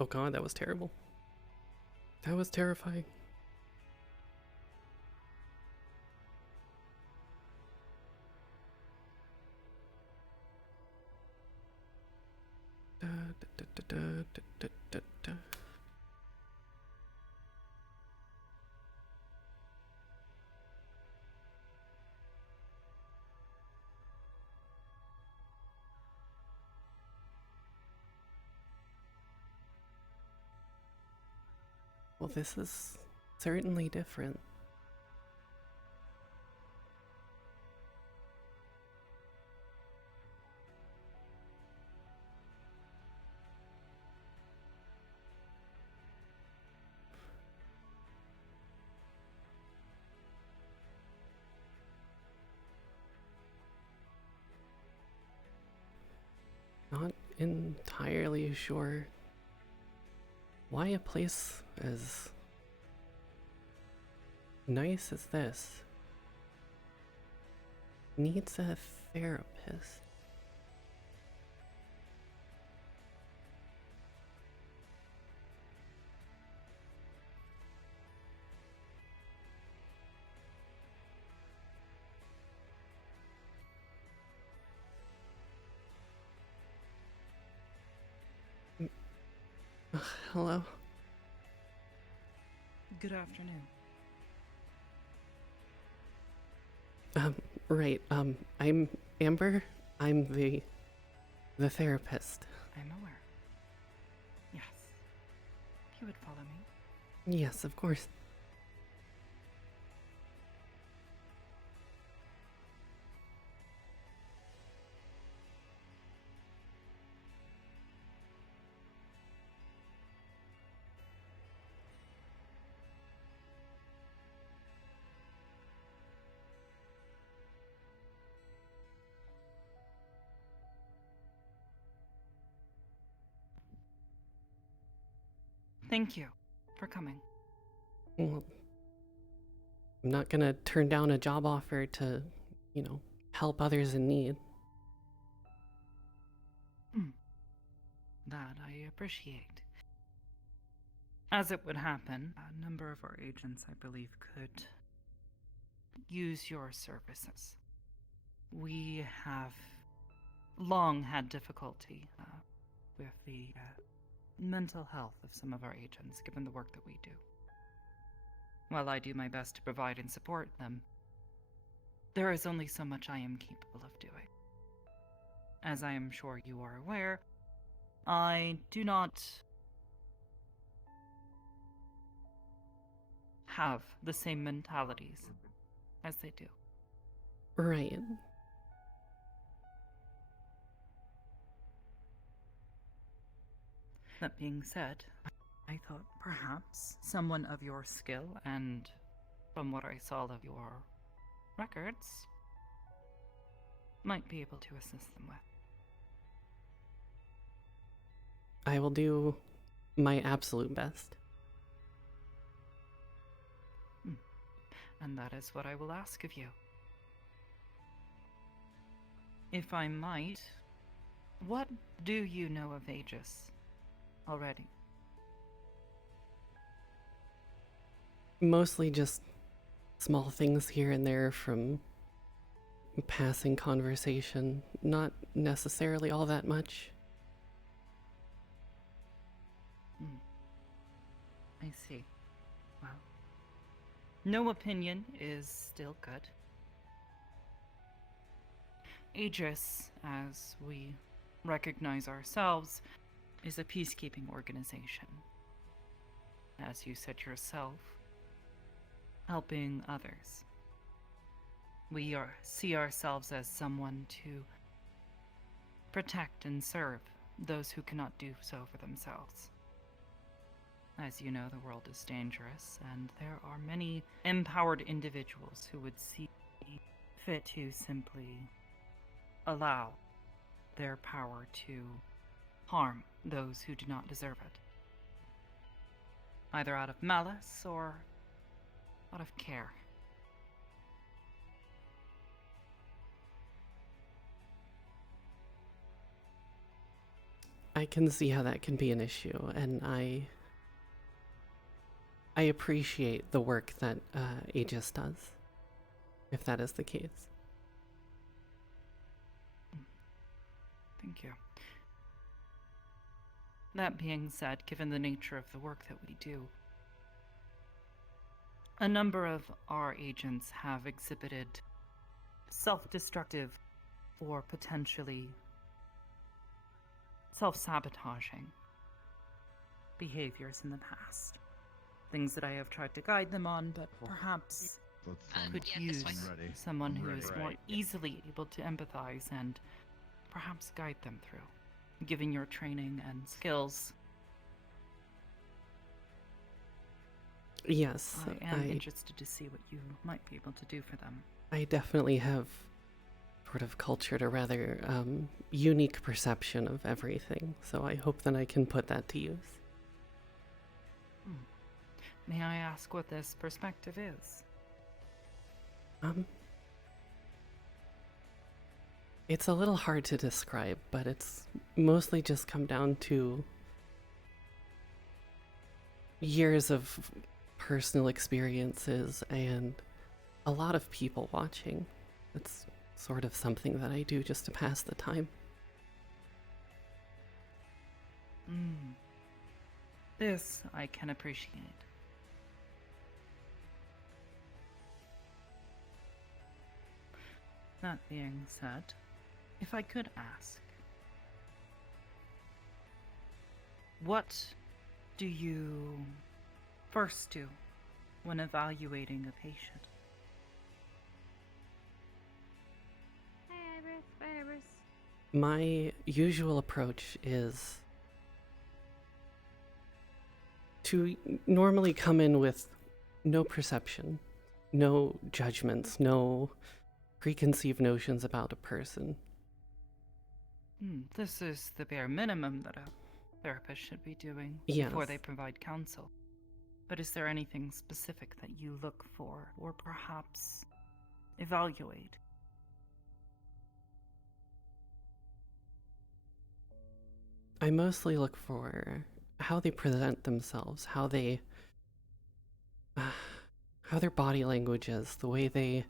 Oh god, that was terrible. That was terrifying. Da, da, da, da, da, da, da, da. Well, this is certainly different. Not entirely sure why a place as nice as this needs a therapist. Hello? Good afternoon. Right, I'm Amber. I'm the therapist. I'm aware. Yes. If you would follow me. Yes, of course. Thank you for coming. Well, I'm not gonna turn down a job offer to, help others in need. That I appreciate. As it would happen, a number of our agents, I believe, could use your services. We have long had difficulty with the mental health of some of our agents, given the work that we do. While I do my best to provide and support them, there is only so much I am capable of doing. As I am sure you are aware, I do not have the same mentalities as they do. Right. That being said, I thought perhaps someone of your skill and from what I saw of your records might be able to assist them with. I will do my absolute best. And that is what I will ask of you. If I might, what do you know of Aegis already? Mostly just small things here and there from passing conversation, not necessarily all that much. I see. Well, no opinion is still good. Aegis, as we recognize ourselves, is a peacekeeping organization. As you said yourself, helping others. We see ourselves as someone to protect and serve those who cannot do so for themselves. As you know, the world is dangerous, and there are many empowered individuals who would see fit to simply allow their power to harm those who do not deserve it, either out of malice or out of care. I can see how that can be an issue, and I appreciate the work that Aegis does, if that is the case. Thank you. That being said, given the nature of the work that we do, a number of our agents have exhibited self-destructive or potentially self-sabotaging behaviors in the past. Things that I have tried to guide them on, but perhaps could use someone who is more easily able to empathize and perhaps guide them through, given your training and skills. Yes, I am interested to see what you might be able to do for them. I definitely have sort of cultured a rather unique perception of everything, so I hope that I can put that to use. May I ask what this perspective is? It's a little hard to describe, but it's mostly just come down to years of personal experiences and a lot of people watching. It's sort of something that I do just to pass the time. This I can appreciate. That being said, if I could ask, what do you first do when evaluating a patient? Hi, Iris. My usual approach is to normally come in with no perception, no judgments, no preconceived notions about a person. This is the bare minimum that a therapist should be doing before they provide counsel. But is there anything specific that you look for or perhaps evaluate? I mostly look for how they present themselves, how their body language is, the way they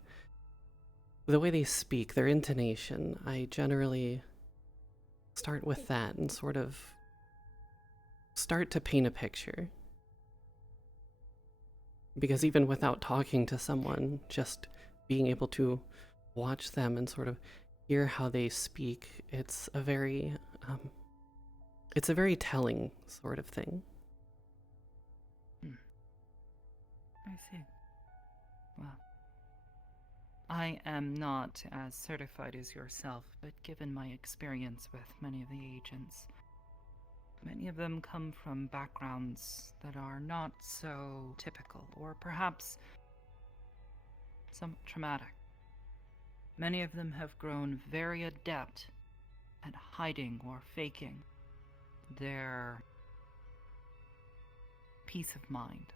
speak, their intonation. I generally start with that and sort of start to paint a picture. Because even without talking to someone, just being able to watch them and sort of hear how they speak, it's a very telling sort of thing. I see. Well, I am not as certified as yourself, but given my experience with many of the agents, many of them come from backgrounds that are not so typical, or perhaps somewhat traumatic. Many of them have grown very adept at hiding or faking their peace of mind.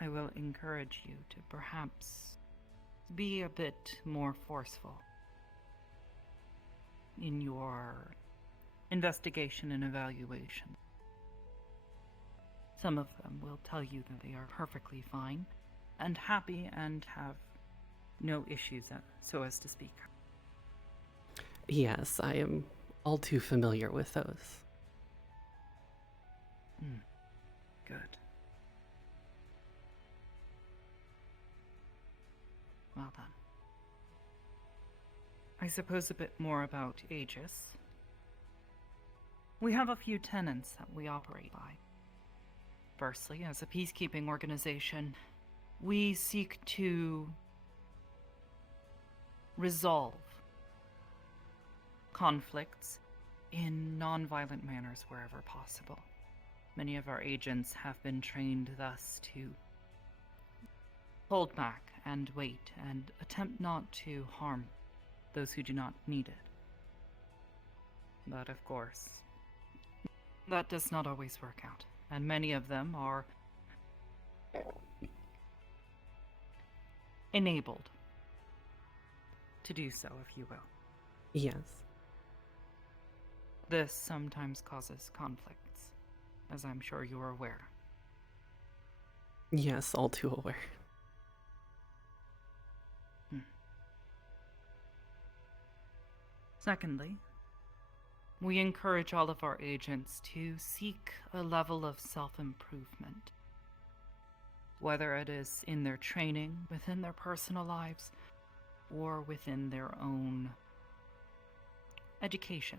I will encourage you to perhaps be a bit more forceful in your investigation and evaluation. Some of them will tell you that they are perfectly fine and happy and have no issues, so as to speak. Yes, I am all too familiar with those. Good. Well then. I suppose a bit more about Aegis. We have a few tenets that we operate by. Firstly, as a peacekeeping organization, we seek to resolve conflicts in non-violent manners wherever possible. Many of our agents have been trained thus to hold back and wait and attempt not to harm those who do not need it. But of course, that does not always work out, and many of them are enabled to do so, if you will. Yes. This sometimes causes conflicts, as I'm sure you are aware. Yes, all too aware. Secondly, we encourage all of our agents to seek a level of self-improvement, whether it is in their training, within their personal lives, or within their own education.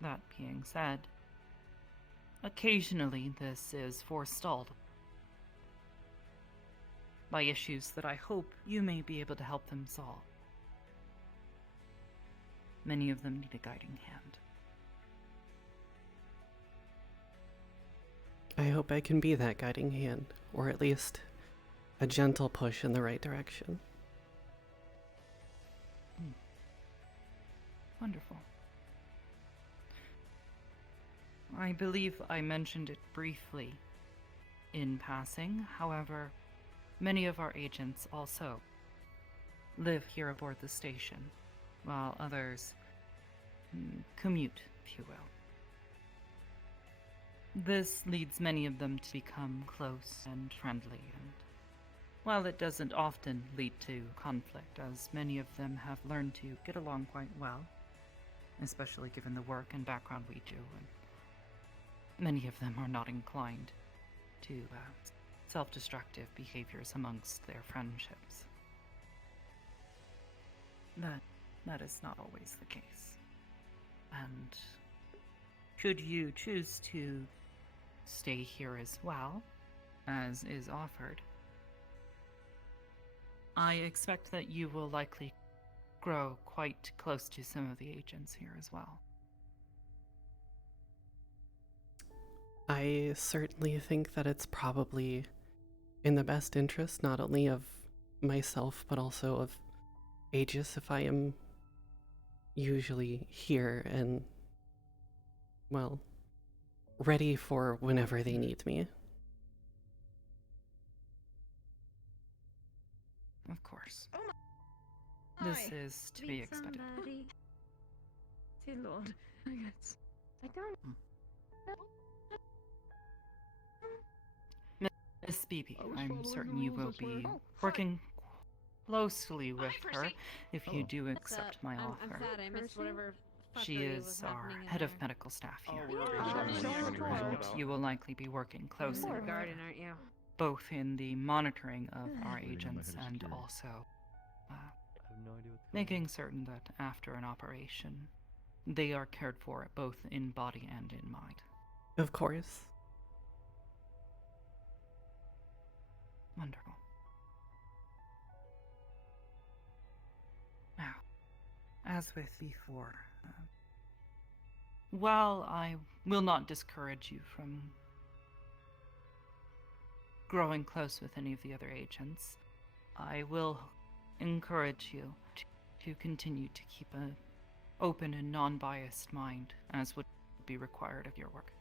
That being said, occasionally this is forestalled by issues that I hope you may be able to help them solve. Many of them need a guiding hand. I hope I can be that guiding hand, or at least a gentle push in the right direction. Wonderful. I believe I mentioned it briefly in passing. However, many of our agents also live here aboard the station, while others commute, if you will. This leads many of them to become close and friendly, and while it doesn't often lead to conflict, as many of them have learned to get along quite well, especially given the work and background we do, and many of them are not inclined to self-destructive behaviors amongst their friendships. That is not always the case. And should you choose to stay here as well, as is offered, I expect that you will likely grow quite close to some of the agents here as well. I certainly think that it's probably in the best interest not only of myself but also of Aegis if I am usually here and, well, ready for whenever they need me. Of course. Oh This my. is to be expected. Dear Lord. I don't. Miss Beebe, I was I'm following certain the you rules will as well. be Oh, hi. working closely with her Percy. if you Hello. do What's accept up? my I'm offer. sad I missed whatever She fuckery was is our happening in head of there. medical staff here. Sorry. And you will likely be working You're closely the with her, guardian, aren't you? both in the monitoring of our Waiting on my agents head of and security. also I have no idea what's going making certain that after an operation, they are cared for both in body and in mind. Of course. Wonderful. Now, as with before, while I will not discourage you from growing close with any of the other agents, I will encourage you to continue to keep an open and non-biased mind, as would be required of your work.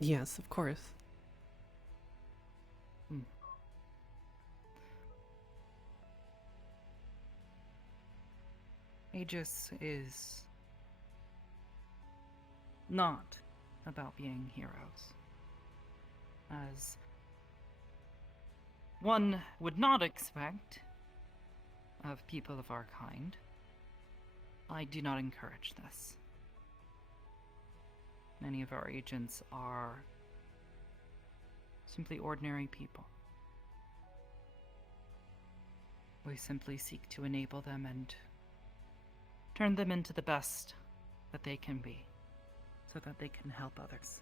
Yes, of course. Aegis is not about being heroes, as one would not expect of people of our kind. I do not encourage this. Many of our agents are simply ordinary people. We simply seek to enable them and turn them into the best that they can be, so that they can help others.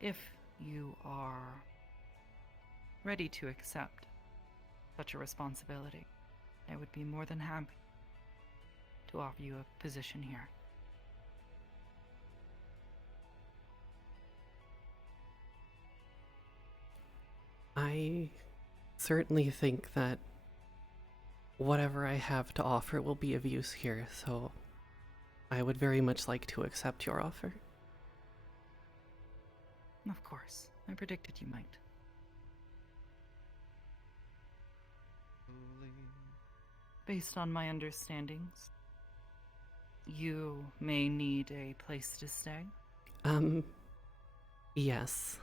If you are ready to accept such a responsibility, I would be more than happy to offer you a position here. I certainly think that whatever I have to offer will be of use here, so I would very much like to accept your offer. Of course, I predicted you might. based on my understandings, you may need a place to stay. Yes.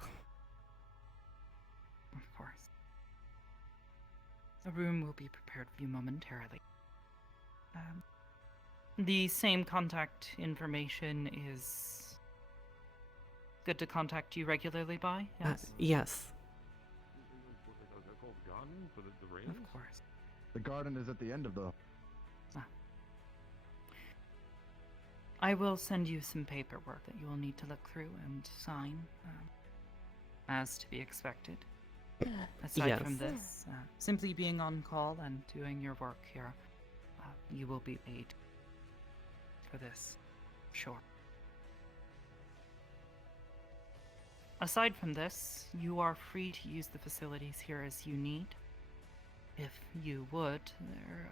Of course. A room will be prepared for you momentarily. The same contact information is good to contact you regularly by? Yes? Yes. Of course. The garden is at the end of the... I will send you some paperwork that you will need to look through and sign, as to be expected. Aside from this, simply being on call and doing your work here, you will be paid for this, sure. Aside from this, you are free to use the facilities here as you need. If you would, there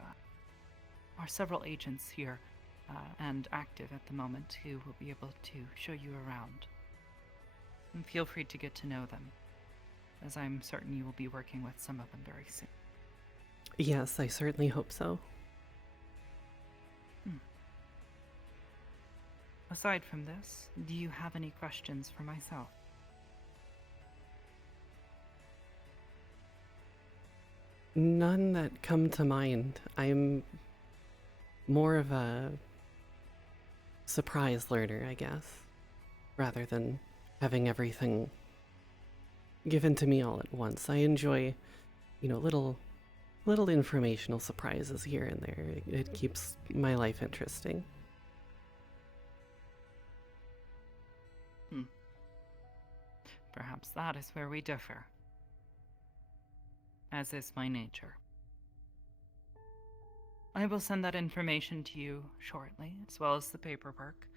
are several agents here and active at the moment who will be able to show you around. And feel free to get to know them, as I'm certain you will be working with some of them very soon. Yes, I certainly hope so. Aside from this, do you have any questions for myself? None that come to mind. I'm more of a surprise learner, I guess, rather than having everything given to me all at once. I enjoy, little informational surprises here and there. It keeps my life interesting. Perhaps that is where we differ, as is my nature. I will send that information to you shortly, as well as the paperwork,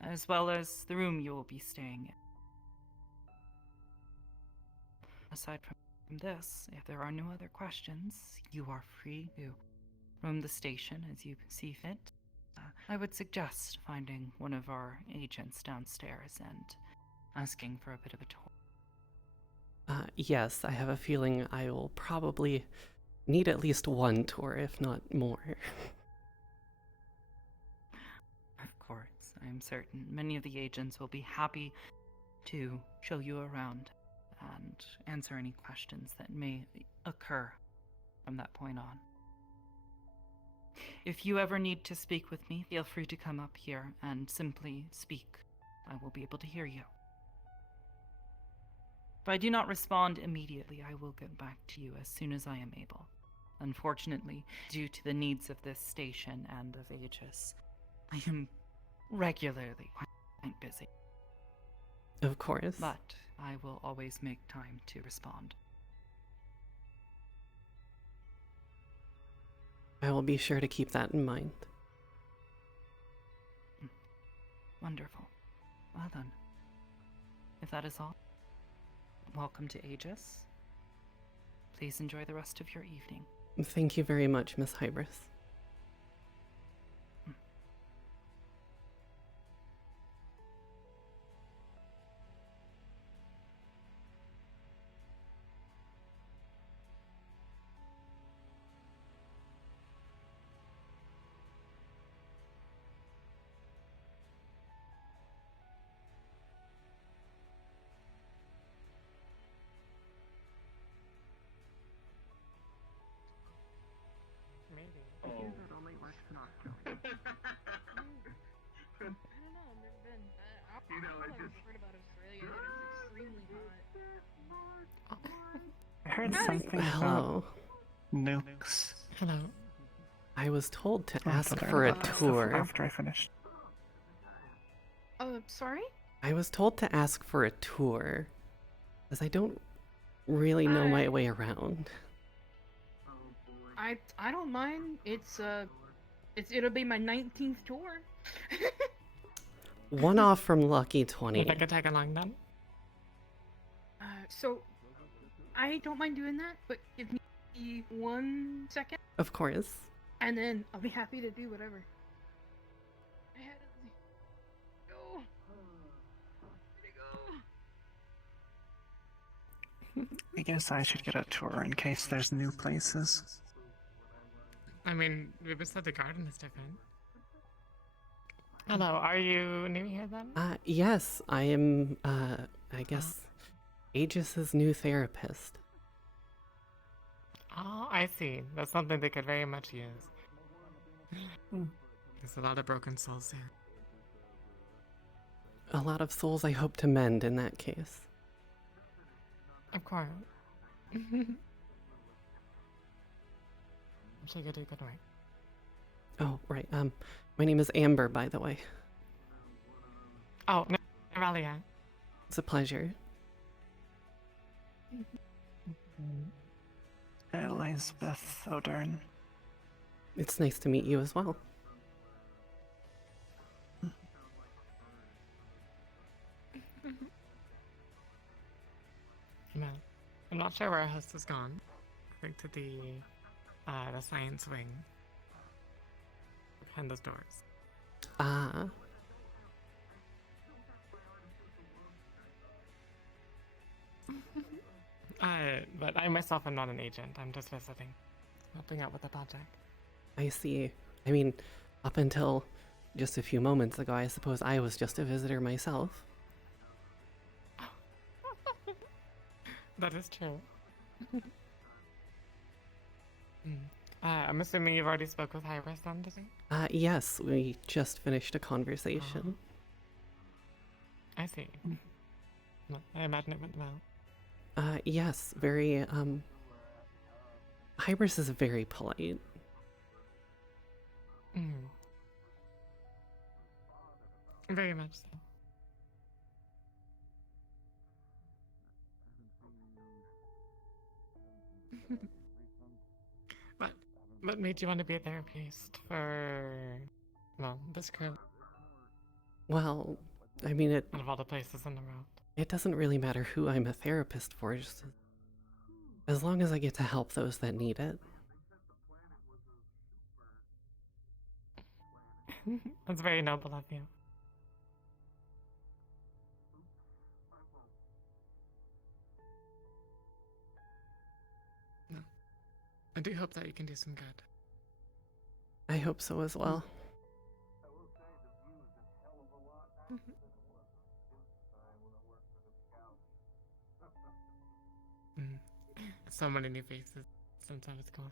as well as the room you will be staying in. Aside from this, if there are no other questions, you are free to roam the station as you see fit. I would suggest finding one of our agents downstairs and asking for a bit of a tour. Yes, I have a feeling I will probably need at least one tour, if not more. Of course, I am certain many of the agents will be happy to show you around and answer any questions that may occur from that point on. If you ever need to speak with me, feel free to come up here and simply speak. I will be able to hear you. If I do not respond immediately, I will get back to you as soon as I am able. Unfortunately, due to the needs of this station and of Aegis, I am regularly quite busy. Of course. But I will always make time to respond. I will be sure to keep that in mind. Wonderful. Well done. If that is all, welcome to Aegis. Please enjoy the rest of your evening. Thank you very much, Miss Hybris. It only works nocturnally. I don't know, I've never been. I've heard about Australia and it's extremely hot. I heard something Hello. about nukes. Hello. I was told to I'll have ask to learn for a about that stuff tour. after I finish. Sorry? I was told to ask for a tour, as I don't really know my way around. I don't mind. It'll be my 19th tour. One off from Lucky Would 20. I could tag along then? So I don't mind doing that, but give me 1 second, Of course. and then I'll be happy to do whatever. I had to go. I guess I should get a tour in case there's new places. I mean, we just said the garden is different. Hello, are you new here then? Yes, I am, I guess, Aegis's new therapist. Oh, I see. That's something they could very much use. There's a lot of broken souls here. A lot of souls I hope to mend in that case. Of course. I'm sure you'll do good work. Oh, right, my name is Amber, by the way. Oh, no, Aurelia. It's a pleasure. Elizabeth O'Dern. It's nice to meet you as well. No, I'm not sure where our host has gone. I think to the science wing. Behind those doors. Ah. But I myself am not an agent. I'm just visiting, helping out with the project. I see. I mean, up until just a few moments ago, I suppose I was just a visitor myself. That is true. I'm assuming you've already spoke with Iris then, did you? Yes, we just finished a conversation. I see. Well, I imagine it went well. Yes, very, Iris is very polite. Very much so. What made you want to be a therapist for, well, this crew? Well, I mean, Out of all the places in the world. it doesn't really matter who I'm a therapist for, just as long as I get to help those that need it. That's very noble of you. No. I do hope that you can do some good. I hope so as well. So many new faces since I was gone.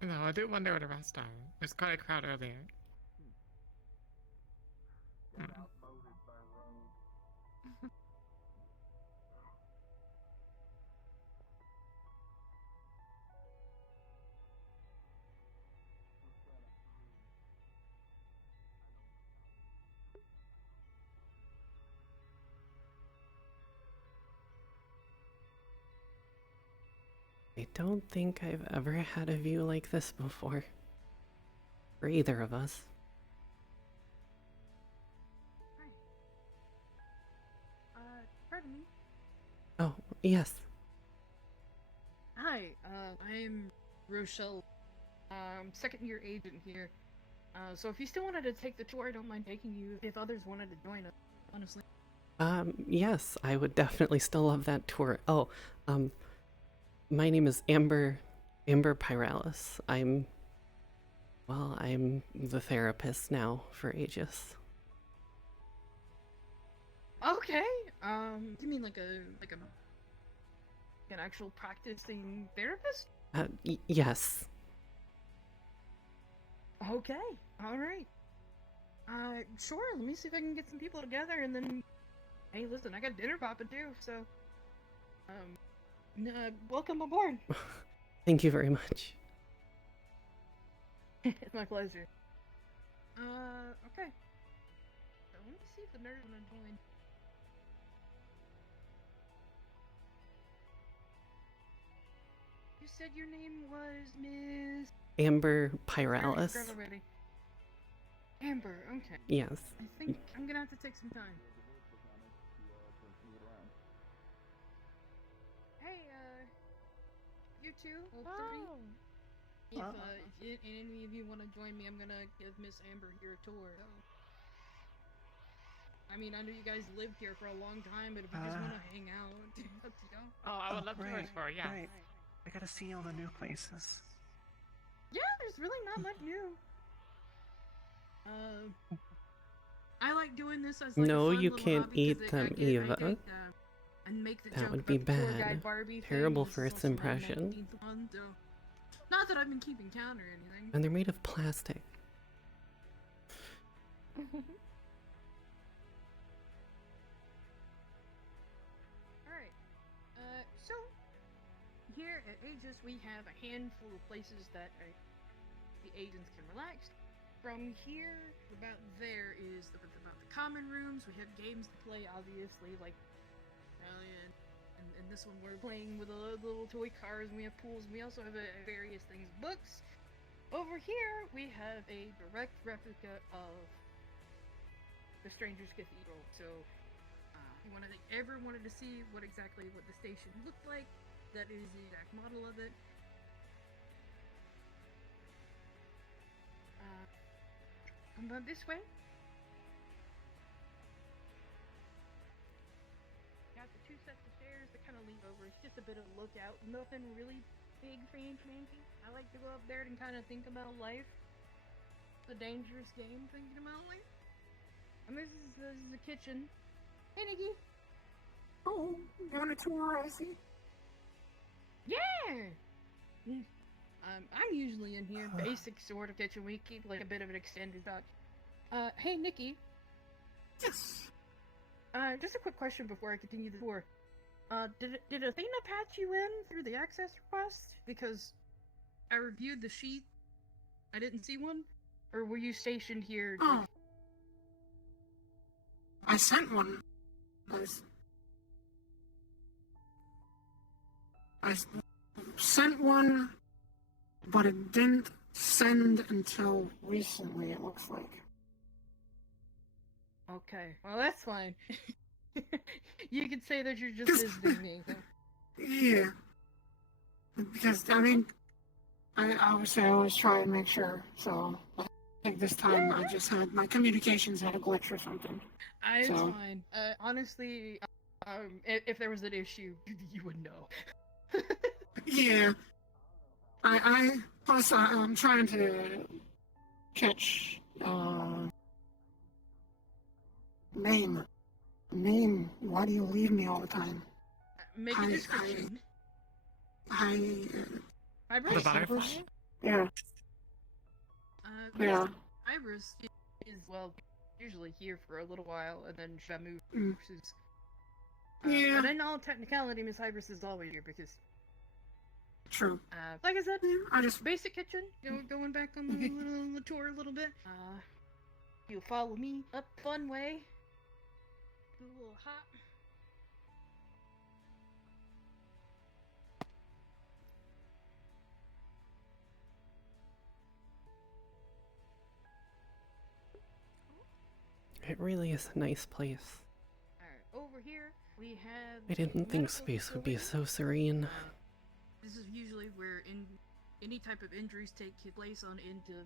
No, I do wonder where the rest are. There's quite a crowd earlier. I don't think I've ever had a view like this before. For either of us. Pardon me. Oh, yes. Hi, I'm Rochelle. Second year agent here. So if you still wanted to take the tour, I don't mind taking you if others wanted to join us, honestly. Yes, I would definitely still love that tour. Oh, my name is Amber Pyralis. I'm the therapist now for Aegis. Okay. You mean like an actual practicing therapist? Yes. Okay. All right. Sure. Let me see if I can get some people together, and then, hey, listen, I got dinner popping too, so, welcome aboard. Thank you very much. It's my pleasure. Okay. So let me see if the nerd wanna join. You said your name was Miss Amber Sorry, Pyralis. forgot already. Amber, okay. Yes. I think I'm gonna have to take some time. Hey, you two, well, three. If any of you want to join me, I'm gonna give Miss Amber here a tour. So. I mean, I know you guys lived here for a long time, but if you just want to hang out, up to y'all. Oh, I would love to right, tour, yeah. Right. I gotta see all the new places. Yeah, there's really not much new. I like doing this as like No, a fun you little can't hobby eat 'cause them, I Eva. get, and make the That joke would about be the tour bad. guide Barbie Terrible thing. This is first also my impression. 19th one, so not that I've been keeping count or anything. And they're made of plastic. Alright, so here at Aegis we have a handful of places that the agents can relax. From here, about there is about the common rooms. We have games to play, obviously, like and this one we're playing with the little toy cars, and we have pools, and we also have various things, books. Over here, we have a direct replica of the Stranger's Cathedral. So, if you ever wanted to see what the station looked like, that is the exact model of it. Come on this way. Got the two sets of stairs that kind of lead over. It's just a bit of a lookout. Nothing really big, fancy. I like to go up there and kind of think about life. It's a dangerous game, thinking about life. And this is the kitchen. Hey, Nikki. Oh, you want a tour, I see? Yeah. I'm usually in here, basic sort of kitchen. We keep like a bit of an extended touch. Hey, Nikki. Yes. Just a quick question before I continue the tour. Did Athena patch you in through the access request? Because I reviewed the sheet. I didn't see one. Or were you stationed here? Oh. I sent one. I sent one, but it didn't send until recently, it looks like. Okay, well that's fine. You could say that you're just visiting me. Yeah. Because, I mean, I obviously always try and make sure, so I think this time I just had, my communications had a glitch or something. It's fine. Honestly, if there was an issue, you would know. Yeah. Plus I'm trying to catch, Maine, why do you leave me all the time? Make a description. The Iris? butterfly? Yeah. Yeah. Iris is, well, usually here for a little while, and then Shamu Mm. is... Yeah. But in all technicality, Miss Iris is always here, because... True. Like I said, I just... basic kitchen. Going back on the tour a little bit. You'll follow me up fun way. Do a little hop. It really is a nice place. Alright, over here we have... I didn't think space would be so serene. This is usually where any type of injuries take place on into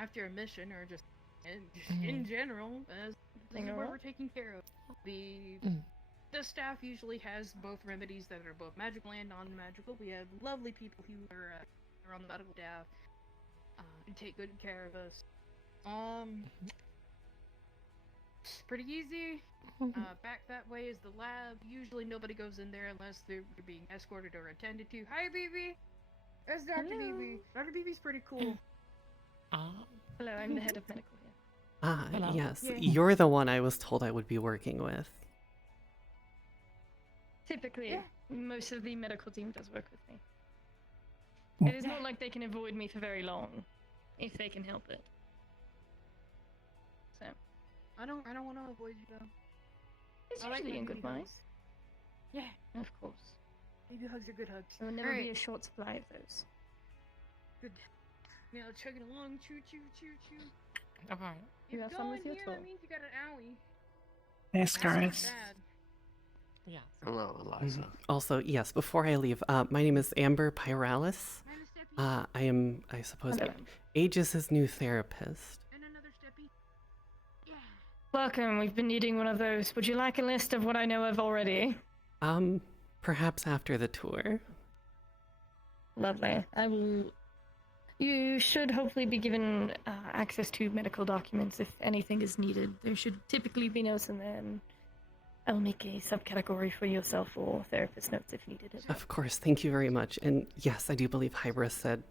after a mission or just in general. This is where we're taking care of. The staff usually has both remedies that are both magical and non-magical. We have lovely people who are on the medical staff and take good care of us. It's pretty easy. Back that way is the lab. Usually nobody goes in there unless they're being escorted or attended to. Hi, BB! That's Dr. BB. Dr. BB's pretty cool. Hello, I'm the head of medical here. Ah, yes. Yeah. You're the one I was told I would be working with. Typically, most of the medical team does work with me. It is not like they can avoid me for very long, if they can help it. So, I don't want to avoid you though. it's I like usually my in baby good hugs. minds. Yeah, of course. Baby hugs are good hugs. There will never Alright. be a short supply of those. Good. Now chugging along, choo choo choo choo. Okay. If You you have go fun in with your here, tour. that means you got an owie. Yes, That's not guys. bad. Yeah. Hello, Eliza. Also, yes, before I leave, my name is Amber Pyralis. And a steppy. I am, I suppose, Hello. Aegis' new therapist. And another steppy. Yeah. Welcome, we've been needing one of those. Would you like a list of what I know of already? Perhaps after the tour. Lovely. I will. You should hopefully be given access to medical documents if anything is needed. There should typically be notes in there, and I'll make a subcategory for yourself or therapist notes if needed. Of course, thank you very much. And yes, I do believe Hybris said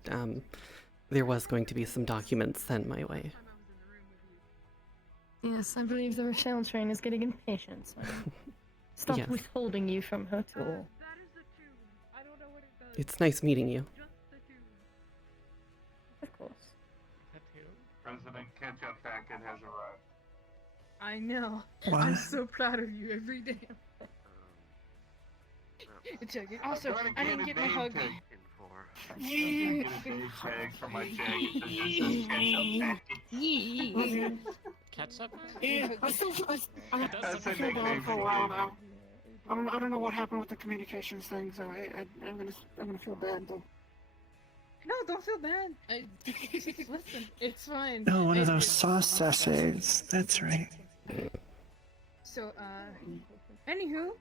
there was going to be some documents sent my way. Yes, I believe the Rochelle train is getting impatient, so stop Yes. withholding you from her tool. That is the tube. I don't know what it does. It's nice meeting you. Just the tube. Of course. President Ketchup Packet has arrived. I know. What? I'm so proud of you every day. It's okay. Also, I didn't get my hug. Get a name tag for my jag. It says Ketchup Packet. Ketchup? Yeah, I still feel That's a bad nickname for a for while you. now. I don't know what happened with the communications thing, so I'm gonna feel bad though. No, don't feel bad. Listen, it's fine. Oh, one of It- those sauce essays. That's right. So, anywho,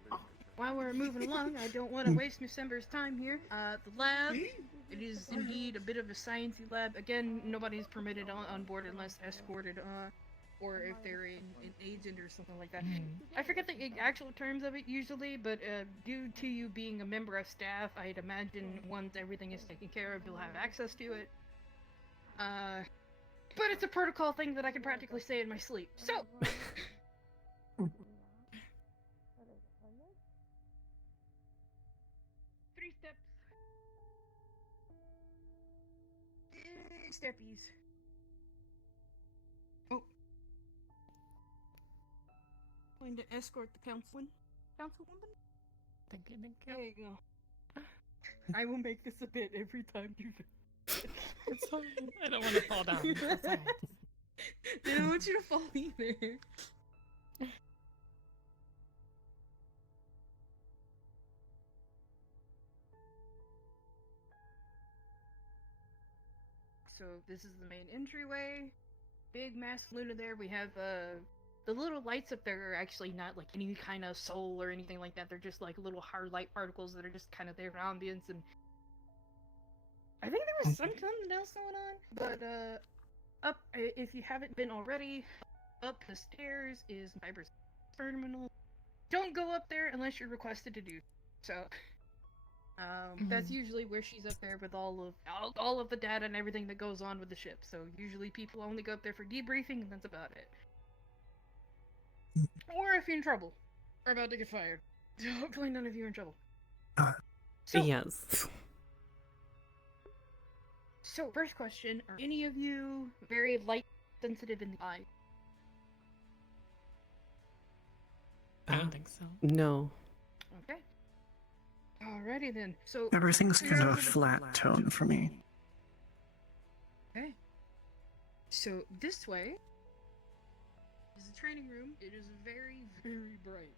while we're moving along, I don't want to waste Miss Ember's time here. The lab, it is indeed a bit of a sciencey lab. Again, nobody's permitted on board unless escorted, or if they're an agent or something like that. I forget the actual terms of it usually, but due to you being a member of staff, I'd imagine once everything is taken care of, you'll have access to it. But it's a protocol thing that I can practically say in my sleep. So, 3 steps. Steppies. Oh. Going to escort the councilwoman? Thank you. There you go. I will make this a bit every time you. It's fine. I don't want to fall down. That's all. I don't want you to fall either. So this is the main entryway. Big mass luna there. We have the little lights up there are actually not like any kind of soul or anything like that. They're just like little hard light particles that are just kind of there for ambience, and I think there was something else going on. But up, if you haven't been already, up the stairs is Viber's terminal. Don't go up there unless you're requested to do so. That's usually where she's up there with all of the data and everything that goes on with the ship. So usually people only go up there for debriefing, and that's about it. Or if you're in trouble, or about to get fired. Hopefully none of you are in trouble. So, Yes. So first question: are any of you very light sensitive in the eye? I don't think so. No. Okay. Alrighty then. So Everything's kind of a You're- flat tone for me. Okay. So this way is the training room. It is very, very bright.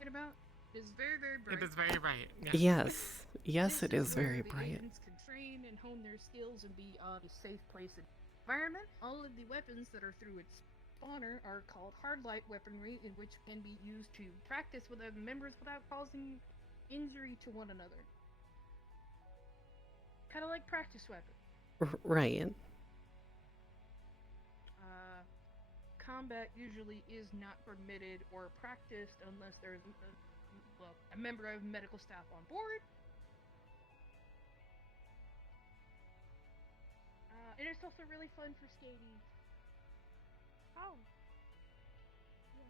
It about is very, very bright. It is very bright. Yeah. Yes. Yes, This it is where very the bright. agents can train and hone their skills and be on a safe place and environment. All of the weapons that are through its spawner are called hardlight weaponry, in which can be used to practice with other members without causing injury to one another. Kind of like practice weapons. Right. Combat usually is not permitted or practiced unless there's a member of medical staff on board. And it's also really fun for skating. Oh. Yeah.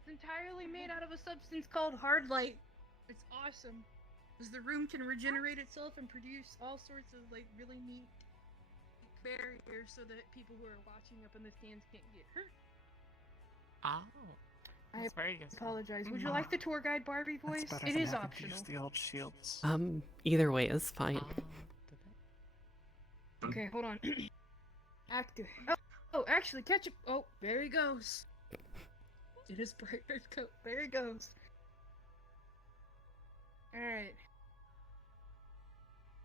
It's entirely made out of a substance called hard light. It's awesome. Because the room can regenerate itself and produce all sorts of like really neat barriers so that people who are watching up in the stands can't get hurt. Oh. I That's very useful. apologize. Would you like the tour guide Barbie voice? That's better It than is having to optional. use the old shields. Either way is fine. Okay, hold on. Active. Oh, actually, catch it. Oh, there he goes. It is bright red coat. There he goes. Alright.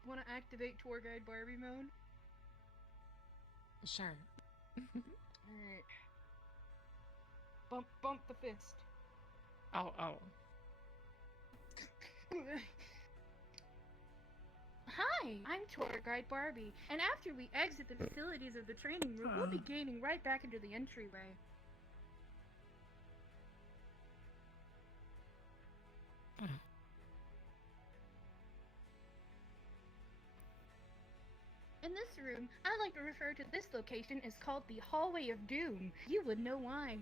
Want to activate tour guide Barbie mode? Sure. Alright. Bump the fist. Oh, oh. Hi, I'm tour guide Barbie, and after we exit the facilities of the training room, we'll be gaining right back into the entryway. In this room, I like to refer to this location as called the Hallway of Doom. You would know why.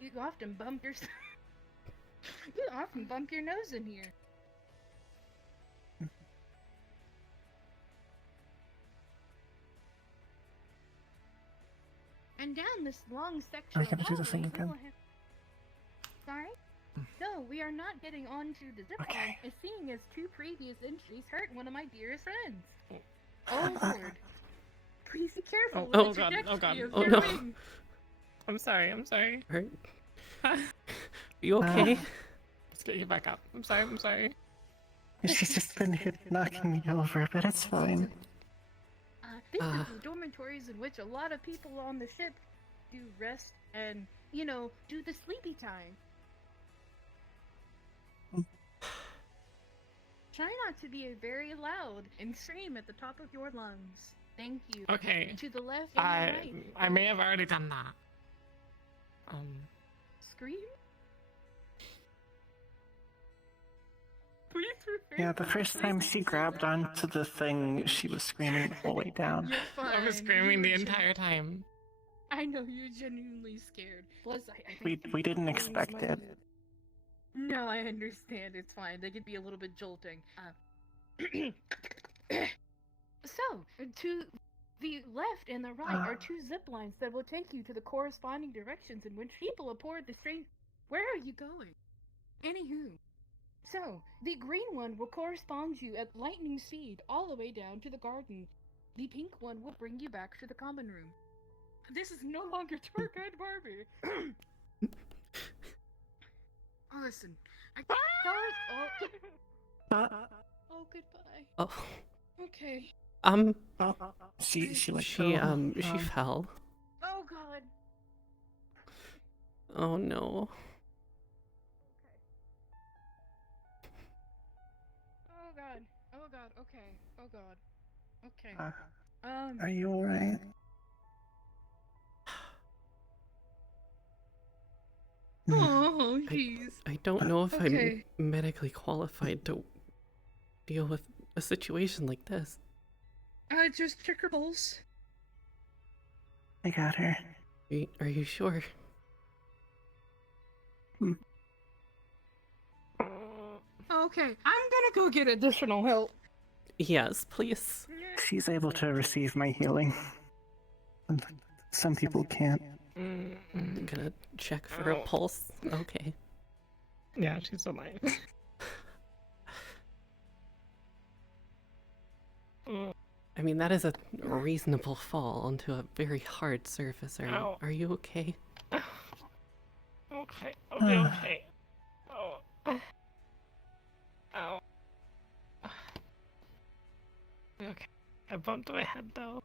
You often bump your nose in here. And down this long section I of gotta do the thing hallway, again. we will have... Sorry? No, we are not getting onto the zip line, Okay. as seeing as 2 previous entries hurt one of my dearest friends. Oh lord. Please be careful Oh, with the God, oh, trajectory God. of Oh, your no. wing. I'm sorry, I'm sorry. Are you okay? Let's get you back up. I'm sorry. She's just been hit, knocking me over, but it's fine. This is the dormitories in which a lot of people on the ship do rest and, you know, do the sleepy time. Try not to be very loud and scream at the top of your lungs. Thank you. Okay. To the left and the right. I may have already done that. Scream? Yeah, the first time she grabbed onto the thing, she was screaming the whole way down. You're fine. I was screaming the You're entire time. I know you're genuinely scared. Plus, I We think didn't expect it. No, I understand. It's fine. They could be a little bit jolting. So, to the left and the right are 2 zip lines that will take you to the corresponding directions in which people aboard the train. Where are you going? Anywho. So, the green one will correspond you at lightning speed all the way down to the garden. The pink one will bring you back to the common room. This is no longer tour guide Barbie. Oh, listen. Oh, goodbye. Oh, Okay. She she fell. Oh, God. Oh no. Oh, God. Oh, God. Okay. Oh, God. Okay. Are you alright? Oh, jeez. I don't know if Okay. I'm medically qualified to deal with a situation like this. Just check her pulse. I got her. Are you sure? Okay, I'm gonna go get additional help. Yes, please. She's able to receive my healing. Some people can't. I'm gonna check for a pulse. Okay. Yeah, she's alive. I mean, that is a reasonable fall onto a very hard surface. Ow. Are you okay? Okay, I'll be okay. Oh. Ow. Okay. I bumped my head though.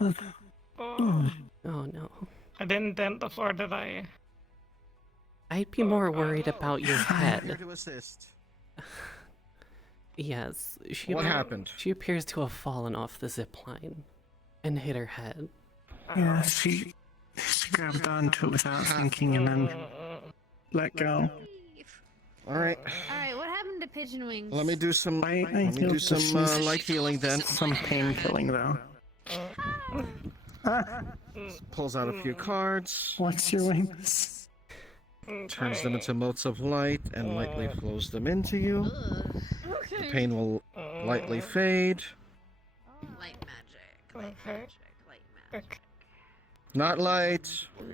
Oh. Oh no. I didn't dent the floor, did I? I'd be more worried about your Here head. to assist. Yes. What happened? She appears to have fallen off the zip line and hit her head. Yeah, she grabbed onto it without thinking and then let go. All right. Alright, what happened to pigeon wings? Let me do some. I Let me feel do some she's light healing then. Some pain killing though. Pulls out a few cards. What's your wings? Turns them into motes of light and lightly flows them into you. The pain will lightly fade. Light magic. Light Okay. magic. Light magic. Not light. No,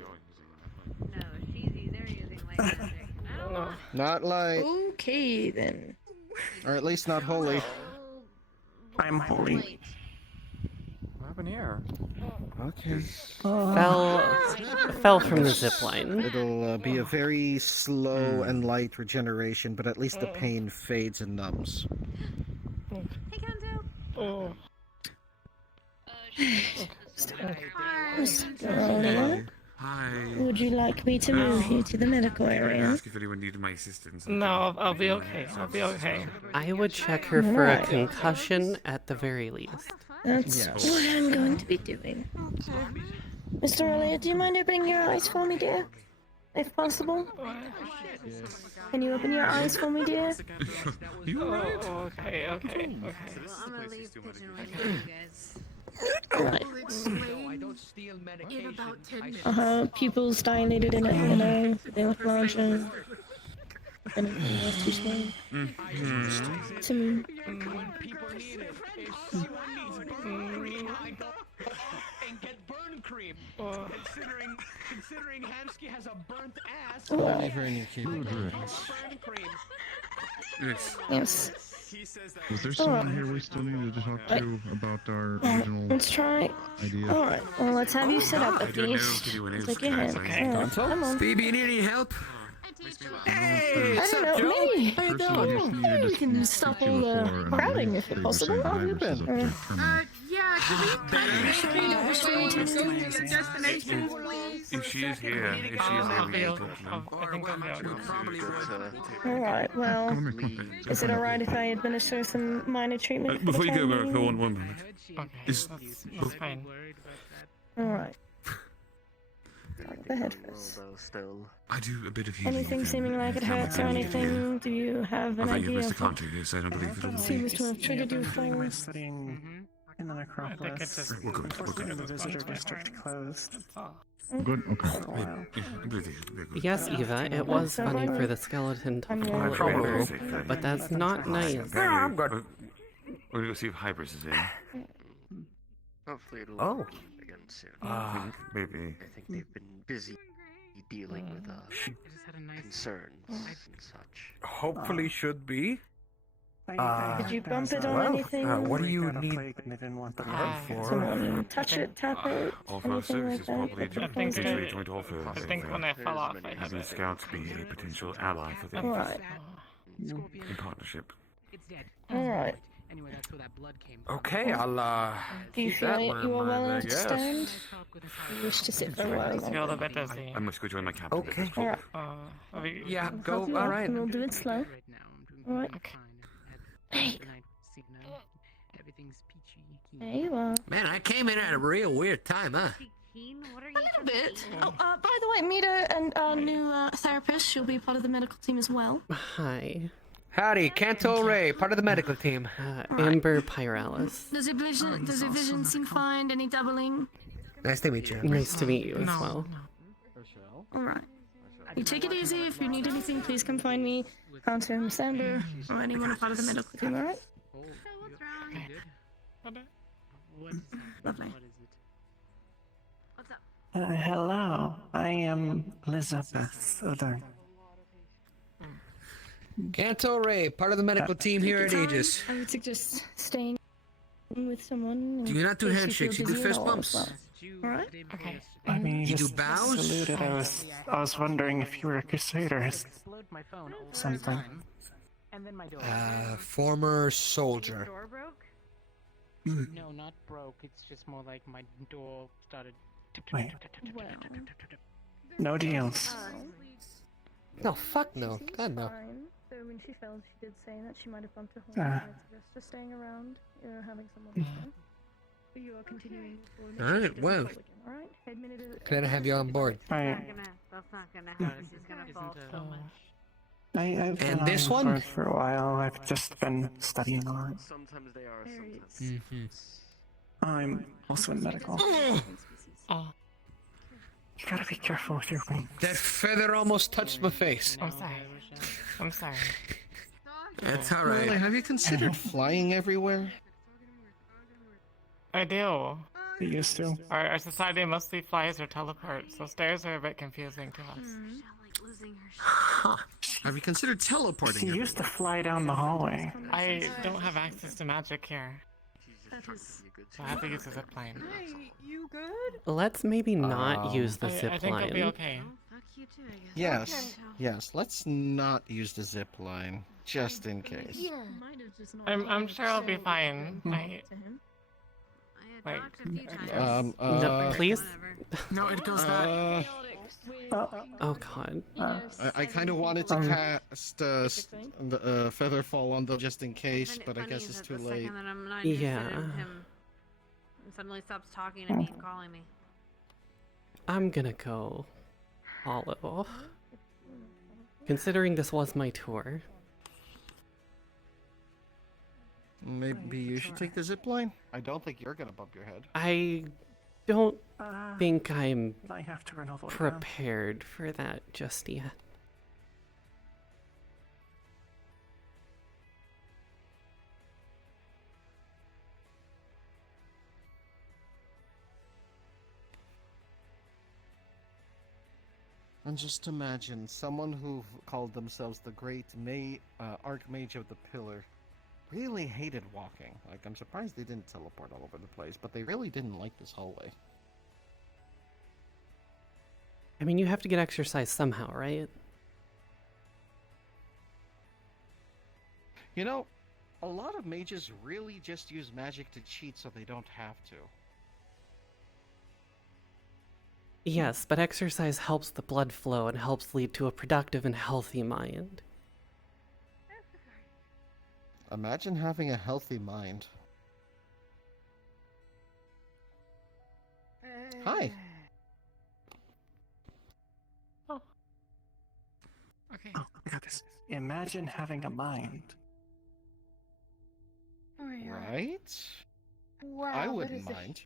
they're using light magic. I don't want Not light. Okay, then. Or at least not holy. I'm holy. light. What happened here? Okay. Fell from the zip line. It'll be a very slow and light regeneration, but at least the pain fades and numbs. Hey, Kanto. Oh. Hi. Would you like me to move you to the medical I area? ask if anyone needed my assistance. No, I'll be okay. I'll be okay. I would check her for a Alright. concussion at the very least. That's Yes. what I'm going to be doing. Mr. Elliot, do you mind opening your eyes for me, dear? If possible? Can you open your eyes for me, dear? Oh, okay, okay, okay. Well, I'm gonna leave Pigeon with you guys. Alright. In about 10 minutes. Pupils dilated in it, they look larger. Anything else too small? To me. And get burn cream. Considering Hansky has a burnt ass. Leave her in your keep. Yes. Yes. Was there someone here we still needed to talk to about our original Let's try. idea? Alright, well, let's have you sit up at least. Take your hand. Come on. Stevie, you need any help? Hey, I don't know, maybe. How you doing? Hey, we can stop all the crowding if it's possible. How have you been? Yeah, can we go to your destination, please? If she is here, we can talk now. Alright, well, is it alright if I administer some minor treatment? for Before the you go, time being? one minute. Okay, Is- that's fine. Alright. Start with the head first. I do a bit of healing. Anything seeming like it hurts or anything? Do you have an I think idea you've missed of the what contact, yes, I don't believe it'll seems to have triggered your We're fall? sitting in the necropolis. We're good, Unfortunately, the visitor district closed. Good, okay. Yes, Eva, it was funny for the skeleton to I'm fall really over, sure. but that's not nice. I'm good. We're gonna go see if Hybris is in. Hopefully it'll Oh. again soon. I think maybe. I think they've been busy dealing with concerns and such. Hopefully should be. Did you bump it on well, anything? what do you need They didn't want the for? Someone touch it, tap it, Offer our anything like services probably that? I think potentially joint offer. I think when I fell off, I had Having it. scouts be a potential ally for the Alright. in partnership. It's dead. Alright. Anyway, that's where that blood came from. Okay, I'll Do you keep feel that like one you in are well mind, I enough to guess. stand? You wish to sit for a while I feel a longer? bit dizzy. I must go join my captain. Okay. Alright. Yeah, I'll go. help you All up, right. and we'll do it slow. Right now, I'm doing Alright. fine. Hey. Tonight, everything's peachy. There you are. Man, I came in at a real weird time, huh? Keen, what are you A bit. Oh, by the way, Mita and our new therapist, she'll be part of the medical team as well. Hi. Howdy, Canto Ray, part of the medical team. Amber Pyralis. Does your vision seem fine? Any doubling? Nice to meet you. Nice to meet you as well. Alright. You take it easy. If you need anything, please come find me. Hunter and Sander, or anyone part of the medical team, alright? Lovely. What's up? Hello, I am Elizabeth Other. Canto Ray, part of the medical team here at Aegis. I would suggest staying with someone. Do you not do in case handshakes? You feel do dizzy fist at all bumps. as well. Alright? Okay. I mean, You do just bows? saluted. I was wondering if you were a crusader or something. Former soldier. Door broke? No, not broke. It's just more like my door started. Wait, Well, no deals. No, fuck no. God no. fine. So when she fell, she did say that she might have bumped her Ah. horn. I'd suggest just staying around, having someone fun. But you are continuing forward. Alright, well. Alright, head minute. Glad to have you on board. That's not gonna happen. She's gonna fall so much. I've been And this on one? board for a while. I've just been studying a lot. Sometimes they are, sometimes. Mm-hmm. I'm also in medical. Oh, You gotta be careful with your wings. That feather almost touched my face. I'm sorry. I'm sorry. That's alright. Have you considered flying everywhere? I do. You used to. Our society mostly flies or teleports, so stairs are a bit confusing to us. Huh. Have you considered She teleporting? used to fly down the hallway. I don't have access to magic here, That is. so I have to use a zip line. Hey, you good? Let's maybe not use the I zip think I'll be line. okay. Fuck you too, I guess. Yes, yes. Let's not use the zip line, just in case. I'm sure I'll be fine. To him. I had Wait. talked a few times. No, please. No, it goes back. Oh god. I kind of wanted to cast the Featherfall on them just in case, but I guess it's too the late. second that I'm not interested Yeah. in him suddenly stops talking to me and calling me. I'm gonna go hollow. Considering this was my tour. Maybe you should take the zip line. I don't think you're gonna bump your head. I don't think I'm I have to run all the way down. prepared for that just yet. And just imagine someone who called themselves the Great Archmage of the Pillar really hated walking. Like, I'm surprised they didn't teleport all over the place, but they really didn't like this hallway. I mean, you have to get exercise somehow, right? You know, a lot of mages really just use magic to cheat so they don't have to. Yes, but exercise helps the blood flow and helps lead to a productive and healthy mind. Imagine having a healthy mind. Hi. Okay. Oh, I got this. Imagine having a mind. Right? Wow, I that wouldn't is a- mind.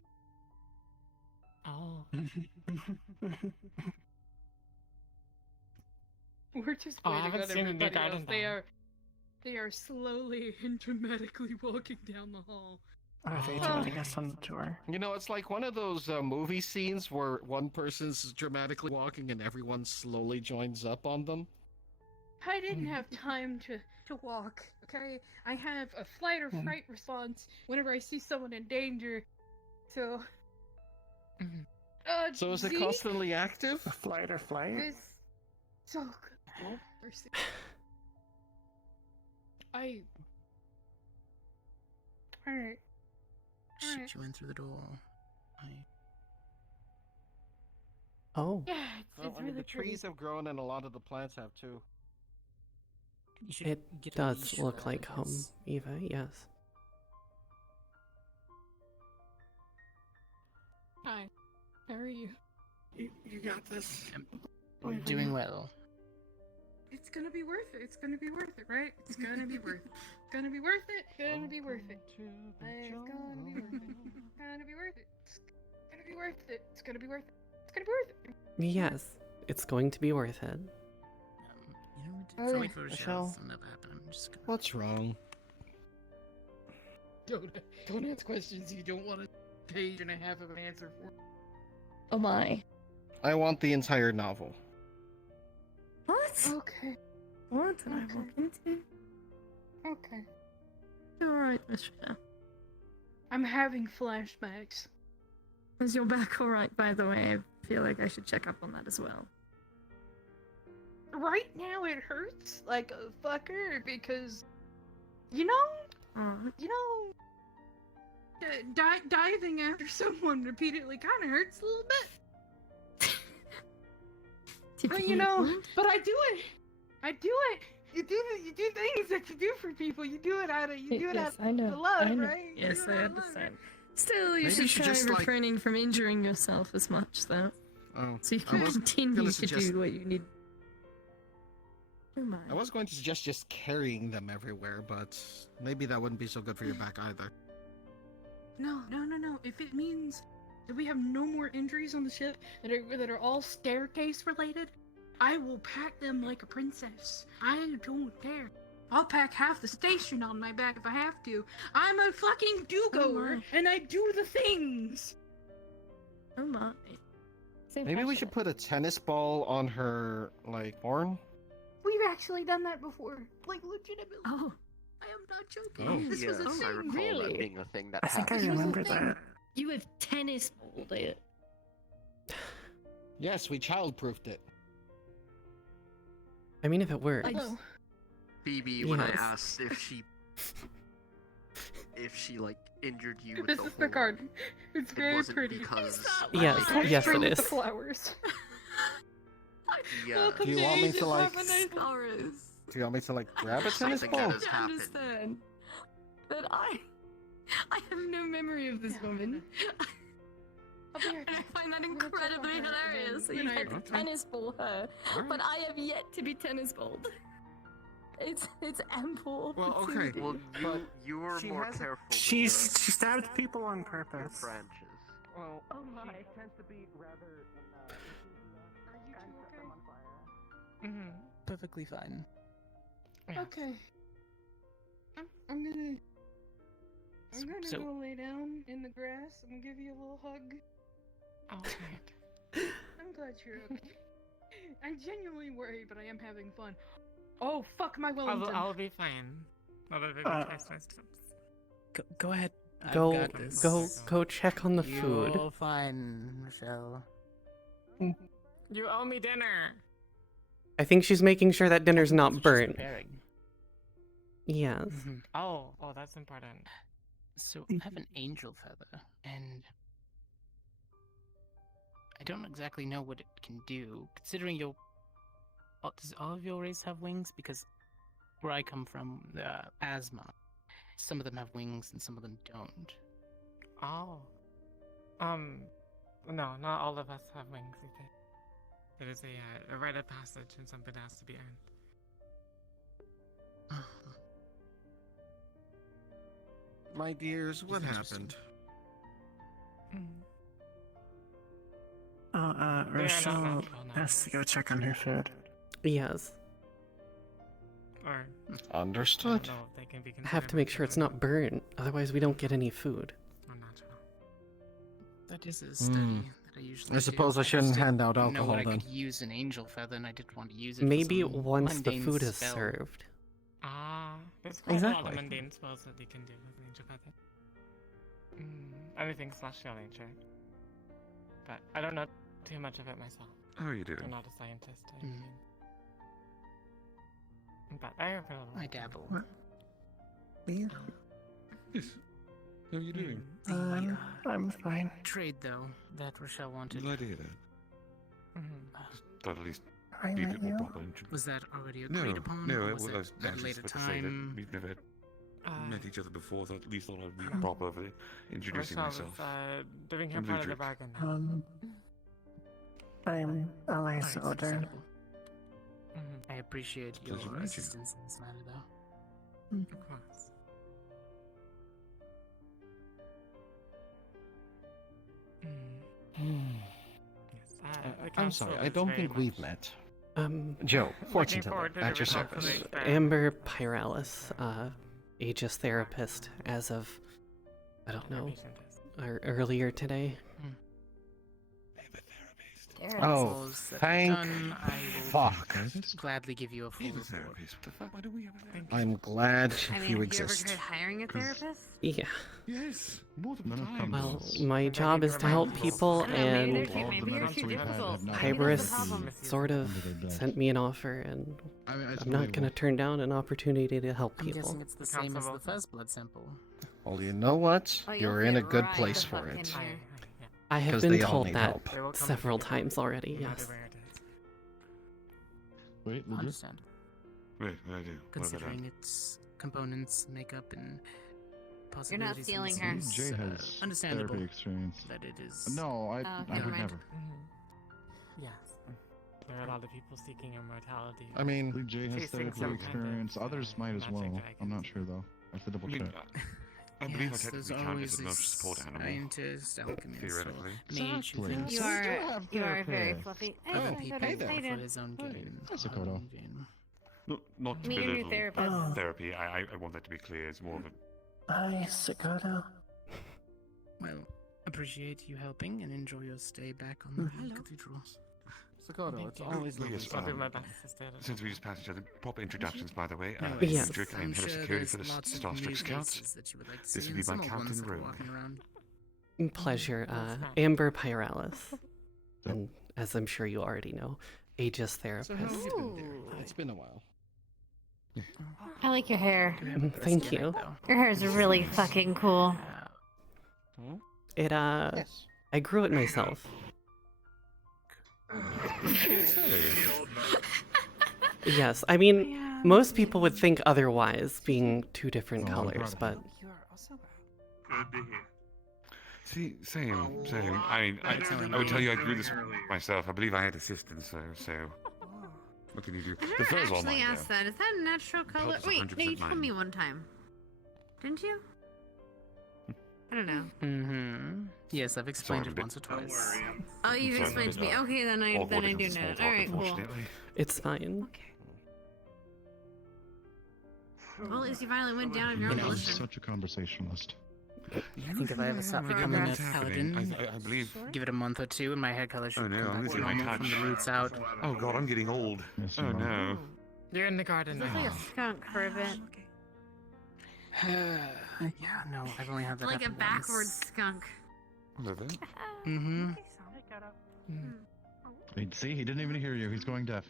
Oh. We're just Oh, I waiting haven't on seen the new everybody else. garden They are slowly and dramatically walking down the hall. Are they joining us on the tour? You know, it's like one of those movie scenes where one person's dramatically walking and everyone slowly joins up on them. I didn't have time to walk, okay? I have a flight or fright response whenever I see someone in danger. So... So is it Z? constantly active? Flight or flight? It's so good. Mercy. Alright. Alright. She went through the door. Oh. Yeah, Well, it's I mean, really the trees have grown and a lot of the plants have too. It does look like home, Eva, yes. Hi. How are you? You got this. I'm doing well. It's gonna be worth it. It's gonna be worth it, right? It's gonna be worth it. It's gonna be worth it. It's gonna be worth it. It's gonna be worth it. It's gonna be worth it. It's gonna be worth it. It's gonna be worth it. It's gonna be worth it. Yes, it's going to be worth it. Michelle, what's wrong? Don't ask questions you don't want a page and a half of an answer for. Oh my. I want the entire novel. What? Okay. What did I walk into? Okay. Alright, Michelle. I'm having flashbacks. Is your back alright, by the way? I feel like I should check up on that as well. Right now it hurts like a fucker because, you know, diving after someone repeatedly kind of hurts a little bit. But you know, but I do it. I do it. You do things that you do for people. You do it out of I know. love, I know. right? Yes, I understand. Still, you Maybe should you should try just, like- refraining from injuring yourself as much, though. Oh, So you I can was continue gonna to suggest- do what you need. Oh my. I was going to suggest just carrying them everywhere, but maybe that wouldn't be so good for your back either. No. If it means that we have no more injuries on the ship that are all staircase related, I will pack them like a princess. I don't care. I'll pack half the station on my back if I have to. I'm a fucking do-goer, and I do the things. Oh my. Maybe we should put a tennis ball on her, like, horn? We've actually done that before. Like, legitimately. Oh. I am not joking. Oh. This was a Yes, I thing. recall that being a thing that I think I happened. remember that. You have tennis balled it. Yes, we childproofed it. I mean, if it works. Phoebe, when I Yes. asked if she, like, injured you with This is the card. It's very wasn't pretty. because Yes, yes it With is. the flowers. Yeah. Welcome Do you to want me Aegis, to like? have a nice Do you want me to like grab a tennis Something ball? that has happened. Understand that I have no memory of this woman. I'll be right And I back. find that I'm gonna check on incredibly her, and hilarious. then You we're had gonna- to tennis ball her, Alright. but I have yet to be tennis balled. It's ample. Well, okay. opportunity. Well, you were she more has a- careful. with She the- stabbed people on your purpose. branches. Well, Oh my. she tends to be rather. Are you two okay? Mm-hmm. Perfectly fine. Okay. I'm gonna So- go lay down in the grass and give you a little hug. Alright. I'm glad you're okay. I'm genuinely worried, but I am having fun. Oh, fuck my Wellington. I'll be fine. Not a baby case my steps. Go ahead. I've Go, got this. go check on the food. You're fine, Michelle. You owe me dinner. I think she's making sure that dinner's That's not what she's burnt. preparing. Yes. Mhm. Oh, that's important. So I have an angel feather, and I don't exactly know what it can do. Considering does all of your race have wings? Because where I come from, asthma, some of them have wings and some of them don't. Oh. No, not all of us have wings either. It is a rite of passage and something that has to be earned. My dears, what happened? Rochelle has to go check on her food. Yes. Or Understood. I don't know if they can be I have to considered make sure it's not burnt, otherwise we don't get any food. I'm not sure. That is a study that I usually I suppose do. I shouldn't just hand out didn't know alcohol what I then. could use an angel feather, and I didn't want to use it. Maybe for some once the mundane food is spell. served. There's quite a lot Exactly. of mundane spells that you can do with Angel Feather. Anything celestial nature. But I don't know too much of it myself. How are you doing? I'm not a scientist. But I have a little. I dabble. Yes. How are you doing? I'm fine. Trade though that Rochelle wanted. Glad to hear that. Thought at least I be a met bit more you. proper. Was that already No, agreed upon? no, or it was was it at a just later about to say that time? we've never met each other before, so at least thought I'd be proper for introducing Rochelle myself. is doing her I'm part of the Ludwig. bargain. I'm Elias Nice, Oder. understandable. I appreciate your Pleasure to meet you. assistance in this matter, though. Of course. I'm sorry, I don't think we've met. Joe, fortune teller, at your service. Amber Pyralis, Aegis therapist, as of, I don't know, earlier today. Oh, thank fuck. Gladly give you a full report. I'm glad I mean, you have exist. you ever tried hiring a therapist? Yeah. Yes, more than Well, my job is to help people, I don't know, maybe and they're too, maybe you're too difficult. Maybe that's Hybris the problem. sort of sent me an offer, and I'm not going to turn down an opportunity to help I'm people. guessing it's the same as the first blood sample. Well, you know what? Oh, You're you'll in a fit good right place the for fuck in it. here. I have 'Cause been they all told need that help. several times already, yes. Wait, legit? Understand. Wait, what did I do? What have I Considering done? its components, makeup, and You're possibilities. not stealing and her. disease, Jay has understandable therapy experience. that it is. No, I Oh, would never mind. never. Yes. There are a lot of people seeking immortality. I mean, Jay has Facing therapy some experience. kind of, Others might as magic well. I I'm not sure though. I have to double I mean, check. I believe I Yes, there's technically count always as a emotional support animal. scientist, alchemist, or Theoretically. mage who Exactly. thinks You So we are, do have you are very therapists. fluffy. other Hey, people how you for doing? his own gain. That's a photo. Not to Meet your new belittle therapist. therapy. I want that to be clear. It's more of a Hi, Sakota. Well, appreciate you helping and enjoy your stay back on the cathedral. Sakoto, it's always lovely. Yes, I'll do my best to stay there. since we just passed each other, proper introductions, by the way. No, Yes. Ludwig, I am I'm head of sure security for the there's lots of Star new Strix Scouts. faces that you would like to This see, would be and my some old ones captain that are room. walking around. Pleasure, That's fine. Amber Pyralis. And as I'm sure you already know, Aegis therapist. So how have you been, dear? It's been a while. I like your hair. Thank you. Your hair is really fucking cool. It, Yes. I grew it myself. Yes, I mean, most people would think otherwise, being two different colors, but... Good to hear. See, same. I mean, I would tell you I grew this myself. I believe I had assistance, so what can you do? I The never fur's all actually mine, asked that. Is that a natural color? Pulp is Wait, no, you 100% told me mine. one time. Didn't you? I don't know. Mm-hmm. Yes, I've explained Sorry, it once or twice. Oh, you've Sorry, explained to me. but, Okay, then I awkward do because of know. small talk, Alright, cool. unfortunately. It's fine. Well, at least you finally went down on your You own know, volition. such a conversationalist. I think if I ever start Usually becoming a that's happening. paladin, I believe. give it a month or two, and my hair color should Oh no, come I'm back losing to my normal touch. from the roots out. Oh god, I'm getting old. Yes, Oh you are. no. You're in the garden Looks now. like a skunk for a bit. Yeah, no, I've only had that Like a happen backwards once. skunk. Mm-hmm. See, he didn't even hear you. He's going deaf.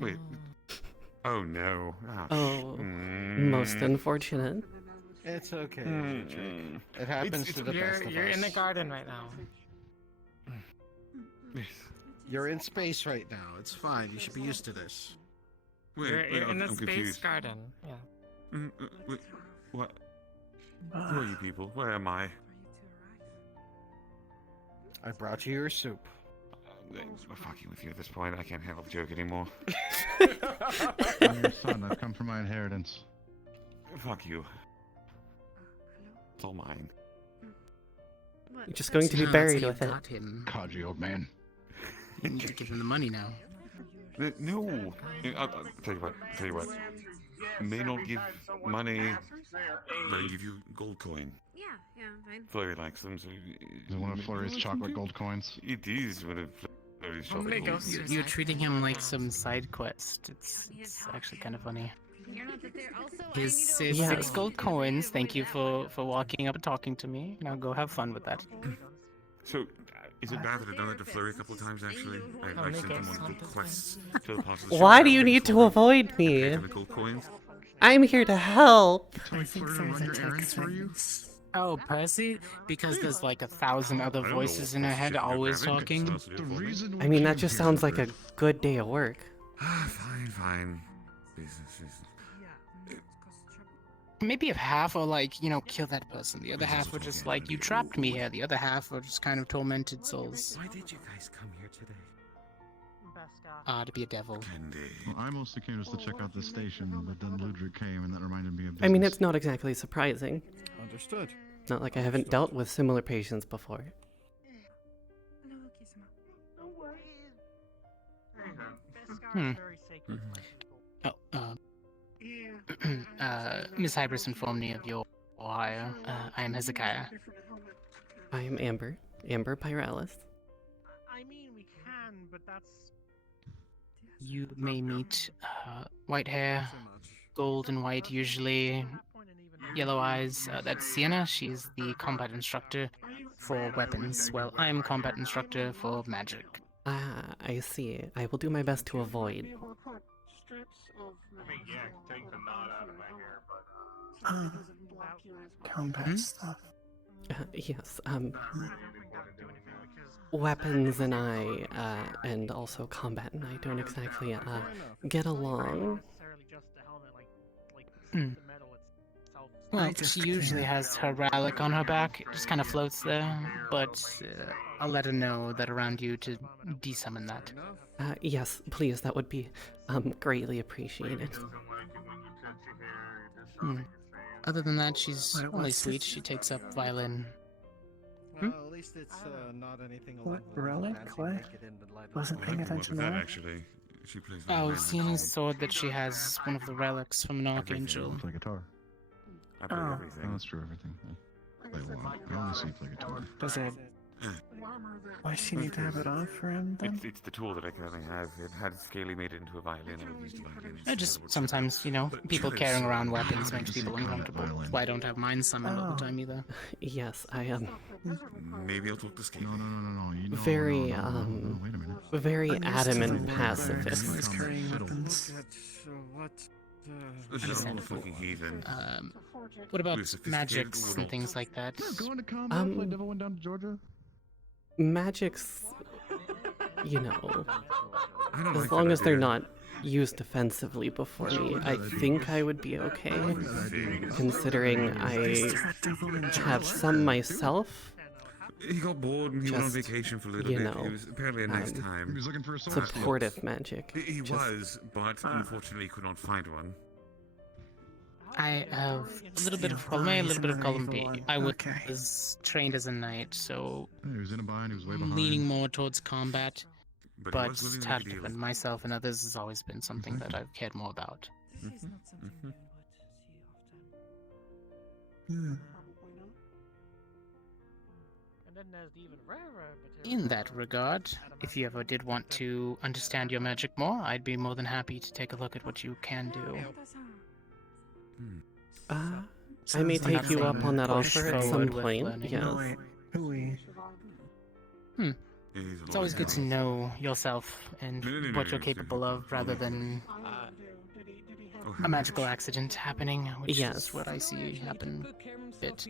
Wait. Oh no. Oh, Mm. most unfortunate. It's okay. Richard. It happens to the best of You're us. in the garden right now. You're in space right now. It's fine. You should be used to this. You're in the I'm space confused. garden. Yeah. Wait, what? Who are you people? Where am I? I brought you your soup. I'm fucking with you at this point. I can't handle the joke anymore. I'm your son. I've come for my inheritance. Fuck you. It's all mine. You're just going to be No, buried that's with how it. you got him. Codgy old man. You need to give him the money now. No. I'll tell you what. May not give money, but I give you gold coin. Yeah, I'm fine. Flurry likes them, so... Is it one of Flurry's chocolate gold coins? It is one of Flurry's How many chocolate gold ghosts coins. You're treating him like some side quest. It's actually kind of funny. You're not that there. Also, Here's I need to 6 gold coins. Thank you for walking up and talking to me. Now go have fun with that. So, is it bad that I've done that to Flurry a couple of times, actually? I sent him on gold quests to the parts of the Why ship. do you need to avoid me? Get him the gold coins. I'm here to help. Tell Flurry to run your errands for you? Oh, Percy? Because there's like 1,000 other voices in her head always talking. The reason I mean, that just sounds like a good day of work. Fine. Maybe if half are like, you know, kill that person. The other half were just like, you trapped me here. The other half were just kind of tormented souls. Why did you guys come here today? To be a devil. Well, I mostly came just to check out the station, but then Ludwig came, and that reminded me of business. I mean, it's not exactly surprising. Understood. Not like I haven't dealt with similar patients before. Miss Hybris informed me of your hire. I am Hezekiah. I am Amber. Amber Pyralis. I mean, we can, but that's... You may meet white hair, gold and white usually, yellow eyes. That's Sienna. She's the combat instructor for weapons. Well, I'm combat instructor for magic. Ah, I see. I will do my best to avoid. I mean, yeah, take the knot out of my hair, but... Combat stuff. Yes, weapons and I, and also combat and I don't exactly, get along. Well, she usually has her relic on her back. It just kind of floats there, but I'll let her know that around you to desummon that. Yes, please, that would be, greatly appreciated. Other than that, she's really sweet. She takes up violin. Well, at least it's not anything along What the relic? fancy What? make it into light Wasn't I paying can work attention with to that, that. actually. She plays Oh, violin. Siena's sword that she has, one of the relics from an archangel. Play guitar. I play Oh. everything. Oh, that's true, everything. I play one. I only see you play guitar. Does it? Why does she need to have it on for him then? It's the tool that I currently have. It had Scaly made it into a violin, and I used a violin. Just sometimes, you know, people carrying around weapons makes people uncomfortable. That's why I don't have mine summoned all the time either. Yes, I am. Maybe I'll talk to Scaly. No. You know, Very, Wait a minute. very I'm used to adamant the pacifist. Always carrying weapons. So what This is all Understandable. fucking heathen. What about We're sophisticated magics and little- things like that? Going to combat like Devil went down to Georgia. Magics, you know, I don't as like long that as they're idea. not used defensively before me, I think I would be okay. Considering I have some myself. He got bored and he went on Just, vacation for a little you bit. know, It was apparently a nice time. He was looking for a sword. Supportive magic. He Just- was, but unfortunately could not find one. I have a little bit of column A, a little bit of column B. I was trained as a knight, so He was in a bind. He was way behind. leaning more towards combat. But he But was living to the have to ideal. defend myself and others has always been something that I've cared more about. In that regard, if you ever did want to understand your magic more, I'd be more than happy to take a look at what you can do. I may I'm take not you saying up on that push offer at some forward with point. learning. Yes. It's always good to know yourself and what you're capable of rather than a magical accident happening, which Yes. is what I see happen a bit.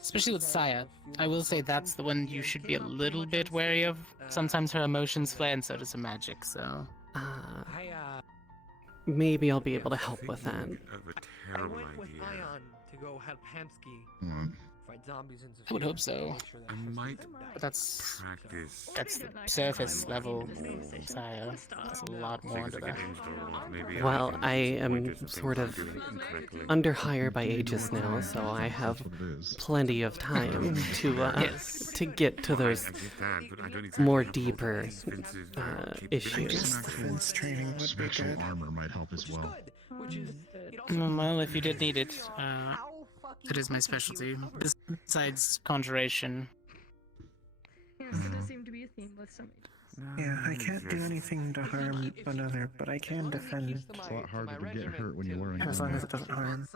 Especially with Saya. I will say that's the one you should be a little bit wary of. Sometimes her emotions flare and so does her magic, so... Maybe I'll be able to help with that. Of a terrible idea. To go help Hamsky fight zombies and I would hope so. I might But that's practice. the surface level Saya. There's a lot more into that. Well, I am sort of under hire by Aegis now, so I have plenty of time to get to those more deeper issues. Defense training would be Special good. armor might help as well. Well, if you did need it, it is my specialty. Besides conjuration. Yeah, so there seemed to be a theme with some Yeah, I can't do anything to harm another, but I can defend. It's a lot harder to get hurt when you're wearing As long armor. as it doesn't harm.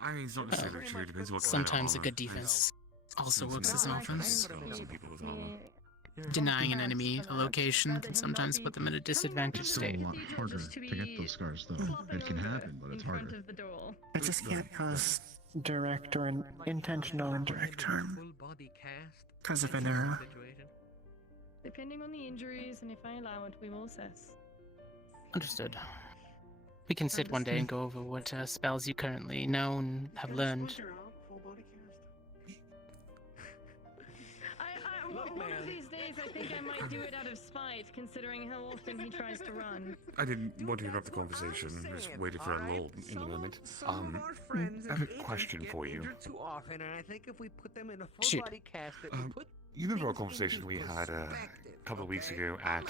I mean, it's not necessarily true. It depends what kind of Sometimes a armor. good defense also works as an offense. Some people with armor. Denying an enemy a location can sometimes put them in a disadvantaged It's still a state. lot harder to get those scars, though. It can happen, but it's harder. I just can't cause direct or intentional indirect harm because of an error. Depending on the injuries, and if I allow it, we will assess. Understood. We can sit one day and go over what spells you currently know and have learned. One of these days, I think I might do it out of spite, considering how often he tries to run. I didn't want to interrupt the conversation. I just waited for a lull in the moment. I have a question for you. Too often, and I think if we put them in a full Shoot. body cast, it would put You remember our conversation we had a couple of weeks ago at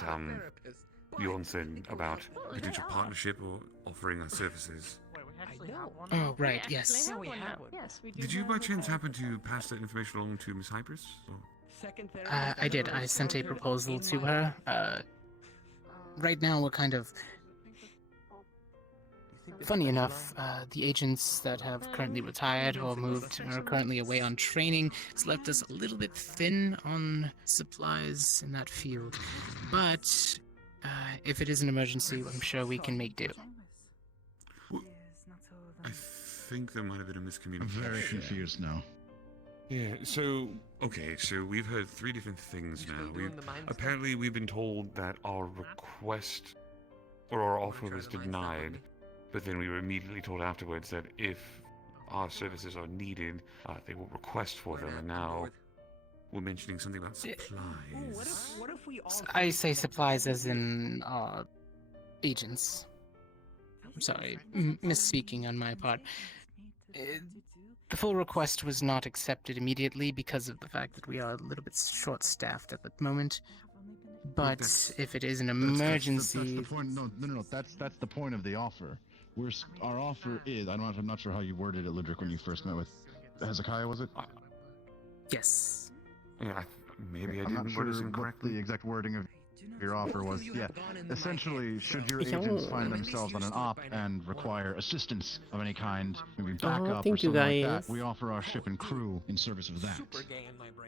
Bjornsson about potential partnership or offering our services? Oh, right, yes. Did you by chance happen to pass that information along to Miss Hypris? Or? I did. I sent a proposal to her. Right now, we're kind of... Funny enough, the agents that have currently retired or moved are currently away on training. It's left us a little bit thin on supplies in that field. But if it is an emergency, I'm sure we can make do. I think there might have been a miscommunication. I'm very confused now. Yeah, so, okay, so we've heard three different things now. Apparently we've been told that our request or our offer was denied, but then we were immediately told afterwards that if our services are needed, they will request for them, and now we're mentioning something about supplies. what if we all I say supplies as in agents. I'm sorry, misspeaking on my part. The full request was not accepted immediately because of the fact that we are a little bit short-staffed at the moment. But if it is an emergency, That's the point. No. That's the point of the offer. Our offer is. I'm not sure how you worded it, Ludric, when you first met with Hezekiah. Was it? Yes. Yeah, maybe I I'm not didn't sure word it what incorrectly. the exact wording of your offer was. Yeah, essentially, should your agents find themselves on an op and require assistance of any kind, maybe backup or thank you, something like guys. that, we offer our ship and crew in service of that.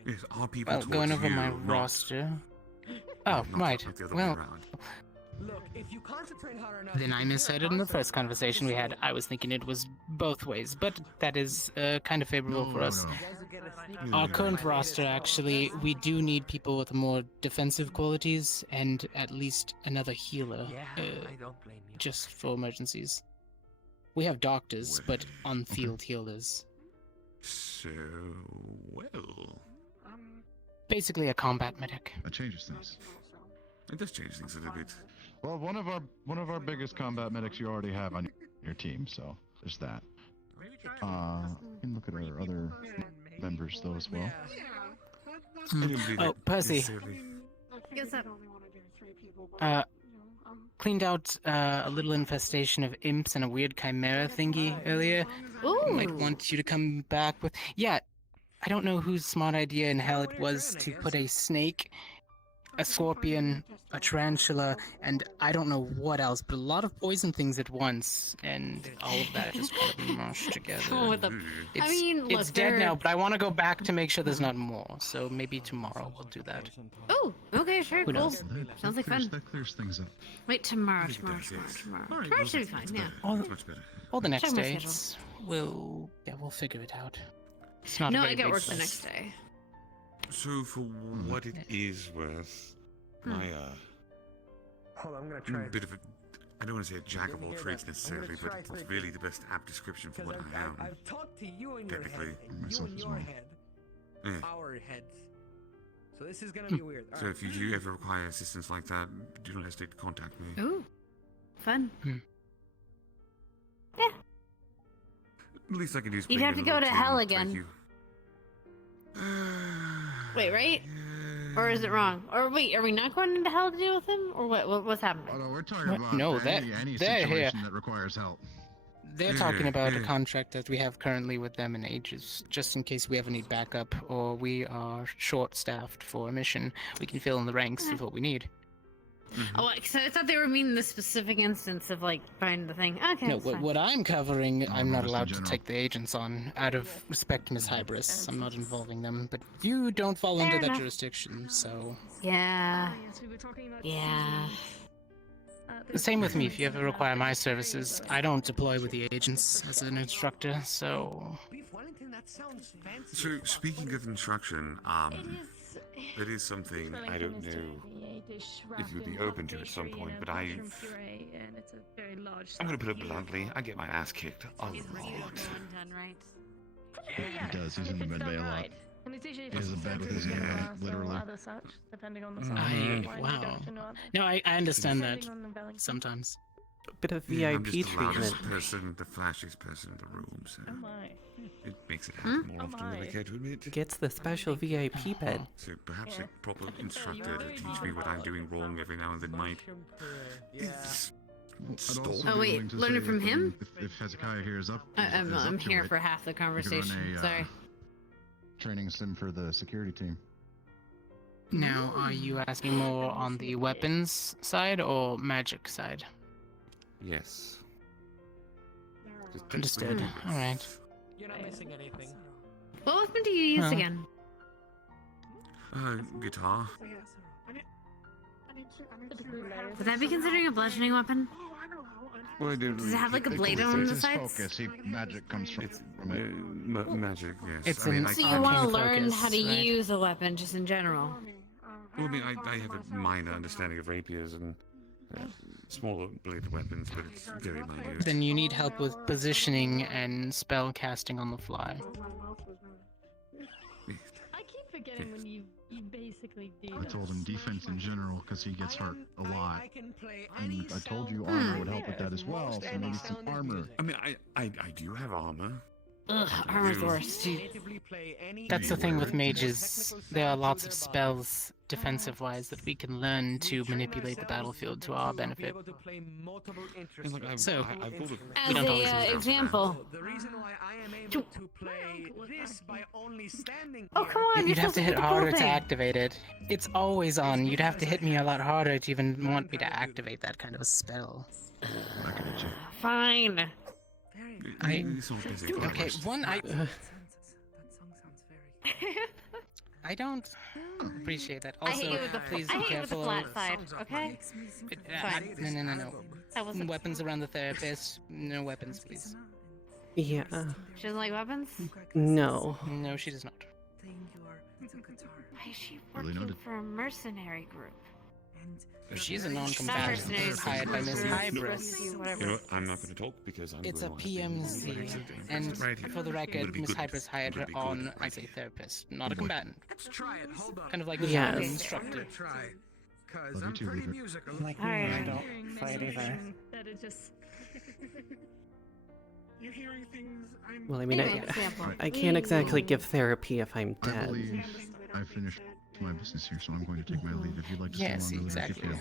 Yes, our people well, going towards over you, my not- roster. Oh, not right. the other way Well, around. Look, if you concentrate hard enough. Then I misheard it in the first conversation we had. I was thinking it was both ways, but that is kind of favorable for us. Our current roster, actually, we do need people with more defensive qualities and at least another healer, I don't blame you. just for emergencies. We have doctors, but on-field healers. So, well... Basically a combat medic. That changes things. It does change things a little bit. Well, one of our biggest combat medics you already have on your team, so there's that. You can look at our other members though as well. Oh, Percy. What's up? Cleaned out a little infestation of imps and a weird chimera thingy earlier. Ooh. Might want you to come back with. Yeah, I don't know whose smart idea in hell it was to put a snake, a scorpion, a tarantula, and I don't know what else, but a lot of poison things at once, and all of that just kind of mashed together. Oh, It's dead now, but I want to go back to make sure there's not more, so maybe tomorrow we'll do that. Oh, okay, sure, Who cool. knows? Sounds like fun. That clears things up. Wait, tomorrow should be fine, yeah. Or the next Check my day. schedule. We'll figure it out. It's not a No, very I got big work the stress. next day. So, for what it is worth, my, Hold on, I'm gonna try. bit of a... I don't want to say a jack of all trades necessarily, but it's really the best apt description for what I am. I've talked to you in your Technically. head, and you in your head, Yeah. our heads. So this is gonna be weird. So if you do ever require assistance like that, do not hesitate to contact me. Ooh, fun. At least I can do is You'd bring have to in a go little to tune. hell Thank again. you. Wait, right? Or is it wrong? Or wait, are we not going into hell to deal with him? Or what's happening? Oh, no, we're talking What? about No, any they're situation here. that requires help. They're talking about a contract that we have currently with them in Aegis, just in case we ever need backup or we are short-staffed for a mission. We can fill in the ranks with what we need. Oh, so I thought they were meaning the specific instance of like finding the thing. Okay. No, that's fine. what I'm covering, I'm not just in allowed to general. take the agents on out of respect to Miss Hybris. I'm not involving them, but you don't fall under Fair that enough. jurisdiction, so... Yeah. Yeah. Same with me, if you ever require my services. I don't deploy with the agents as an instructor, so... So, speaking of instruction, that is something I don't know if you'd be open to at some point, but I'm going to put it bluntly, I get my ass kicked a lot. He does. He's in the med bay a lot. He has a bed with his name on it, literally. Wow. No, I understand that sometimes. A bit of Yeah, I'm VIP just the loudest treatment. person, the flashiest person in the room, so it makes it Hmm? happen more often than I care to admit. Gets the special VIP bed. So perhaps a proper instructor to teach me what I'm doing wrong every now and then might. It's I'd also Oh, be wait, willing to learn it say from if, him? If Hezekiah here is up, I'm is up to here it, for half the we could run conversation. a, Sorry. training sim for the security team. Now, are you asking more on the weapons side or magic side? Yes. Understood. Alright. You're not missing anything. What weapon do you use Well. again? Guitar. Would that be considering a bludgeoning weapon? Well, I don't Does it have like a It- blade it's on the his sides? focus. Magic comes from it. Magic, yes. It's I mean, an So you arcane want to learn focus, how to right? use a weapon just in general? Well, I mean, I have a minor understanding of rapiers and smaller bladed weapons, but it's very minute. Then you need help with positioning and spell casting on the fly. I keep forgetting when you basically do. I told him defense in general because he gets hurt a lot. And I told you Hmm. armor would help with that as well, so maybe some armor. I mean, I do have armor. Ugh, armor's the worst. That's the thing with mages. There are lots of spells, defensive-wise, that we can learn to manipulate the battlefield to our benefit. And look, So, I've thought of As we don't always a use those. example. The reason why I am able to play this by only standing Oh, come on. You'd you're have to supposed hit do the cool harder to thing. activate it. It's always on. You'd have to hit me a lot harder to even want me to activate that kind of a spell. Fine. I- It's all busy. Okay, one I... I don't appreciate that. I Also, hate it with the please I be hate it with the careful. flat side. Okay. Fine. No. That wasn't. Weapons around the therapist. No weapons, please. Yeah. She doesn't like weapons. No. No, she does not. Why is she Really working noted. for a mercenary group? She's a Not non-combatant mercenaries. hired by Miss Hybris. You know what? I'm not going to talk because I'm It's a going to PMZ, and for the record, Miss Hybris hired her on as a therapist, not a combatant. Let's try it. Hold on. Kind of like Yes. an I'm instructor. gonna try. Cause Love you I'm too, pretty Leader. musical. Like me, I don't fight either. That is just. You're hearing things. I'm. Well, I mean, Give me an example. I can't exactly give therapy if I'm I dead. believe I finished my business here, so I'm going to take my leave. If you'd like to Yes, stay longer, exactly. you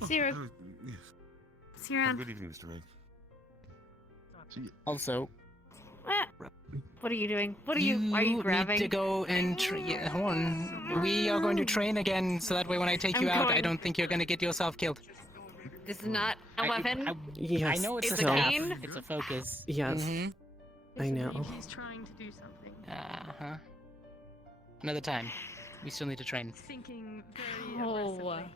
can. Sierra. Yes. Sierra. Good evening, Mr. Ray. Also, What are you doing? What are you? Are you grabbing? need to go and hold on. We are going to train again, so that way when I take you I'm out, I going. don't think you're going to get yourself killed. This is not a weapon. Yes, I know it's It's a a staff. cane? It's a focus. Yes. Mhm. I know. He's trying to do something. Uh-huh. Another time. We still need to train. Thinking very Oh. aggressively.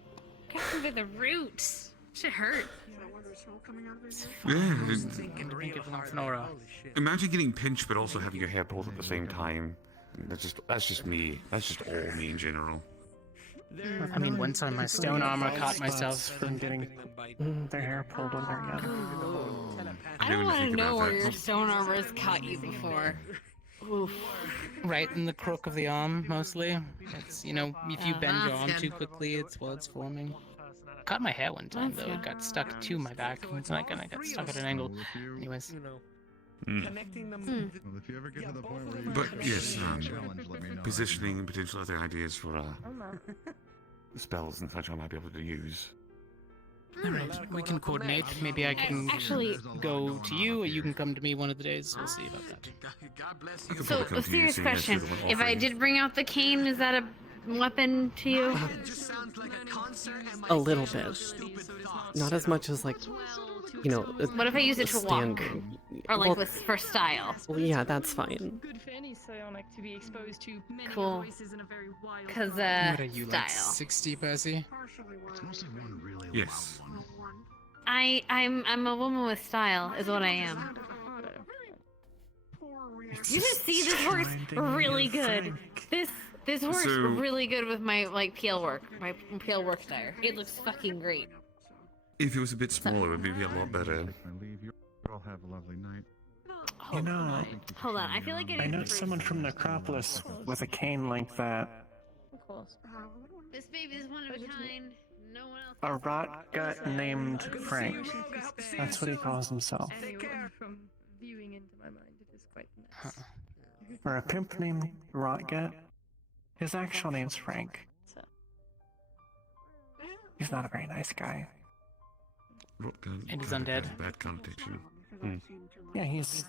Get rid of the roots. Should hurt. Yeah, Think of Nora. imagine getting pinched but also having your hair pulled at the same time. That's just me. That's just all me in general. I mean, once on my stone armor, caught myself. From getting their hair pulled in their head. I don't want to know where your stone armor has caught you before. Oof. Right in the crook of the arm, mostly. It's, you know, if you bend your arm too quickly, it's forming. Caught my hair one time, though. It got stuck to my back. It's like, and I got stuck at an angle. Anyways. Connecting them. Well, if you ever get to the point where you But get yes, challenge, let me know. positioning and potential other ideas for spells and such I might be able to use. Alright, we can coordinate. Maybe I can Actually- go to you, or you can come to me one of the days. We'll see about that. I could So, probably come a to you, serious seeing as you're question. the one If I offering. did bring out the cane, is that a weapon to you? A little bit. Not as much as, like, you know, What if I use it to walk? standing. Or like Well, with for style? well, yeah, that's fine. Good for any psionic to be exposed to many Cool. voices in a very wild. Because What are you, like style. 60, Percy? It's mostly one really Yes. loud one. I'm a woman with style, is what I am. You should see this works really good. This works So- really good with my PL work, my PL work style. It looks fucking great. If it was a bit smaller, it would be a lot better. If I leave, you all have a lovely night. You know, Hold on, I feel like I know someone from Necropolis with a cane like that. This baby is one of a kind. No one else. A rot gut named Frank. That's what he calls himself. Anyone from viewing into my mind, it is quite nice. Or a pimp named Rotgut. His actual name's Frank. He's not a very nice guy. And he's undead. Bad connotation. Yeah, he's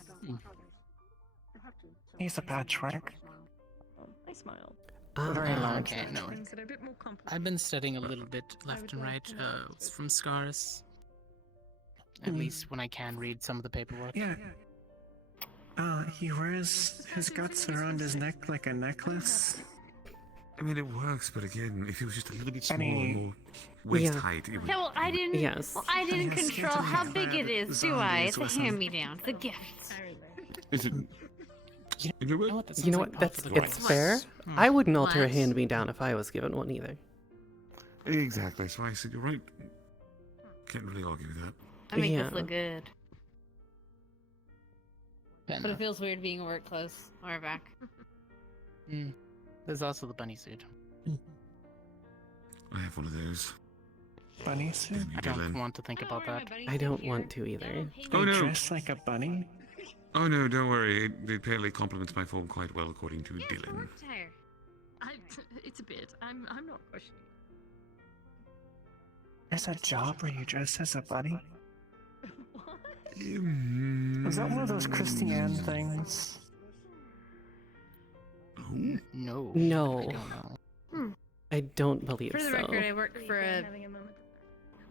a patchwork. I smiled. Very large. Okay, no. Things that are a bit more complex. I've been studying a little bit left and right from Scaris. At least when I can read some of the paperwork. Yeah. He wears his guts around his neck like a necklace. I mean, it works, but again, if it was just a little bit I smaller, mean, more waist yeah. height, it would... Yeah, well, I didn't. Yes. Well, I didn't Yes, control get how to big it is, do I? It's a hand-me-down. It's a gift. Is it... You know what? That You sounds know like what? That's part of the it's price. fair. Hmm. I wouldn't alter a What? hand-me-down if I was given one either. Exactly, so I said, you're right. Can't really argue with that. I make Yeah. this look good. Fair But it enough. feels weird being work close on our back. Hmm. There's also the bunny suit. I have one of those. Bunny suit? I don't want to think about that. I don't want to either. Oh, You no. dress like a bunny? Oh no, don't worry. It apparently complements my form quite well, according to Dylan. It's a bit. I'm not questioning. There's a job where you dress as a bunny? Mm, Is that one of those Christiane things? No. No. I don't know. I don't believe For the so. record, I work for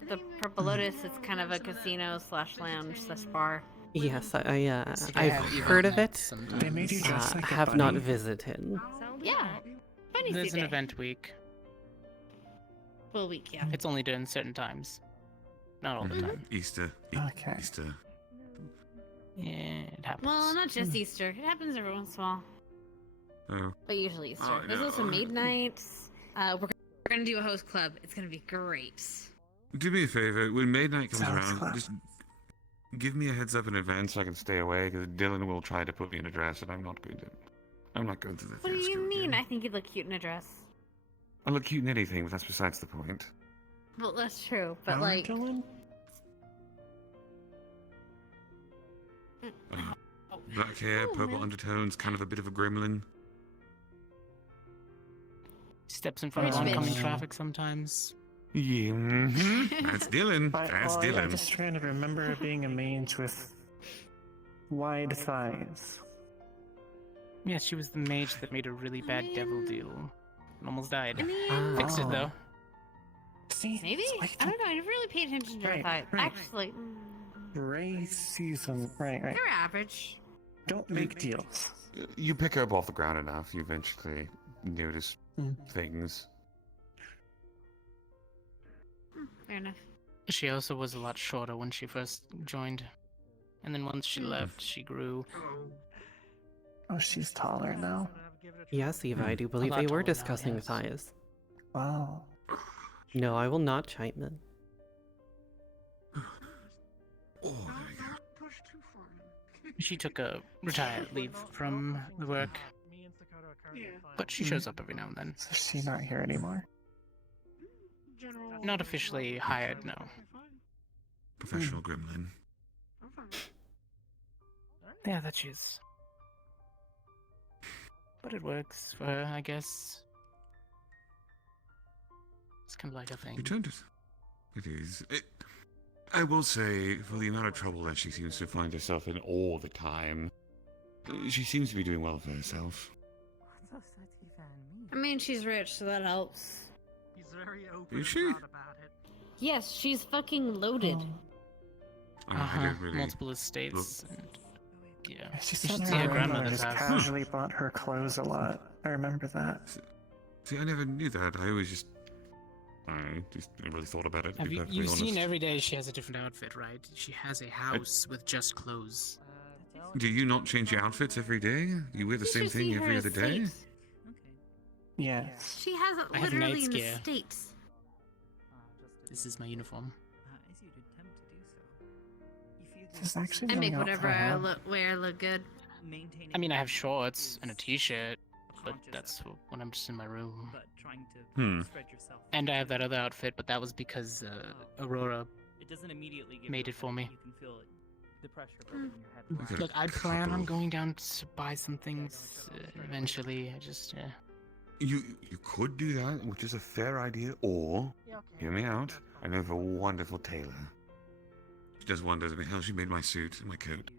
the Purple Lotus. It's kind of a casino / lounge / bar. Yes, like I've I have heard of even it. sometimes. They made you dress like a Have not bunny? visited. Yeah. Funny There's an day. event week. Full week, yeah. It's only during certain times. Not all the time. Easter. Okay. Easter. Yeah, it happens. Well, not just Easter. It happens every once in a while. Oh. But usually Easter. Oh, There's no. also maid nights. We're gonna do a host club. It's gonna be great. Do me a favor. When Maid Night comes Sounds around, fun. just give me a heads up in advance so I can stay away, because Dylan will try to put me in a dress, and I'm not going to the What do theatre you school mean? again. I think you'd look cute in a dress. I look cute in anything, but that's besides the point. Well, that's true. But Our like, Dylan? Black hair, purple undertones, kind of a bit of a gremlin. Steps in front of Which oncoming bitch? traffic sometimes. Yeah, that's Dylan. That's I'm Dylan. just trying to remember being a mage with wide thighs. Yeah, she was the mage that made a really bad devil deal. And almost died. I mean, Fixed it Oh. though. See? maybe? I don't know. I never really paid attention to her Right, thighs. right. Actually, Ray season. Right. they're average. Don't make deals. You pick her up off the ground enough, you eventually notice things. Fair enough. She also was a lot shorter when she first joined. And then once she left, she grew. Oh, she's taller now. Yes, Eva, I do believe lot they were taller now, discussing yes. thighs. Wow. No, I will not chime in. Oh, there we go. She took a retired leave from the work. But she shows up every now and then. So she's not here anymore. Not officially hired, no. Professional gremlin. Yeah, that she is. But it works for her, I guess. It's kind of like a thing. You turned it. It is. I will say, for the amount of trouble that she seems to find herself in all the time, she seems to be doing well for herself. I mean, she's rich, so that helps. He's very open Is she? and proud about it. Yes, she's fucking loaded. Oh, I don't really Multiple estates. And, yeah. She You said should her see her grandmother grandmother's just house. casually bought her clothes a lot. I remember that. See, I never knew that. I always just. I just never really thought about it, to Have be you, perfectly you've honest. seen every day she has a different outfit, right? She has a house with just clothes. Do you not change your outfits every day? You wear the You same should see thing her every other day? estate. Yes. She has it I have literally night in the scare. States. This is my uniform. This is actually I make going out whatever for I her. wear look good. I mean, I have shorts and a t-shirt, but that's when I'm just in my room. And I have that other outfit, but that was because Aurora made it for me. Okay. Look, I plan on going down to buy some things eventually. I just, You could do that, which is a fair idea, or hear me out. I know of a wonderful tailor. She does wonders. I mean, hell, she made my suit and my coat.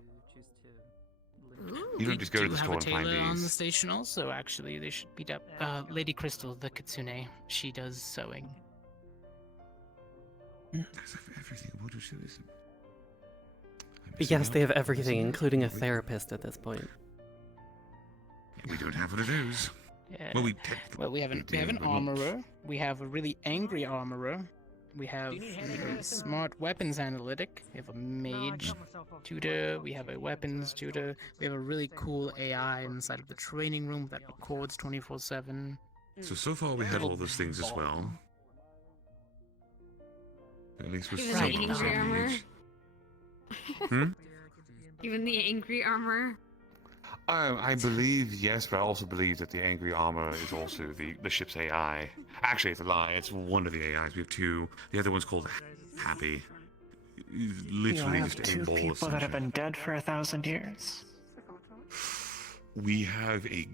You don't just go to the store and We do have find a tailor on the these. station also, actually. They should beat up Lady Crystal, the Kitsune. She does sewing. That's everything. What do she listen? Yes, they have everything, including a therapist at this point. We don't have one of those. Yeah. Well, we have an do, but not- armorer. We have a really angry armorer. We have a smart weapons analytic. We have a mage tutor. We have a weapons tutor. We have a really cool AI inside of the training room that records 24/7. So far we have all those things as well. At least with Even some the of angry armor. age. Hmm? Even the angry armor. I believe yes, but I also believe that the angry armor is also the ship's AI. Actually, it's a lie. It's one of the AIs. We have two. The other one's called Happy. He's You literally have just a two ball of people that have sunshine. been dead for 1,000 years. We have a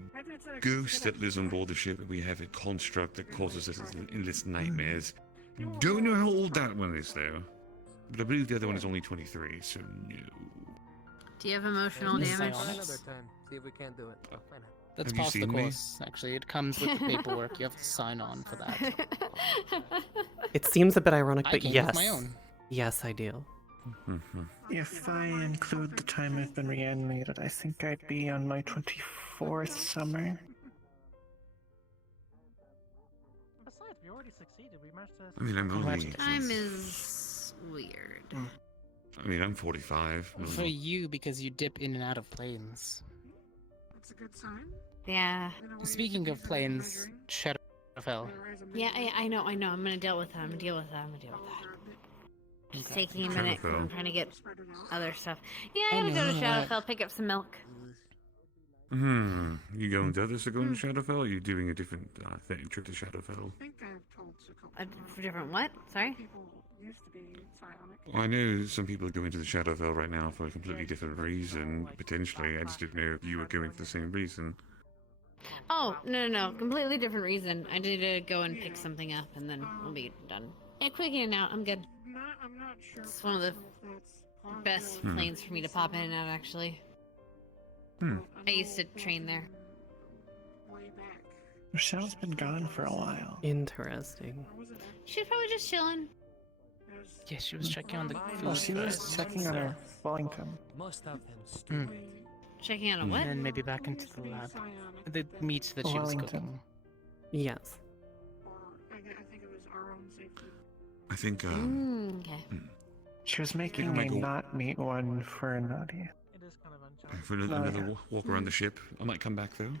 ghost that lives on board the ship, and we have a construct that causes us endless nightmares. Don't know how old that one is, though. But I believe the other one is only 23, so no. Do you have emotional Yes, I damage? am. Another time. See if we can't do it. Why not? That's Have you past the seen me? course, actually. It comes with the paperwork. You have to sign on for that. It seems a bit ironic, I but came yes. with my own. Yes, I do. If I include the time I've been reanimated, I think I'd be on my 24th summer. I mean, I'm only. Time is weird. I mean, I'm 45. For you, because you dip in and out of planes. That's a good sign. Yeah. Speaking of planes, Shadowfell. Yeah, I know. I'm gonna deal with that. I'm gonna deal with that. It's taking a minute 'cause I'm trying to get other stuff. Yeah, I gotta go to Shadowfell, pick up some milk. You going to others to go to Shadowfell, or are you doing a different trip to Shadowfell? I think I've told a couple A different what? Sorry? people used to be psionic. Well, I know some people are going to the Shadowfell right now for a completely different reason, potentially. I just didn't know if you were going for the same reason. Oh, no. Completely different reason. I need to go and pick something up, and then we'll be done. Yeah, quick in and out. I'm good. I'm not sure. It's one of the best planes for me to pop in and out, actually. I used to train there. Michelle's been gone for a while. Interesting. She's probably just chilling. Yeah, she was checking on the food. Well, she was checking on her Wellington. Most of them stupid. Checking on a what? And then maybe back into the lab. The meat that she was cooking. Yes. I think it was our own safety. I think, okay. She was making a not meat one for Nadia. For another walk around the ship. I might come back, though.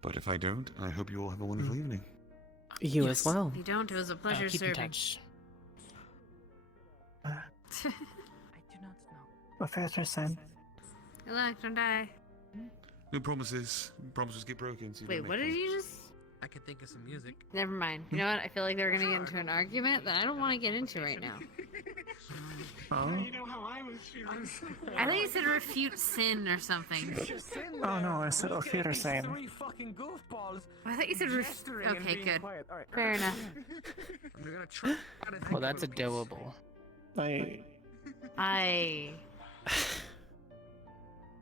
But if I don't, I hope you all have a wonderful evening. You as well. If you don't, it was a pleasure keep in serving. touch. I do not know. Professor Sen. Good luck, don't die. No promises. Promises get broken. So you Wait, don't what make did them. you just... I could think of some music. Never mind. You know what? I feel like they're gonna get into an argument that I don't want to get into right now. You know how I was feeling. I think you said refute sin or something. Oh no, I said Ophir Sen. Three fucking goofballs. I thought you said gesturing and okay, being good. quiet. All right. Fair enough. I'm gonna try to think Well, that's of a piece. adorable. I have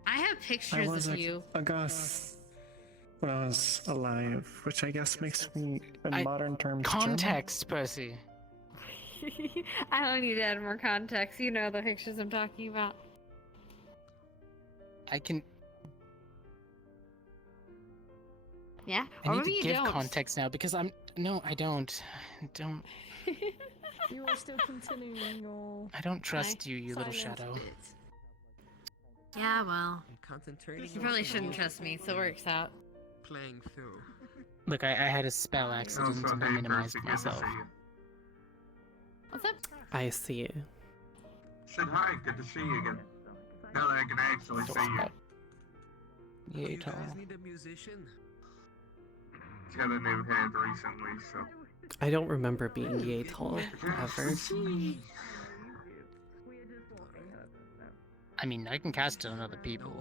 I pictures was of you. a ghost when I was alive, which I guess makes me, in modern terms, Context, Percy. I don't need to add more context. You know the pictures I'm talking about. I can. Yeah? I Or need maybe to you give don't. context now because I'm. No, I don't. Don't. You are still continuing your. I don't trust you, you little shadow. Yeah, well. Concentrating. You probably shouldn't trust me, so it works out. Playing through. Look, I had a spell accident and I minimized myself. What's up? I see you. Said hi, good to see you again. Now that I can actually see you. Yeah, tall. Need a musician? He's got a new head recently, so. I don't remember being yay tall ever. I mean, I can cast it on other people.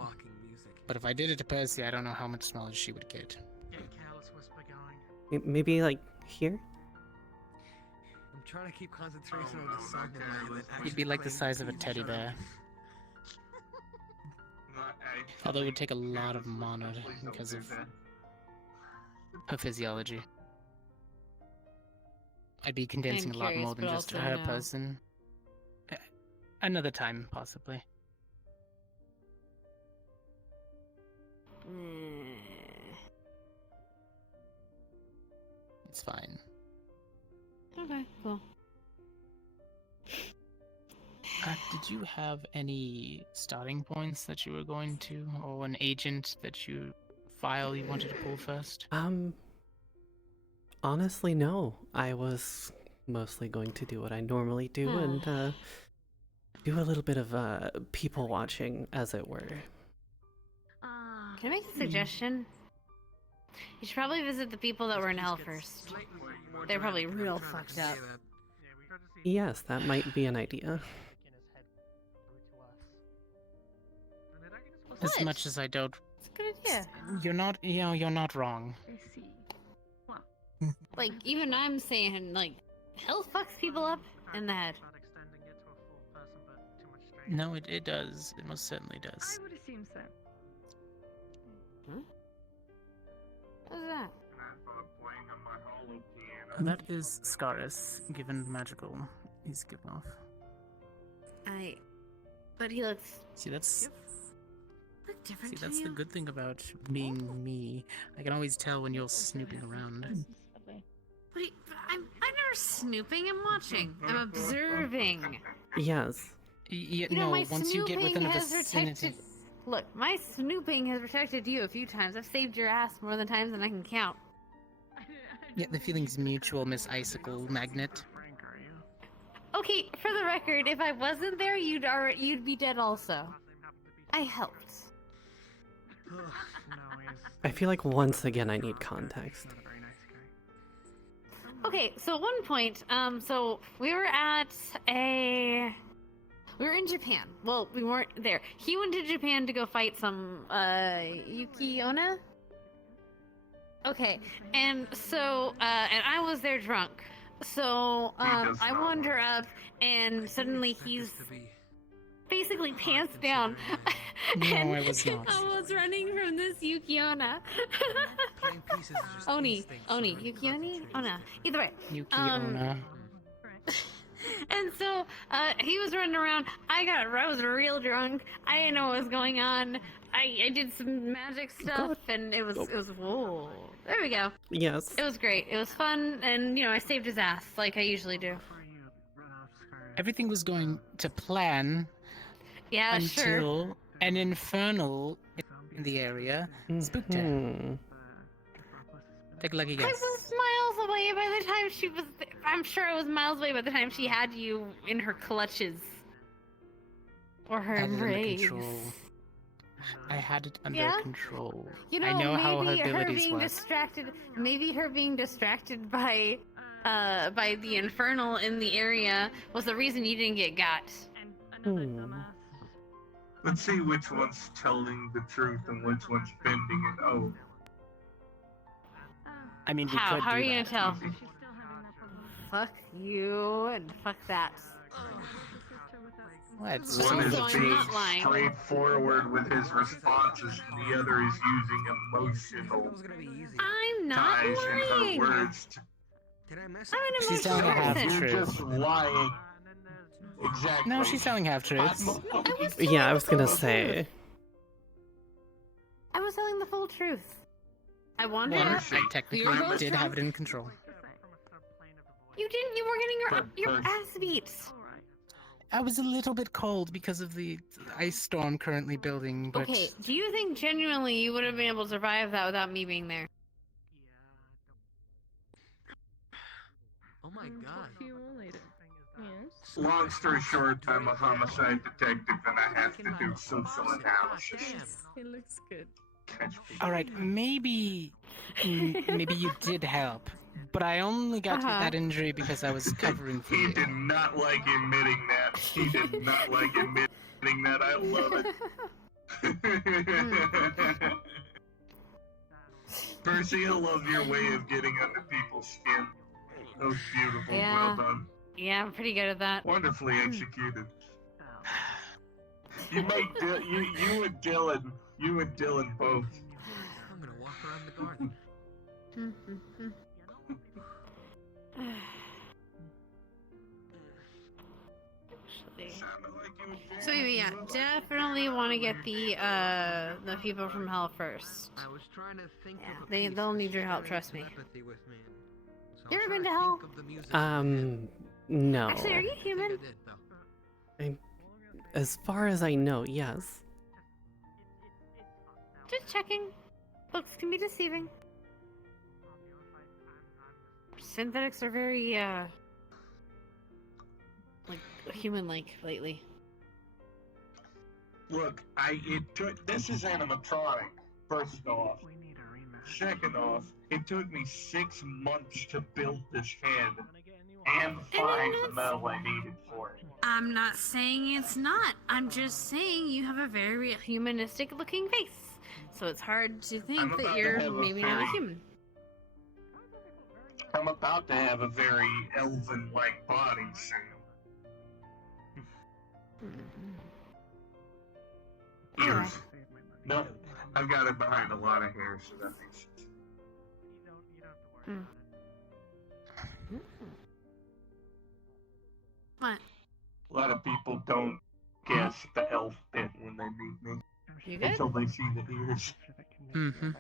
But if I did it to Percy, I don't know how much knowledge she would get. Careless whisper going. Maybe like here? I'm trying to keep concentration on the song in my head. He'd be like the size of a teddy bear. Although it would take a lot of mana because of her physiology. I'd be condensing a lot more than just her person. Another time, possibly. It's fine. Okay, cool. Did you have any starting points that you were going to, or an agent that you wanted to pull first? Honestly, no. I was mostly going to do what I normally do and do a little bit of people watching, as it were. Can I make a suggestion? You should probably visit the people that were in hell first. They're probably real fucked up. Yes, that might be an idea. As much as I don't, It's a good idea. you're not wrong. Like, even I'm saying, like, hell fucks people up in the head. No, it does. It most certainly does. I would assume so. What was that? That is Scarus, given magical. He's given off. But he looks... See, that's... Look different to that's you. the good thing about being me. I can always tell when you're snooping around. But I've never matter of snooping? I'm watching. I'm observing. Yes. You know, my once you get within snooping a has vicinity. protected. Look, my snooping has protected you a few times. I've saved your ass more than times than I can count. Yeah, the feeling's mutual, Miss Icicle Magnet. Okay, for the record, if I wasn't there, you'd be dead also. I helped. I feel like once again I need context. Okay, so at one point, so we were in Japan. Well, we weren't there. He went to Japan to go fight some, Yuki Onna? Okay, and so, and I was there drunk. So, I wander up, and suddenly he's basically pants down. No, I was not. I was running from this Yuki Onna. Oni, Yuki Onna. Either way. Yuki Onna. And so, he was running around. I was real drunk. I didn't know what was going on. I did some magic stuff, and it was, whoa. There we go. Yes. It was great. It was fun, and, I saved his ass, like I usually do. Everything was going to plan Yeah, until sure. an infernal in the area spooked her. Take a lucky guess. I was miles away by the time she was there. I'm sure I was miles away by the time she had you in her clutches. Or her embrace. I had it under control. I know how her maybe abilities being work. Maybe her being distracted by the infernal in the area was the reason you didn't get got. Let's see which one's telling the truth and which one's bending it. Oh. I mean, How could are do you gonna that. tell? Fuck you and fuck that. What? One is Also, I'm being not lying. straightforward with his responses, and the other is using emotional I'm not ties in her lying. words. I'm an She's emotional telling half person. You're just lying. Exactly. No, she's telling half truths. Yeah, I was gonna say. I was telling the full truth. I wandered Well, up. I technically You were both did drunk. have it in control. You didn't. You were getting your ass beat. I was a little bit cold because of the ice storm currently building, but Okay. Do you think genuinely you would have been able to survive that without me being there? Oh my god. Yes. Long story short, I'm a homicide detective and I have to do social analysis. It looks good. Catch people. all right, maybe you did help, but I only got that injury because I was covering for He you. did not like admitting that. He did not like admitting that. I love it. Percy, I love your way of getting under people's skin. That was beautiful. Yeah. Well done. Yeah, I'm pretty good at that. Wonderfully executed. You make you and Dylan both. I'm gonna walk around the garden. So yeah, definitely want to get the people from hell first. I was trying to think Yeah, of a they'll piece need your of help. sharing Trust me. telepathy with me. So You I ever was been to trying hell? think of the music No. Actually, are you human? As far as I know, yes. Just checking. Looks can be deceiving. Synthetics are very like human-like lately. Look, this is animatronic, first off. Second off, it took me 6 months to build this hand and find the metal I needed for it. I'm not saying it's not. I'm just saying you have a very humanistic-looking face, so it's hard to I'm think about that to you're have a maybe not a very- human. I'm about to have a very elven-like body soon. Ears. No, I've got it behind a lot of hair, so that makes sense. What? A lot of people don't guess the elf bit when they meet me. You good? Until they see the ears. Mm-hmm.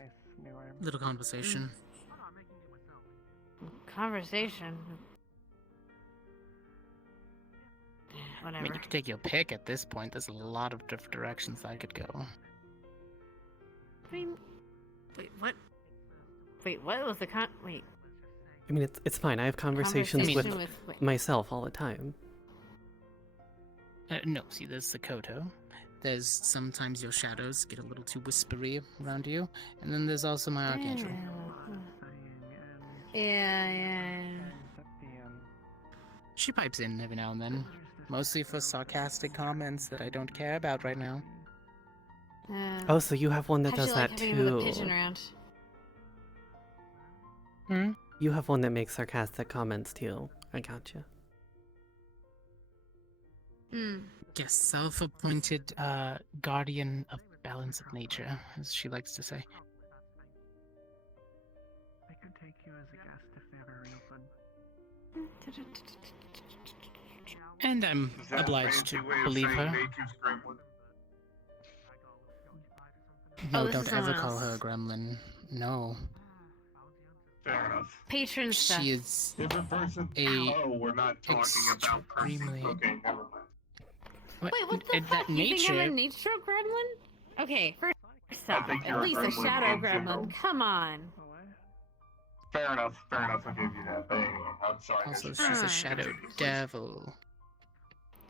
Little conversation. Conversation. I whatever. mean, you can take your pick at this point. There's a lot of different directions I could go. I mean, wait, what? Wait, what was the wait? I mean, it's fine. I have conversations with wait. myself all the time. No, see, there's the Koto. There's sometimes your shadows get a little too whispery around you. And then there's also my Archangel. Yeah. She pipes in every now and then. Mostly for sarcastic comments that I don't care about right now. Oh, so you have one that How'd does you that like having another too. pigeon around? Hmm? You have one that makes sarcastic comments too. I gotcha. Yes, self-appointed guardian of balance of nature, as she likes to say. I could take you as a guest if they ever reopen. And I'm Is that a obliged to fancy way of believe saying her. nature's gremlin? No, this is don't ever someone call her else. a gremlin. No. Fair enough. Patron stuff. She is Different person. Oh, we're not talking about person. extremely- Okay, never mind. Wait, what the and fuck? that You think I'm a nature- nature gremlin? Okay, first off, think you're at a least a gremlin shadow in general. gremlin. Come on. Fair enough. Fair enough. I'll give you that. But anyway, I'm sorry. Also, Mr. she's a President. shadow Continue, please. devil.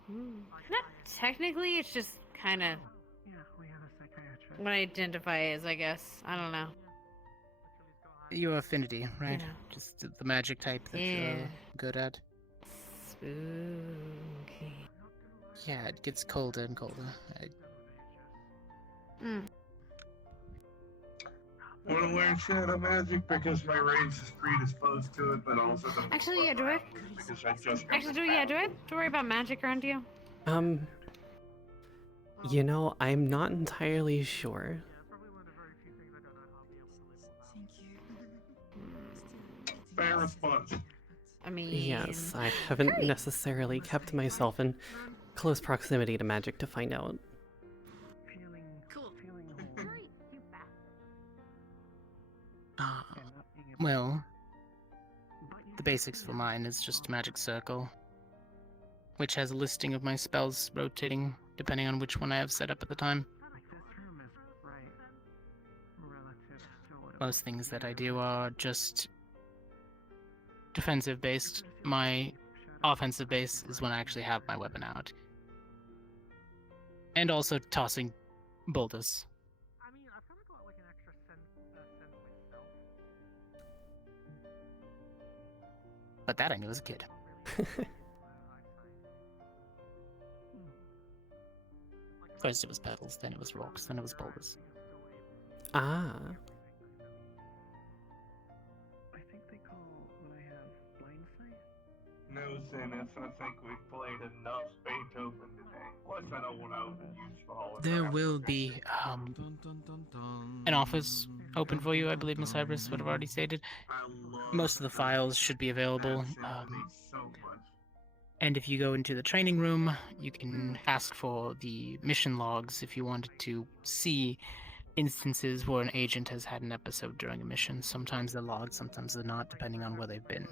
Not technically, it's just kind of what I identify as, I guess. I don't know. Your affinity, right? Yeah. Just the magic type that Yeah. you're good at. Spooky. Yeah, it gets colder and colder. I want to learn shadow magic because my race is predisposed to it, but also don't. Actually, yeah, do I? Because I just Actually, do I have to worry about magic around you? You know, I'm not entirely sure. Fair response. I mean, Yes, I haven't necessarily kept myself in close proximity to magic to find out. Cool. Well, the basics for mine is just Magic Circle, which has a listing of my spells rotating depending on which one I have set up at the time. Most things that I do are just defensive based. My offensive base is when I actually have my weapon out. And also tossing boulders. But that I knew as a kid. First it was petals, then it was rocks, then it was boulders. Ah. No, Zenith, I think we've played enough Beethoven today. Plus, I don't want to overuse the hologram. There will be an office open for you, I believe Miss Hybris would have already stated. Most of the files should be available. And if you go into the training room, you can ask for the mission logs if you wanted to see instances where an agent has had an episode during a mission. Sometimes they're logged, sometimes they're not, depending on where they've been.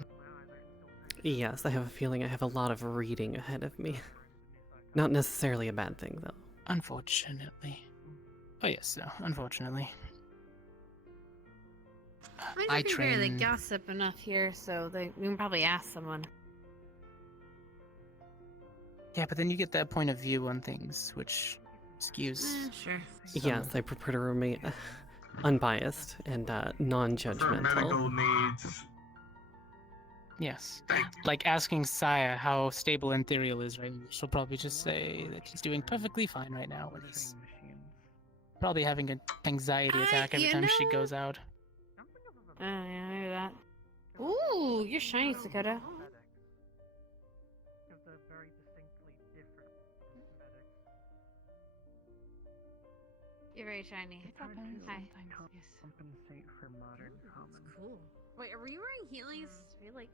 Yes, I have a feeling I have a lot of reading ahead of me. Not necessarily a bad thing, though. Unfortunately. Oh yes, no, unfortunately. I think we barely gossip enough here, so we can probably ask someone. Yeah, but then you get that point of view on things, which skews. Sure. Yes, I prefer to remain unbiased and For non-judgmental. medical needs. Yes. Like asking Saya how stable Ethereal is right now. She'll probably just say that he's doing perfectly fine right now. And he's probably having an anxiety attack every time she goes out. Yeah, I hear that. Ooh, you're shiny, Sakota. You're very shiny. Hi. Compensate for modern common. Cool. Wait, are you wearing heelys? Are you like...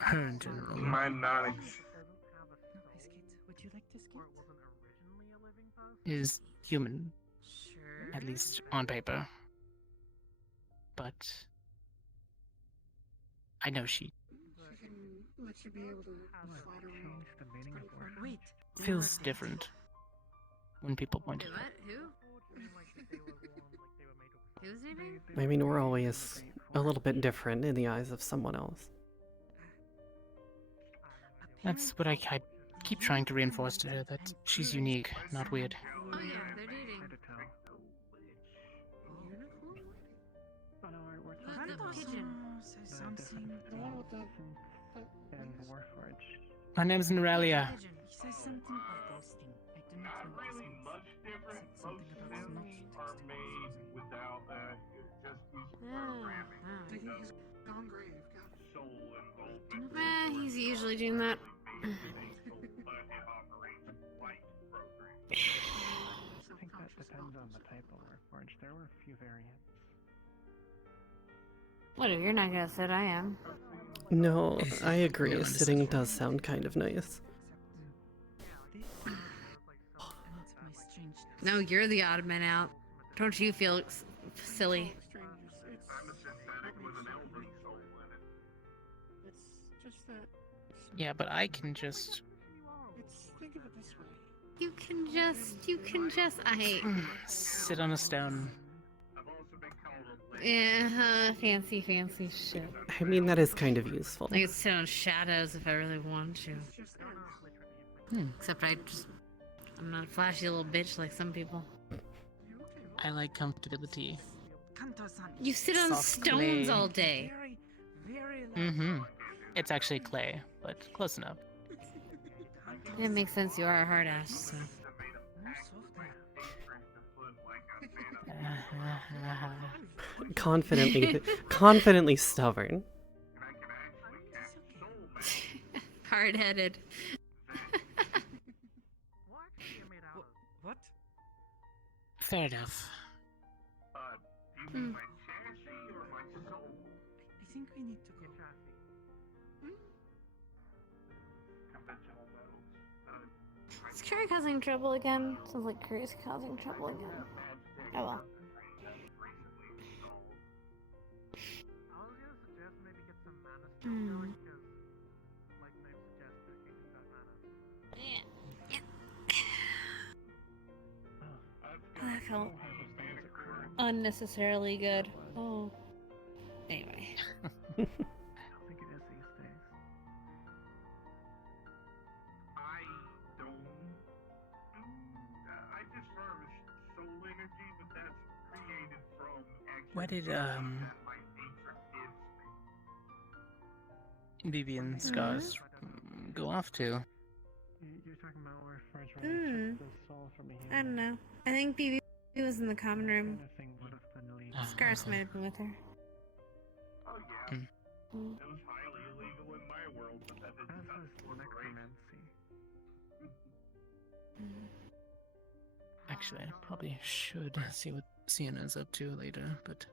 Her in general. My not Would you like to skip? Is human, Sure. at least on paper. But I know she let you be able to fly around. The meaning of work. Wait. Feels different when people point Wait, it out. what? Who? Who's your name? I mean, we're always a little bit different in the eyes of someone else. That's what I keep trying to reinforce to her, that she's unique, not weird. Oh yeah, they're dating. What the pigeon? And Warforged. My name's Nerelia. Not really much different. Most Sims are made without just using programming. He's gone grave. Soul involved. He's usually doing that. But it operates like programming. I think that depends on the type of Warforged. There were a few variants. Whatever, you're not gonna sit, I am. No, I agree. Sitting does sound kind of nice. No, you're the odd man out. Don't you feel silly? I'm a synthetic with an elven soul in it. It's just that. Yeah, but I can just... Think of it this way. You can just, I... sit on a stone. I've also been called a Yeah, fancy shit. I mean, that is kind of useful. I could sit on shadows if I really want to. Except I'm not a flashy little bitch like some people. I like comfortability. You sit on Soft stones clay. all day. Mm-hmm. It's actually clay, but close enough. It makes sense, you are a hard ass, so. Confidently stubborn. Hard-headed. What? Fair enough. Do you mean my chassis or my soul? I think we need to go. Conventional metals. Is Curry causing trouble again? Sounds like Curry's causing trouble again. Oh well. That felt unnecessarily good. Oh. Anyway. I don't think it is these days. I just furnish soul energy, but that's created from Where did, BB and Scars go off to? You're talking about Warforged when you took the soul from a human. I don't know. I think BB was in the common room. Kind of thing would have been legal. Scars might have been with her. Oh yeah. It was highly illegal in my world, but that didn't As was necromancy. Actually, I probably should see what Sienna's up to later, but...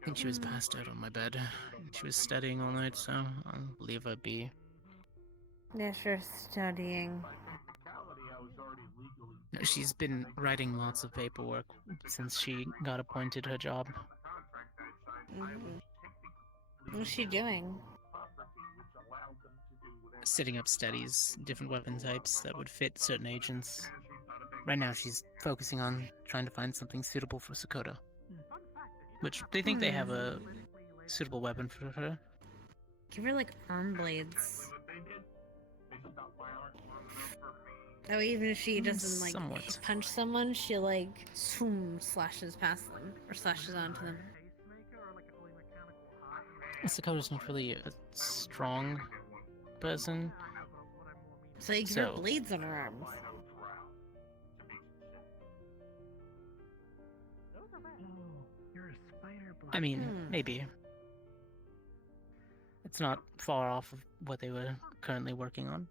I think she was passed out on my bed. She was studying all night, so I'll leave her be. Yeah, sure, studying. No, she's been writing lots of paperwork since she got appointed her job. What's she doing? Setting up studies, different weapon types that would fit certain agents. Right now she's focusing on trying to find something suitable for Sakota. Which, they think they have a suitable weapon for her. Give her, like, arm blades. That way, even if she doesn't, like, Somewhat. punch someone, she, like, slashes past them. Or slashes onto them. Sakota's not really a strong person. So you give her blades on her arms. I mean, maybe. It's not far off of what they were currently working on.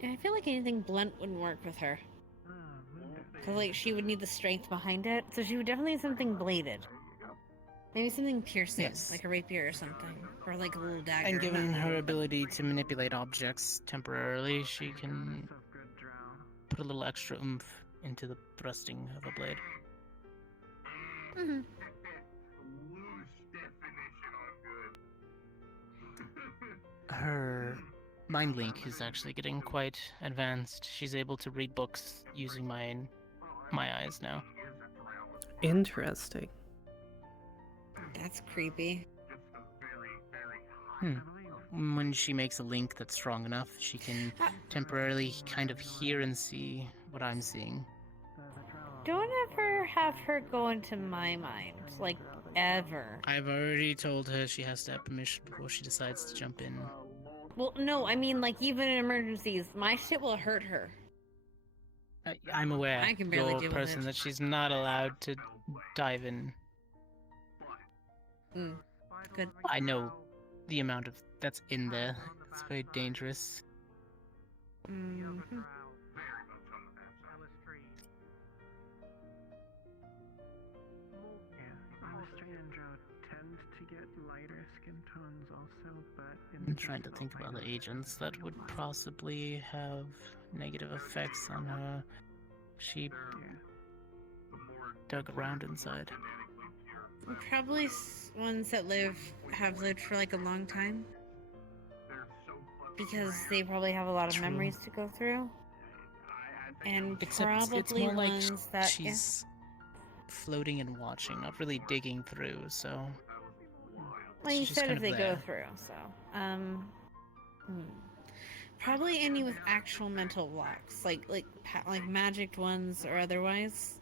Yeah, I feel like anything blunt wouldn't work with her. Because, like, she would need the strength behind it, so she would definitely need something bladed. Maybe something piercing, like a rapier or something. Or, like, a little dagger. And given her ability to manipulate objects temporarily, she can put a little extra oomph into the thrusting of a blade. her mind link is actually getting quite advanced. She's able to read books using my eyes now. Interesting. That's creepy. When she makes a link that's strong enough, she can temporarily kind of hear and see what I'm seeing. Don't ever have her go into my mind, like, ever. I've already told her she has to have permission before she decides to jump in. Well, no, I mean, like, even in emergencies, my shit will hurt her. I'm aware, I can barely you're deal a with person it. that she's not allowed to dive in. Good. I know the amount of that's in there. It's very dangerous. Mm-hmm. Alestri and Joe tend to get lighter skin tones also, but I'm trying to think of other agents that would possibly have negative effects on her. She dug around inside. Probably ones that have lived for like a long time. Because they probably have a lot of memories to go through. And Except probably it's more like ones that she's floating and watching, not really digging through, so... Well, you she's just said kind if of they there. go through, so probably any with actual mental blocks, like magicked ones or otherwise.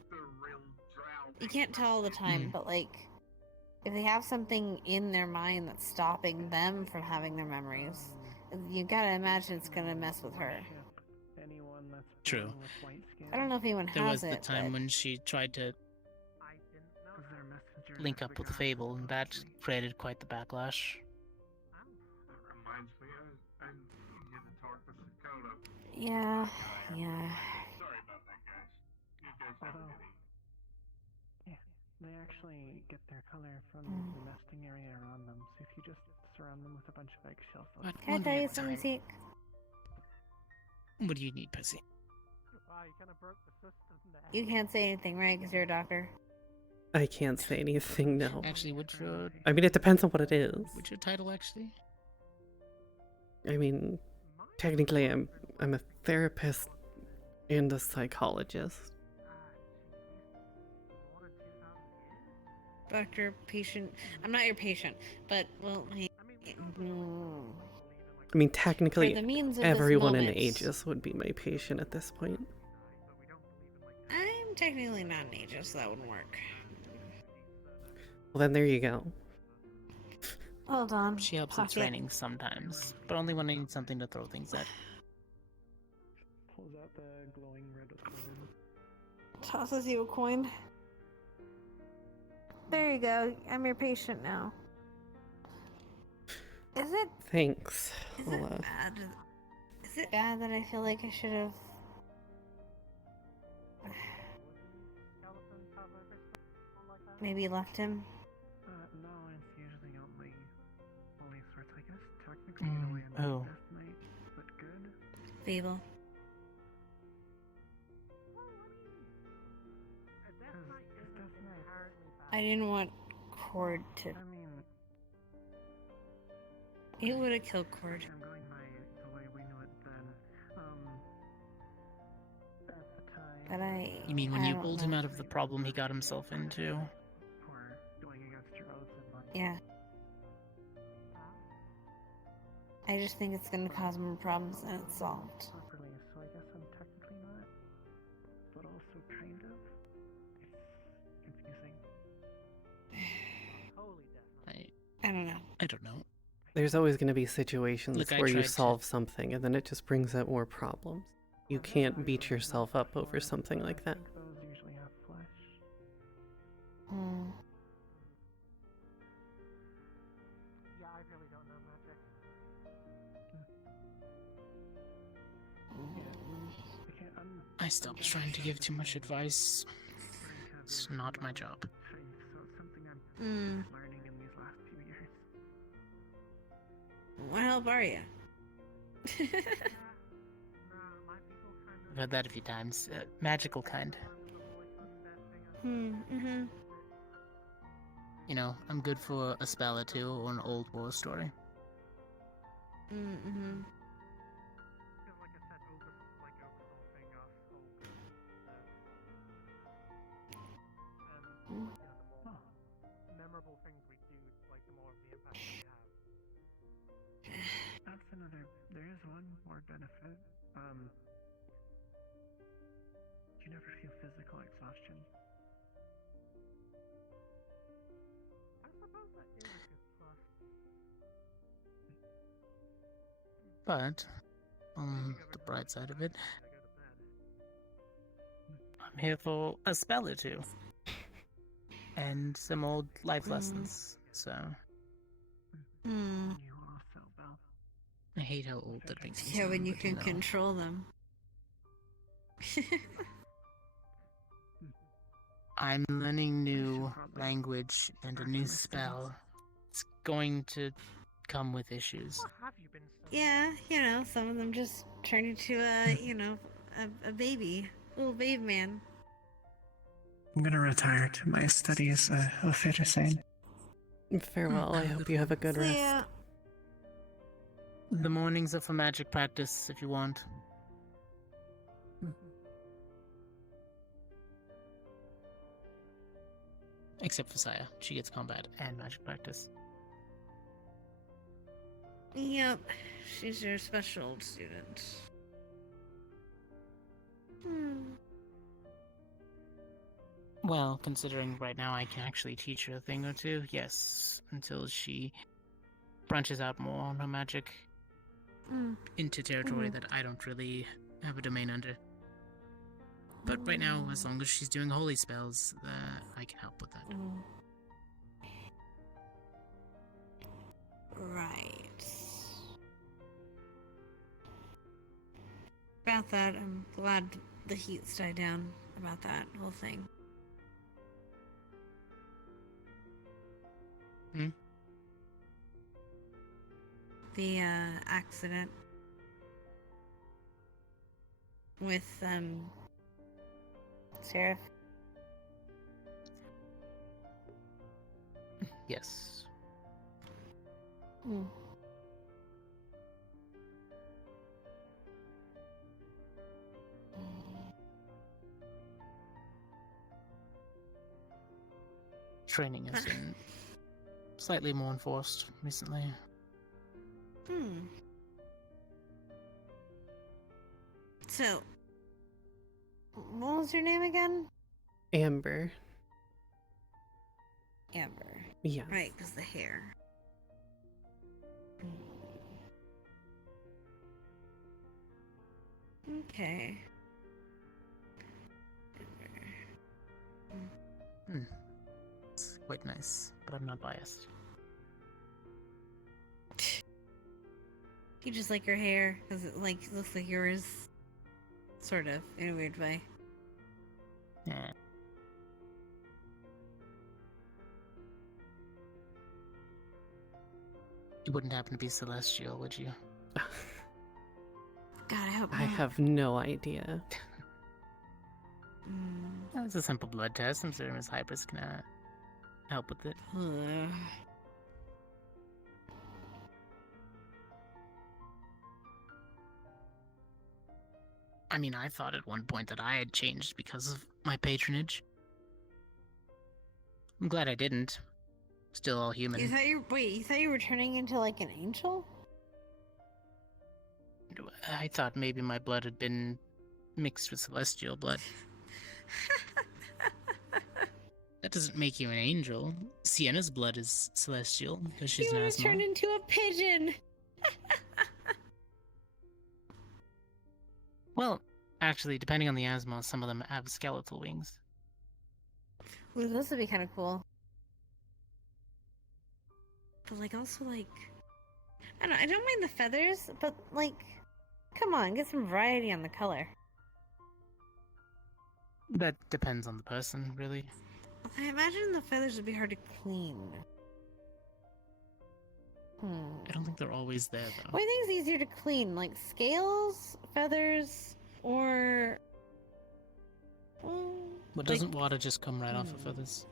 You can't tell all the time, but like if they have something in their mind that's stopping them from having their memories, you gotta imagine it's gonna mess with her. True. I don't know if anyone There was has the it, time but when she tried to link up with Fable, and that created quite the backlash. yeah. They actually get their color from the nesting area around them, so if you just surround them with a bunch of eggshells... Can I tell you something, Zeke? What do you need, Percy? Wow, you kind of broke the system there. You can't say anything, right? Because you're a doctor. I can't say anything, no. Actually, what's your... I mean, it depends on what it is. What's your title, actually? I mean, technically, I'm a therapist and a psychologist. Doctor, patient. I'm not your patient, but, well, I mean, technically, For the means of this everyone in moment. Aegis would be my patient at this point. I'm technically not an Aegis, so that wouldn't work. Well, then there you go. Hold on. She helps with training sometimes, but only when I need something to throw things at. Pulls out the glowing red coin. Tosses you a coin. There you go. I'm your patient now. Is it Thanks. bad? Is it bad that I feel like I should have? Maybe left him? No, it's usually only sorts, I guess. Technically, in a way, Oh. Death Knight, but good. Fable. I didn't want Cord to. It would have killed Cord. I'm going by the way we knew it then. At the time, But I. You mean when I you don't pulled know. him out of the problem he got himself into? for going against your oaths and like... Yeah. I just think it's gonna cause more problems than it's solved. Properly, so I guess I'm technically not, but also kind of. It's confusing. I don't know. I don't know. There's always going to be situations Look, I where you tried to- solve something and then it just brings up more problems. You can't beat yourself up over something like that. Those usually have flesh. Hmm. Yeah, I really don't know magic. I stopped trying to give too much advice. It's not my job. So it's something I'm Hmm. learning in these last few years. What help are you? I've heard that a few times. Magical kind. Mm-hmm. You know, I'm good for a spell or two or an old war story. Mm-hmm. Like I said, over the whole thing and the more memorable things we do, like the more of the impact we have. That's another. There is one more benefit. You never feel physical exhaustion. I suppose that is a good plus. But, on the bright side of it, I'm here for a spell or two. And some old life lessons, so... Hmm. I hate how old that makes me Yeah, sound, when you but, can know. control them. I'm learning new language and a new spell. It's going to come with issues. Yeah, some of them just turn into a baby. Little babe man. I'm gonna retire to my studies of Fittersane. Farewell. I hope you have a good See rest. ya. The mornings are for magic practice, if you want. Except for Saya. She gets combat and magic practice. Yep, she's your special student. Well, considering right now I can actually teach her a thing or two, yes, until she branches out more on her magic into territory that I don't really have a domain under. But right now, as long as she's doing holy spells, I can help with that. Right. About that, I'm glad the heat's died down about that whole thing. The accident with Seraph. Yes. Training has been slightly more enforced recently. So, what was your name again? Amber. Amber. Yes. Right, because the hair. Okay. It's quite nice, but I'm not biased. You just like your hair because it looks like yours, sort of, in a weird way. Yeah. You wouldn't happen to be celestial, would you? God, I hope I not. have no idea. It's a simple blood test. I'm sure Miss Hypers can help with it. I mean, I thought at one point that I had changed because of my patronage. I'm glad I didn't. Still all human. You thought you were turning into like an angel? I thought maybe my blood had been mixed with celestial blood. That doesn't make you an angel. Sienna's blood is celestial because she's You an would have asthma. turned into a pigeon. Well, actually, depending on the asthma, some of them have skeletal wings. Ooh, those would be kind of cool. But also I don't mind the feathers, but come on, get some variety on the color. That depends on the person, really. I imagine the feathers would be hard to clean. I don't think they're always there, though. What do you think is easier to clean? Like scales, feathers, or... But doesn't water just come right off of feathers?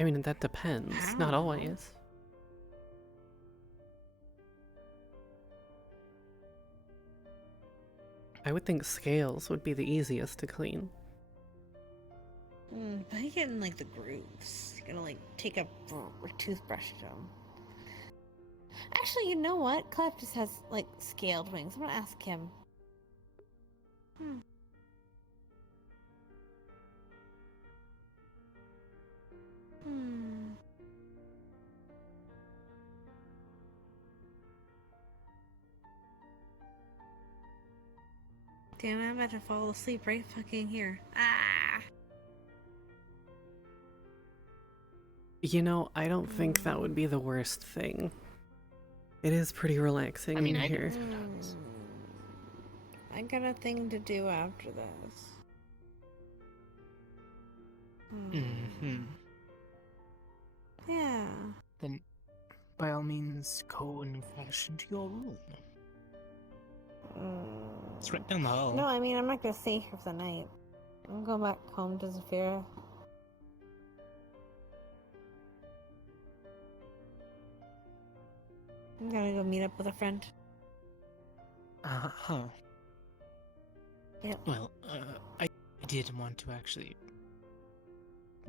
I mean, that depends. Not always. I would think scales would be the easiest to clean. But I get in like the grooves. You're gonna like take a toothbrush to them. Actually, you know what? Cleptus has like scaled wings. I'm gonna ask him. Damn it, I'm about to fall asleep right fucking here. Ah! You know, I don't think that would be the worst thing. It is pretty relaxing in here. I got a thing to do after this. Yeah. Then, by all means, go and crash into your room. It's right down the hall. No, I mean, I'm not gonna stay here for the night. I'm going back home to Zafira. I'm gonna go meet up with a friend. Uh-huh. Yep. Well, I did want to actually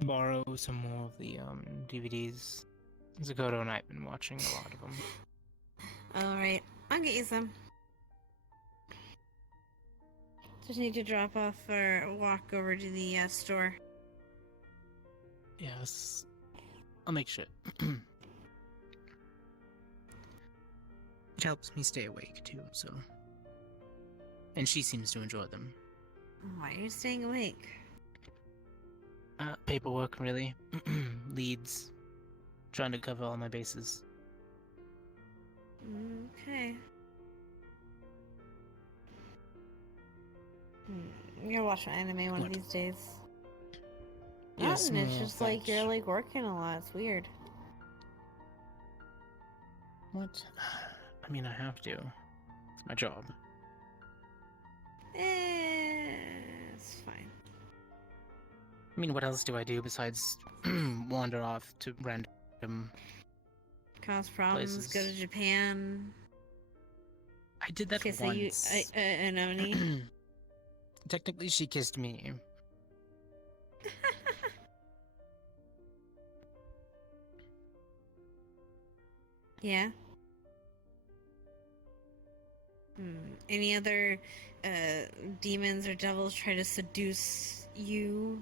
borrow some more of the DVDs. Zakoto and I have been watching a lot of them. Alright, I'll get you some. Just need to drop off or walk over to the store. Yes. I'll make sure. It helps me stay awake too, so. And she seems to enjoy them. Why are you staying awake? Paperwork, really. Leads. Trying to cover all my bases. Okay. I'm gonna watch an anime one of these days. Yes, Nothing, it's more just like you're fetch. like working a lot. It's weird. What? I mean, I have to. It's my job. It's fine. I mean, what else do I do besides wander off to random Cause problems. places? Go to Japan. I did that Kiss once. an Oni. Technically, she kissed me. Yeah. Any other demons or devils try to seduce you?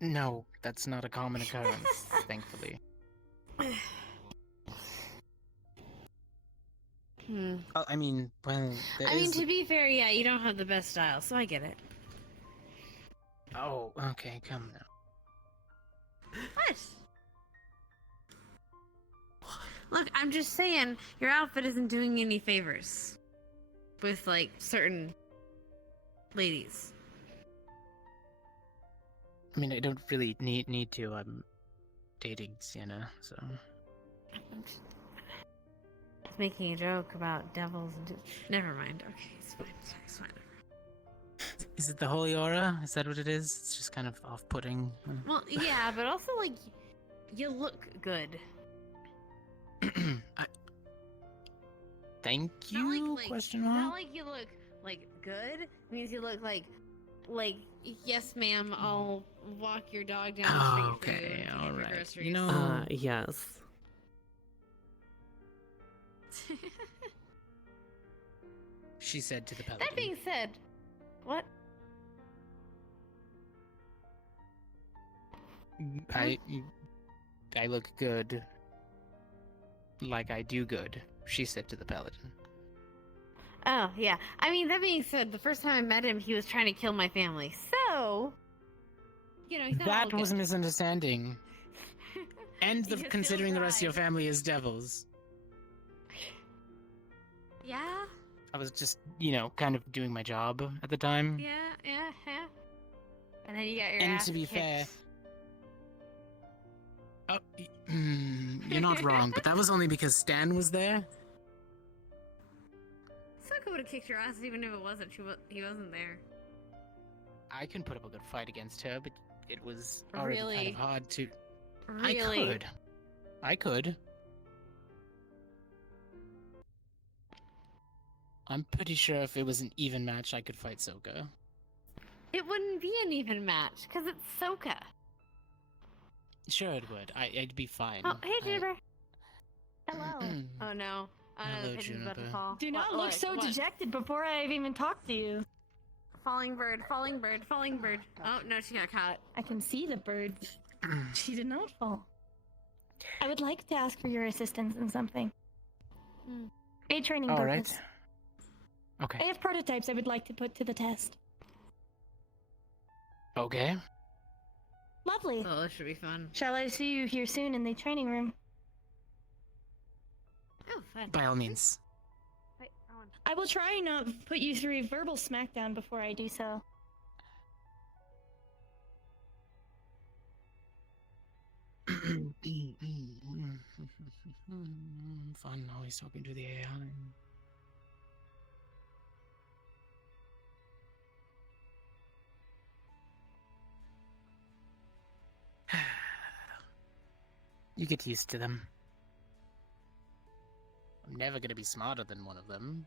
No, that's not a common occurrence, thankfully. I mean, well, there I mean, is- to be fair, yeah, you don't have the best style, so I get it. Oh, okay, come now. What? Look, I'm just saying, your outfit isn't doing you any favors with, like, certain ladies. I mean, I don't really need to. I'm dating Sienna, so. It's making a joke about devils and... Never mind. Okay, it's fine. It's fine. Is it the holy aura? Is that what it is? It's just kind of off-putting. Well, yeah, but also, like, you look good. Thank you? Question mark? Not like you look, like, good. It means you look like, yes, ma'am, I'll walk your dog down the street for you. Okay, and pick up your alright. groceries. You know... Yes. She said to the pelican. That being said, what? I look good. Like I do good, she said to the paladin. Oh, yeah. I mean, that being said, the first time I met him, he was trying to kill my family. So, you know, he's not That all was a good. misunderstanding. And You still considering the rest of your tried. family as devils. Yeah? I was just, you know, kind of doing my job at the time. Yeah. And then you got your And ass to be kicked. fair, you're not wrong, but that was only because Stan was there. Sokka would have kicked your ass even if it wasn't. He wasn't there. I can put up a good fight against her, but it was already kind Really? of hard to... Really? I could. I'm pretty sure if it was an even match, I could fight Soka. It wouldn't be an even match, because it's Soka. Sure it would. I'd be fine. Oh, hey, Juniper. Hello. Oh, no. Hello, the pigeon's about to Juniper. fall. Do not What, look so what? dejected before I've even talked to you. Falling bird, falling bird, falling bird. Oh, no, she got caught. I can see the bird. She did not fall. I would like to ask for your assistance in something. A training All purpose. right. Okay. I have prototypes I would like to put to the test. Okay. Lovely. Oh, this should be fun. Shall I see you here soon in the training room? Oh, fun. By all means. Wait, Rowan. I will try not put you through a verbal smackdown before I do so. Fun, always talking to the AI. You get used to them. I'm never gonna be smarter than one of them,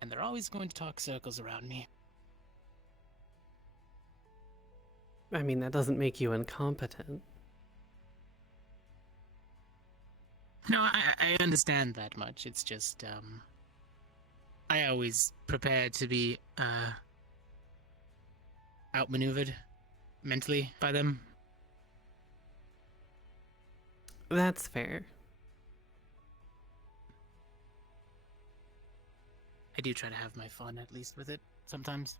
and they're always going to talk circles around me. I mean, that doesn't make you incompetent. No, I understand that much. It's just, I always prepare to be, outmaneuvered mentally by them. That's fair. I do try to have my fun, at least, with it, sometimes.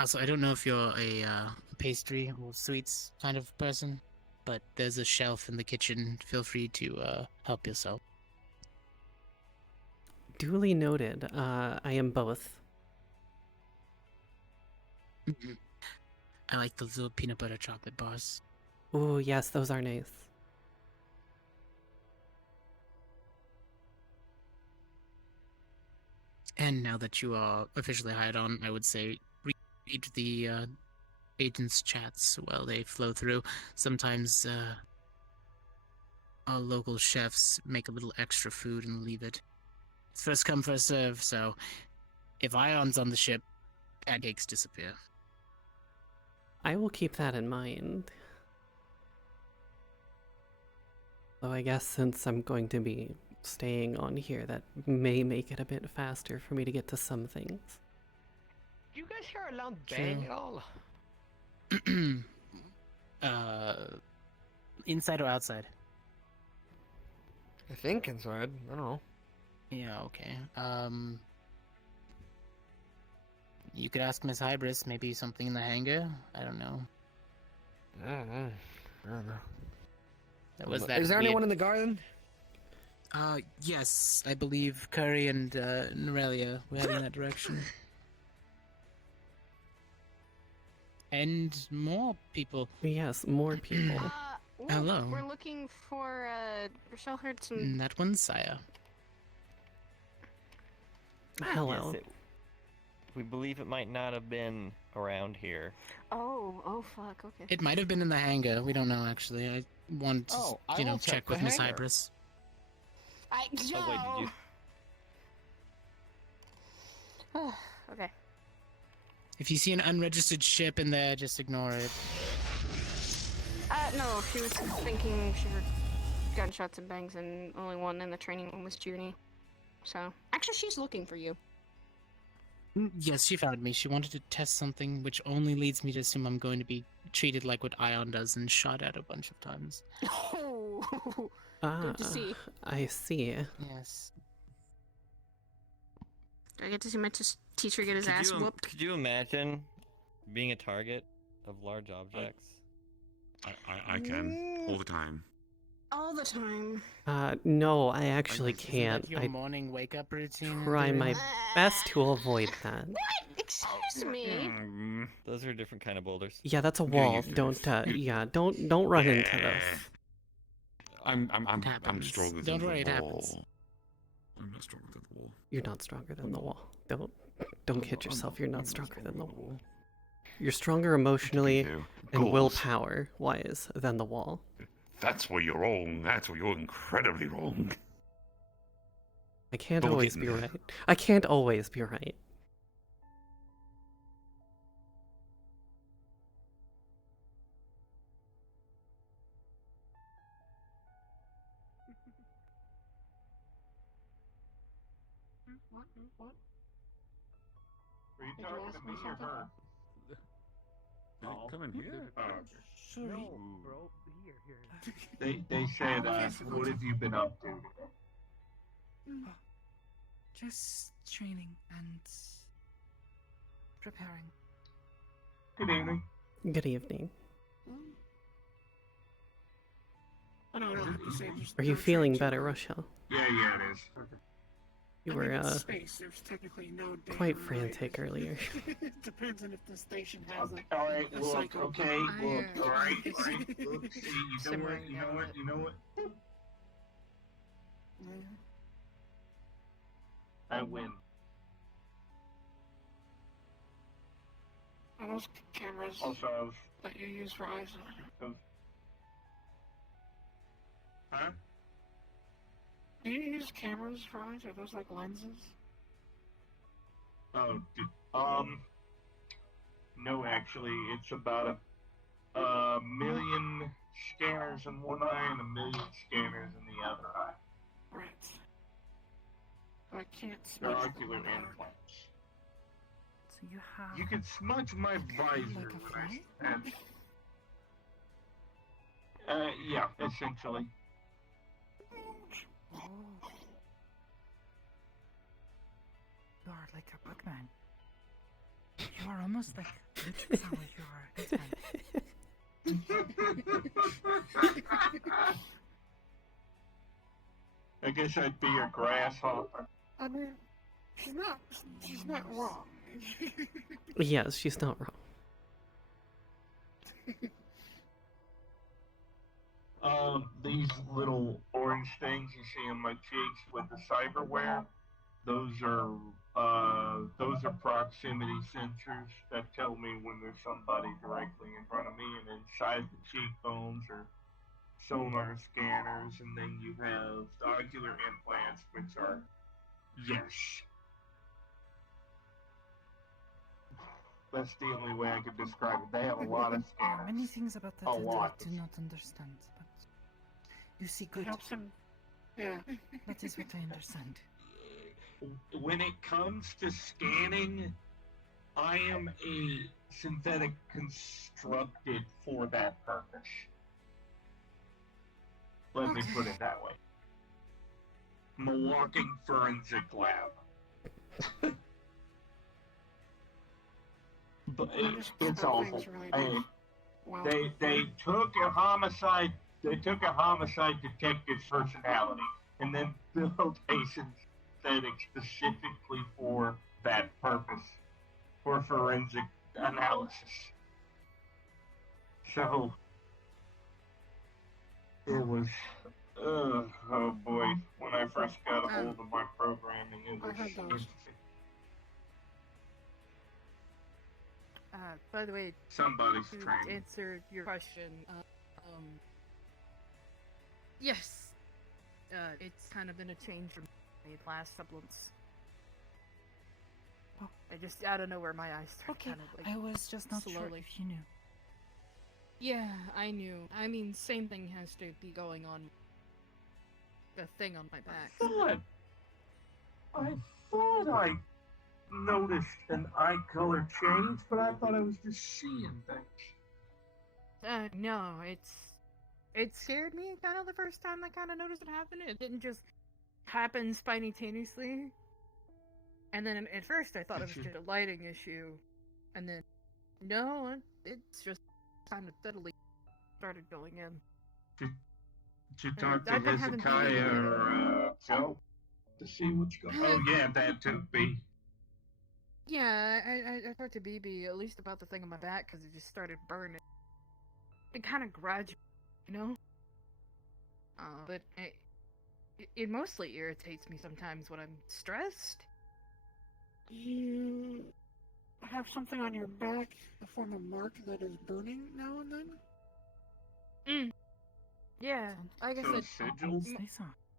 Also, I don't know if you're a pastry or sweets kind of person, but there's a shelf in the kitchen. Feel free to help yourself. Duly noted. I am both. I like those little peanut butter chocolate bars. Ooh, yes, those are nice. And now that you are officially hired on, I would say read the agents' chats while they flow through. Sometimes our local chefs make a little extra food and leave it. It's first come, first serve, so if Ion's on the ship, pancakes disappear. I will keep that in mind. Though I guess since I'm going to be staying on here, that may make it a bit faster for me to get to some things. Do you guys hear a loud bang at all? Inside or outside? I think inside. I don't know. Yeah, okay. You could ask Miss Hybris, maybe something in the hangar? I don't know. I don't know. That was that Is there weird... anyone in the garden? Yes, I believe Curry and Norelia were heading that direction. And more people. Yes, more people. Hello. We're looking for, Rochelle heard some... That one, Saya. Hello. Yes, we believe it might not have been around here. Oh, fuck, okay. It might have been in the hangar. We don't know, actually. I want to, I will check check with the Miss hangar. Hybris. Joe! Oh, wait, did you? Okay. If you see an unregistered ship in there, just ignore it. No, she was thinking she heard gunshots and bangs, and only one in the training room was Junie. So, actually, she's looking for you. Yes, she found me. She wanted to test something, which only leads me to assume I'm going to be treated like what Ion does and shot at a bunch of times. Oh, good to see. I see. Yes. Do I get to see my teacher get his ass whooped? Could you imagine being a target of large objects? I can all the time. All the time. No, I actually Isn't can't. that your I morning wake-up routine? try my best to avoid that. What? Excuse me. Those are different kind of boulders. Yeah, that's a wall. Don't, don't run into this. I'm happens. stronger than Don't worry, the it wall. happens. I'm not stronger than the wall. You're not stronger than the wall. Don't kid yourself. You're not stronger than the wall. You're stronger emotionally and Goals. willpower wise than the wall. That's where you're wrong. That's where you're incredibly wrong. I can't But we're always getting be there. right. I can't always be right. What? Are you Did you talking ask to me me or something? her? Come in here. Sorry. Bro, here. They said, what have you been up to? Just training and preparing. Good evening. Good evening. I don't know what to say. Just Are you don't feeling change better, it. Rochelle? Yeah, it is. You I were mean, it's space. There's technically no day quite or night. frantic earlier. It depends on if the station has a, Alright, a look, cycle. okay, look, Yeah. alright, look, see, you know what? I win. Are those cameras Also, that you use for eyes? huh? Do you use cameras for eyes? Are those like lenses? Oh, no, actually, it's about a million scanners in one eye and a million scanners in the other eye. Right. I can't They're smudge ocular them. implants. So you have. You can smudge my visor Like a fly? yeah, essentially. Oh. You are like a Bugman. You are almost like literally how you are. I guess I'd be a grasshopper. I mean, she's not wrong. Yes, she's not wrong. These little orange things you see on my cheeks with the cyberware, those are proximity sensors that tell me when there's somebody directly in front of me, and inside the cheekbones are sonar scanners, and then you have the ocular implants, which are, yes. That's the only way I could describe it. They have a lot of There are scanners. many things about that A that lot. I do not understand, but you see good. Helps him. Yeah. That is what I understand. When it comes to scanning, I am a synthetic constructed for that purpose. Let me put it that way. I'm a walking forensic lab. But it's awful. They took a homicide. They took a homicide detective's personality and then built a synthetic specifically for that purpose, for forensic analysis. So it was, oh boy, when I first got a hold of my programming, it was interesting. By the way, Somebody's to training. answer your question, yes, it's kind of been a change from the last supplements. Oh. I just out of nowhere my eyes started Okay, kind of like I was just not sure slowly. if you knew. Yeah, I knew. I mean, same thing has to be going on. The thing on my back. I thought I noticed an eye color change, but I thought I was just seeing things. No, it scared me kind of the first time I kind of noticed it happen. It didn't just happen spontaneously. And then at first I thought it was just a lighting issue, and then no, it's just kind of steadily started going in. Did you talk to I've been having Hezekiah BB. or Joe to see what's going on? Oh yeah, that too, B. Yeah, I talked to BB at least about the thing on my back because it just started burning. It kind of gradually, you know? But it mostly irritates me sometimes when I'm stressed. You have something on your back, a form of mark that is burning now and then? Yeah, like I said,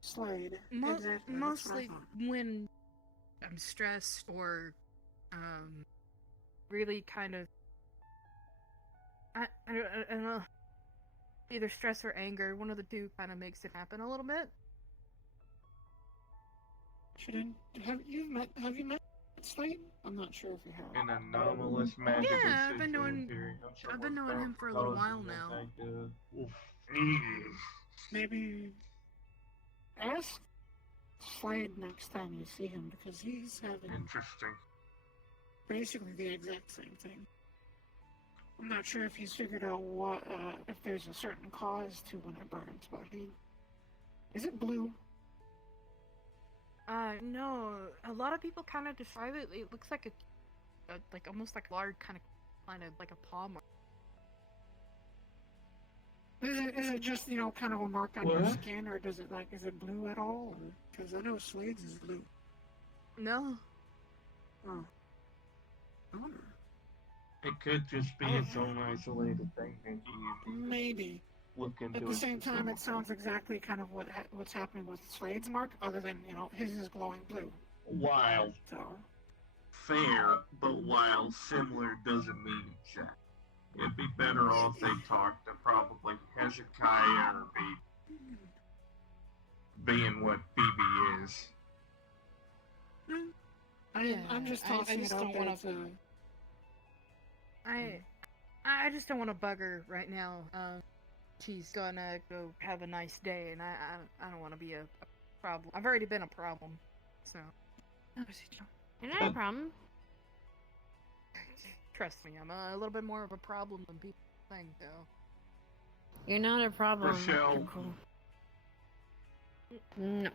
Slade. Exactly, that's what I mostly thought. when I'm stressed or really kind of I don't know, either stress or anger. One of the two kind of makes it happen a little bit. Have you met Slade? I'm not sure if you have. An anomalous magical Yeah, I've been knowing situation him for a little while now. Maybe ask Slade next time you see him, because he's having Interesting. basically the exact same thing. I'm not sure if he's figured out what if there's a certain cause to when it burns, but is it blue? No. A lot of people kind of describe it. It looks like like almost like large kind of like a paw mark. Is it just, kind of a mark on your skin, or is it blue at all? Because I know Slade's is blue. No. Oh. I wonder. It could just be its own isolated thing. Maybe. Look into At it the same time, it sounds exactly kind of what's happening with Slade's mark, other than, his is glowing blue. Wild. So. Fair, but while similar doesn't mean exact. It'd be better off they talked to probably Hezekiah or being what BB is. I'm just tossing it out there to... I just don't want to bug her right now. She's gonna go have a nice day, and I don't want to be a problem. I've already been a problem, so. You're not a problem. Trust me, I'm a little bit more of a problem than people think, though. You're not a problem. Rochelle. You're cool. No.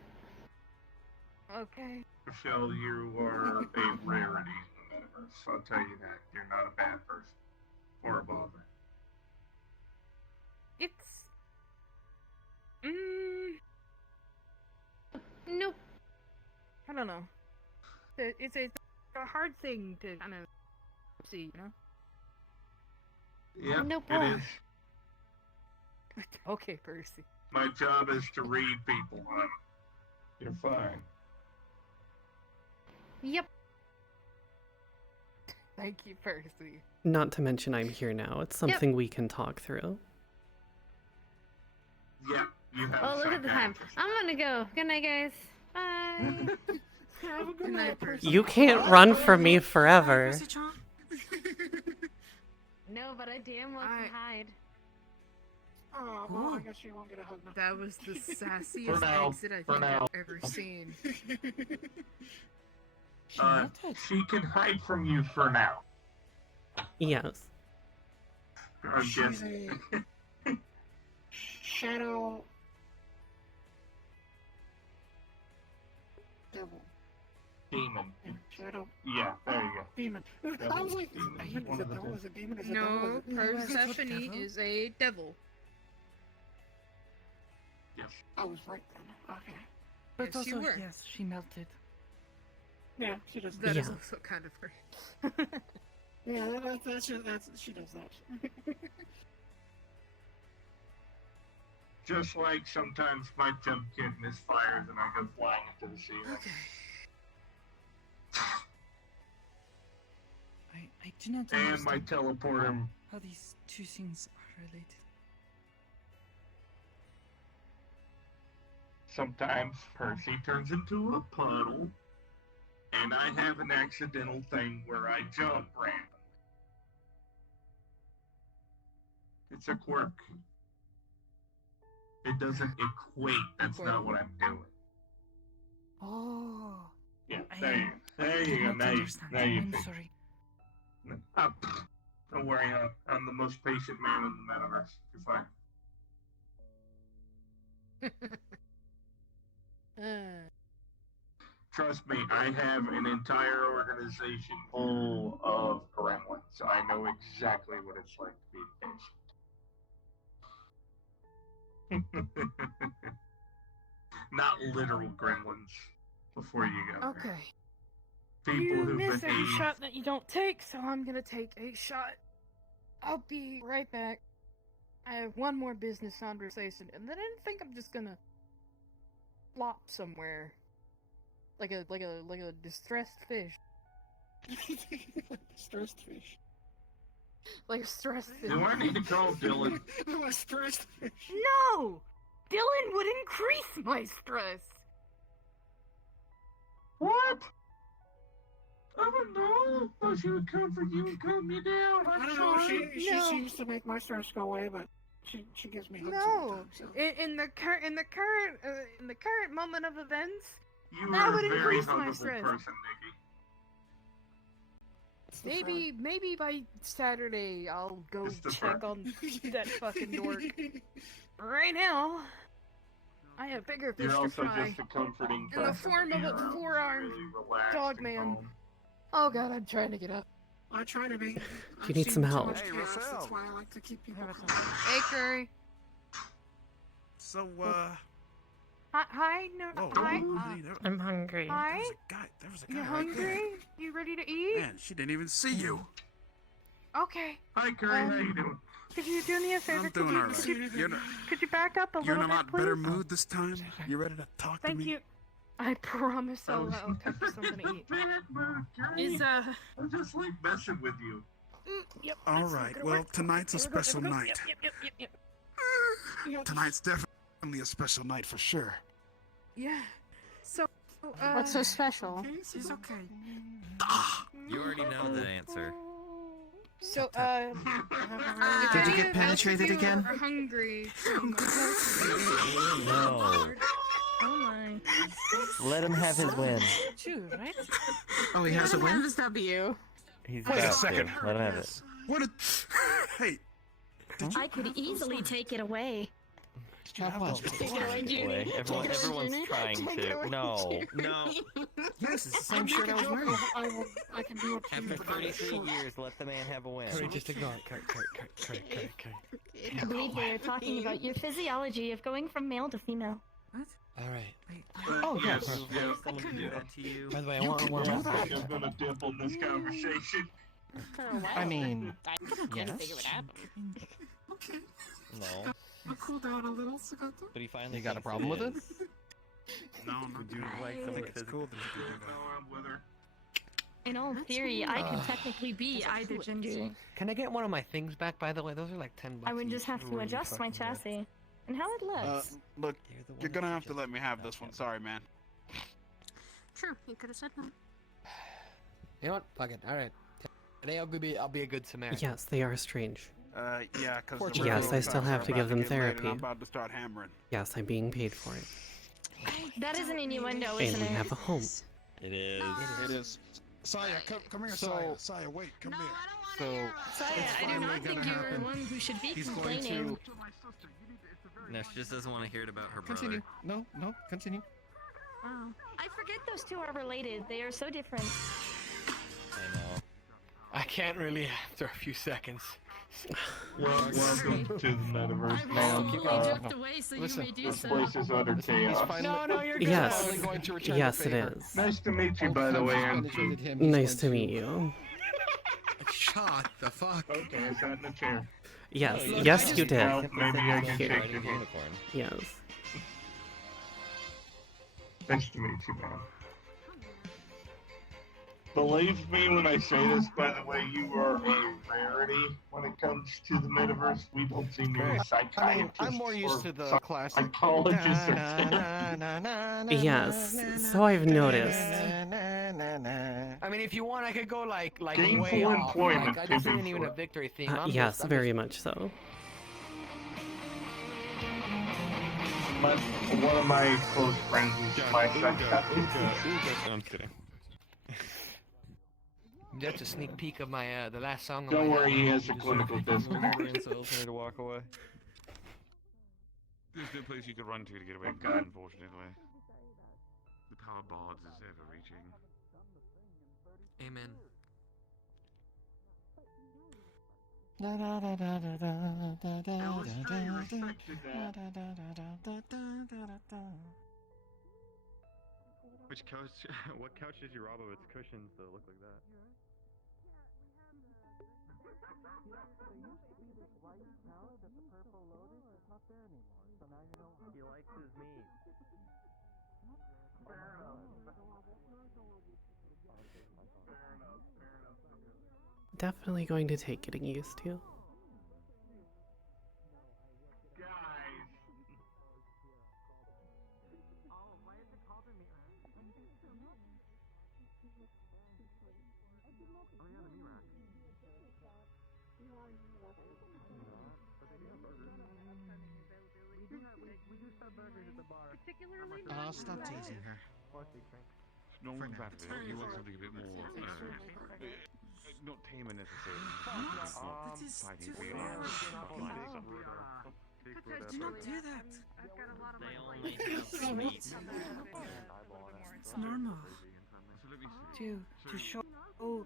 Okay. Rochelle, you are a rarity in the metaverse. I'll tell you that. You're not a bad person. Or a bother. It's... Nope. I don't know. It's a hard thing to kind of see, Yeah, nope. it is. Okay, Percy. My job is to read people, hon. You're fine. Yep. Thank you, Percy. Not to mention I'm here now. It's something we can talk through. Yeah, you have Oh, look at the time. I'm gonna go. Good night, guys. Bye. Have a good night, Percy. You can't run from me forever. No, but I damn well can hide. Oh, well, I guess you won't get a hug now. That was the sassiest For now, exit I for think now. I've ever seen. She can hide from you for now. Yes. I'm She's guessing. a shadow devil. Demon. Shadow Yeah, there you go. demon. I was like, demon. Is it devil? Is it demon? Is it devil? No, Is it Persephone is a devil. Yes. I was right then. Okay. But Yes, also, you were. yes, she melted. Yeah, she does That that. is also kind of great. Yeah, she does that. Just like sometimes my jump kit misfires and I go flying into the ceiling. I do not And my understand teleporter. how these two things are related. Sometimes Percy turns into a puddle, and I have an accidental thing where I jump randomly. It's a quirk. It doesn't equate. That's not what I'm doing. Oh. Yeah, I there you did go. not Now understand. you I'm think. sorry. Don't worry, I'm the most patient man in the metaverse. You're fine. Trust me, I have an entire organization full of gremlins. I know exactly what it's like to be patient. Not literal gremlins. Before you go. Okay. People you who've miss been every aged. shot that you don't take, so I'm gonna take a shot. I'll be right back. I have one more business conversation, and then I think I'm just gonna flop somewhere, like a distressed fish. Stressed fish. Like a stressed fish. Do I need to call Dylan? I'm a stressed fish. No! Dylan would increase my stress. What? I don't know. I thought she would comfort you and calm you down. I I'm don't know. sorry. She seems to make my stress go away, but she gives me hugs No, sometimes. So. in the current moment of events, You that are would a very increase my huggable stress. person, Maybe by Saturday I'll go check on that fucking dork. Right now, I have bigger Nikki. fish You're to also fry just a comforting in the person. form of a You're four-armed really relaxed dog and man. calm. Oh god, I'm trying to get up. I try to be. You I've need seen some too help. much Hey, chaos, Russell. that's why I like to keep people calm. Hey, Curry. So, Hi, no, whoa, hi. hey, there, I'm hungry. Hi. there was a guy You right hungry? there. You ready to eat? Man, she didn't even see you. Okay. Hi, Curry. How you doing? Could you do me a favor? I'm doing could you, alright. could you, You're, could you back up a you're in little a lot bit, please? better mood this time? You ready to talk to Thank me? you. I promise I'll cut you something to eat. Is I just like messing with you. Yep. All that's right. gonna Well, work. tonight's a There we go, special there we go. night. Yep. Tonight's definitely a special night for sure. Yeah. So. What's so special? It's okay. You already know the answer. So, Did you get penetrated again? Are hungry. No. Oh my. Let him have his win. True, right? Oh, he has a win? W. He's Wait a got to. second. Let him have it. What a... Hey. I could easily take it away. Wait, everyone's trying to. No. Yes, it's the same shirt I was wearing. I can do it. After 33 years, let the man have a win. Curry, just ignore it. Curry. I believe they were talking about your physiology of going from male to female. Alright. Oh, yes. Someone do that to you. By the way, I want one I more. think I'm gonna dimple this conversation. I mean, yes. Okay. No. I'll cool down a little, Sakato. But he finally You got a thinks problem with it? is. No, not Would you like I some think of it's his- cool that you can do that. No, I'm with her. In all theory, I could technically be either gender. Can I get one of my things back, by the way? Those are like $10. I would just have to Really adjust my fucking good. chassis. And how it looks. Look, You're the one you're gonna that have to let me have this one. Sorry, man. Sure, you could have said no. You know what? Fuck it. Alright. Today I'll be a good Samaritan. Yes, they are strange. Yeah, because Yes, I still have to give them therapy. I'm about to start hammering. Yes, I'm being paid for it. That is an innuendo, And isn't we it? have a home. It is. It is. Saya, come here, So- Saya. Saya, wait, come here. So, Saya, I do not think you are one who should be He's going complaining. No, she just doesn't want to hear it about her brother. continue. No, continue. Wow. I forget those two are related. They are so different. I know. I can't really after a few seconds. Welcome to the metaverse, I man. recently jumped away so listen, you may do This so. place is utter chaos. No, you're good. Yes. Finally going to return Yes, the it favor. is. Nice to meet you, by the way, Penetrated MG. him, he's Nice going to meet you. Shut the fuck. Okay, I sat in the chair. Yes, Oh, yes, you did. Well, maybe I can Here. take Riding the a hit. unicorn. Yes. Nice to meet you, man. Believe me when I say this, by the way, you are a rarity when it comes to the metaverse. We don't see many psychiatrists I'm more used to the classic. psychologists or Yes, so I've noticed. I mean, if you want, I could go like Gainful way off. employment, Like, this to be isn't even a fair. victory theme. I'm Yes, just, very much so. But one of my close friends is my psychiatrist. I'm kidding. That's a sneak peek of my the last song. Don't worry, he has a clinical Brain disconnect. cells need to walk away. There's no place you could run to get away from that, unfortunately. The power of bards is ever-reaching. Amen. Which couch? What couch did you rob of its cushions to look like that? He likes his meat. Definitely going to take getting used to. Stop teasing her. No one's that bit. You want something a bit more, not tamer necessarily. Fighting for your life. Do not do that. They only have meat. It's normal So let me see. to show to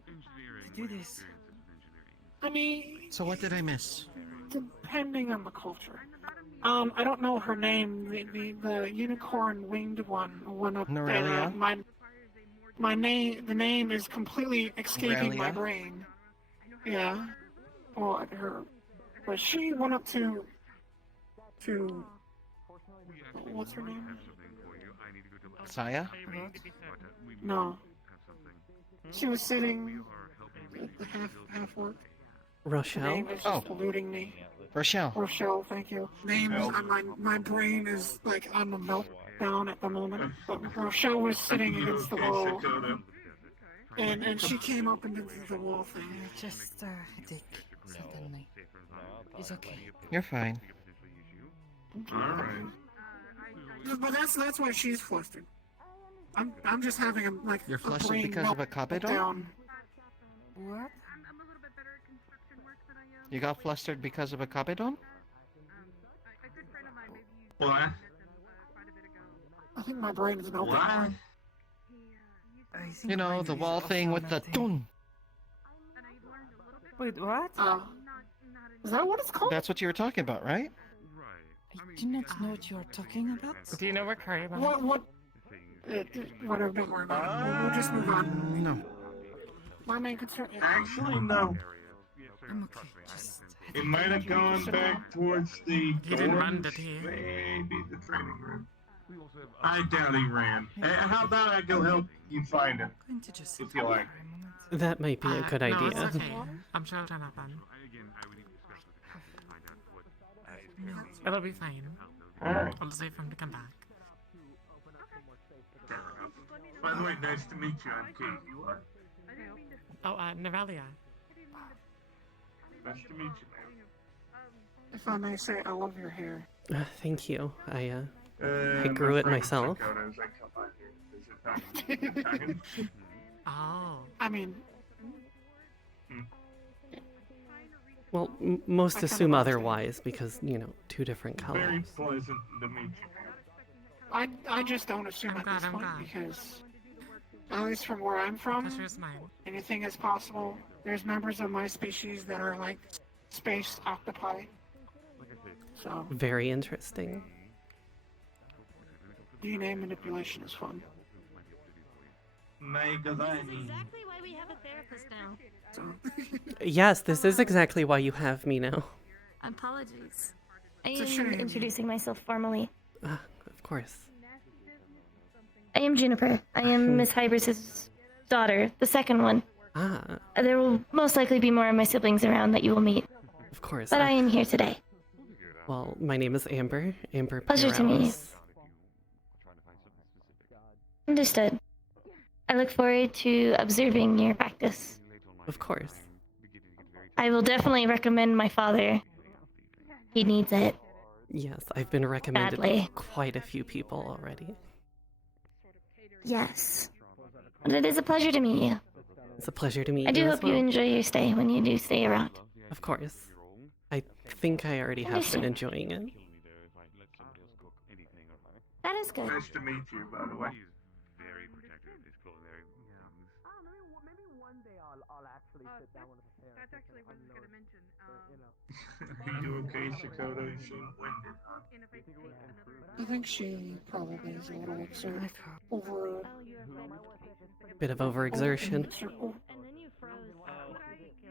do this. I mean, So what did I miss? depending on the culture. I don't know her name. The unicorn winged one up there. Norelia? The name is completely escaping my Norelia? brain. Yeah. Well, but she went up to what's her name? Saya? No. She was sitting half work. Rochelle? Her name is just eluding me. Rochelle. Rochelle, thank you. Names my brain is like on the meltdown at the moment. But Rochelle was sitting against the wall. And she came up and did the wall thing. Just headache suddenly. It's okay. You're fine. But that's why she's flustered. I'm just having You're a flustered brain because of a kabedon? meltdown. What? You got flustered because of a kabedon? What? I think my brain is melting. What? You know, the wall thing with the dun. Wait, what? Is that what it's called? That's what you were talking about, right? I do not know what you are talking about. Do you know where Curry went? What? Whatever, don't worry about it. We'll just move on. No. My main concern. Actually, no. I'm okay. Just It might have gone back towards the He didn't run, dorms, did he? maybe the training room. I doubt he ran. Hey, how about I go help you find him, going to just if you like. That might be a good No, idea. it's okay. I'm sure it'll happen. It'll be fine. Alright. I'll just wait for him to come back. By the way, nice to meet you. I'm Kate. You are? Oh, Norelia. Nice to meet you, man. If I may say, I love your hair. Thank you. I grew it myself. Oh. I mean, Well, most assume otherwise because, you know, two different Very colors. pleasant to meet you. I just don't assume at this point because, at least from where I'm from, anything is possible. There's members of my species that are like space octopi. So Very interesting. DNA manipulation is fun. Exactly why we have a therapist now. Yes, this is exactly why you have me now. Apologies. I am introducing myself formally. Of course. I am Juniper. I am Miss Hybris' daughter, the second one. Ah, There will most likely be more of my siblings around that you will meet. of course. But I am here today. Well, my name is Amber. Amber Pleasure to meet you. Pyralis. Understood. I look forward to observing your practice. Of course. I will definitely recommend my father. He needs it. Yes, I've been recommended Badly. to quite a few people already. Yes. But it is a pleasure to meet you. It's a pleasure to meet I do you hope as well. you enjoy your stay when you do stay around. Of course. I think I already have been enjoying it. That is good. Nice to meet you, by the way. Very protective of his culinary Maybe one day I'll actually sit down with a parent. That's actually what I was gonna mention. You okay, Dakota? You seem winded, huh? I think she probably is a little over. Bit of overexertion.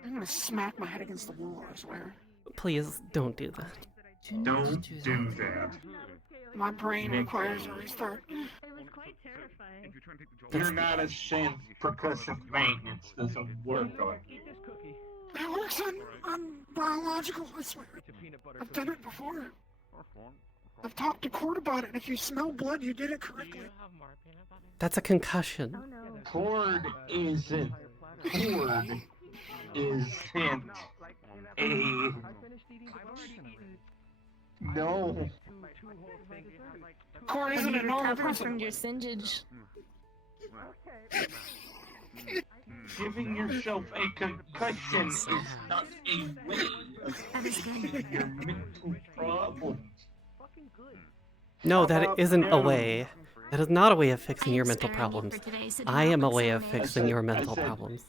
I'm gonna smack my head against the wall, I swear. Please don't do that. Don't do that. My brain requires a restart. It was quite terrifying. You're not a synth. Percussive maintenance doesn't work on you. It works on biological, I swear. I've done it before. I've talked to Cord about it, and if you smell blood, you did it correctly. That's a concussion. Cord isn't. Cord isn't a. No. Cord isn't a normal person. From your singeage. Giving yourself a concussion is not a way of fixing your mental problems. No, that isn't a way. That is not a way of fixing your mental problems. I am a way of fixing your mental problems.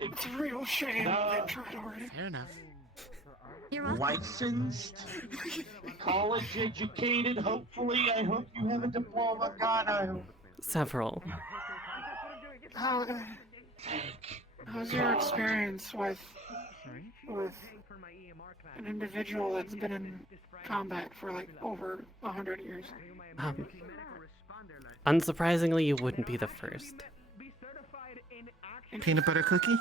It's a real shame they tried already. Fair enough. Licensed, college educated, hopefully. I hope you have a diploma. God, I hope. Several. How's your experience with an individual that's been in combat for like over 100 years? Unsurprisingly, you wouldn't be the first. Peanut butter cookie?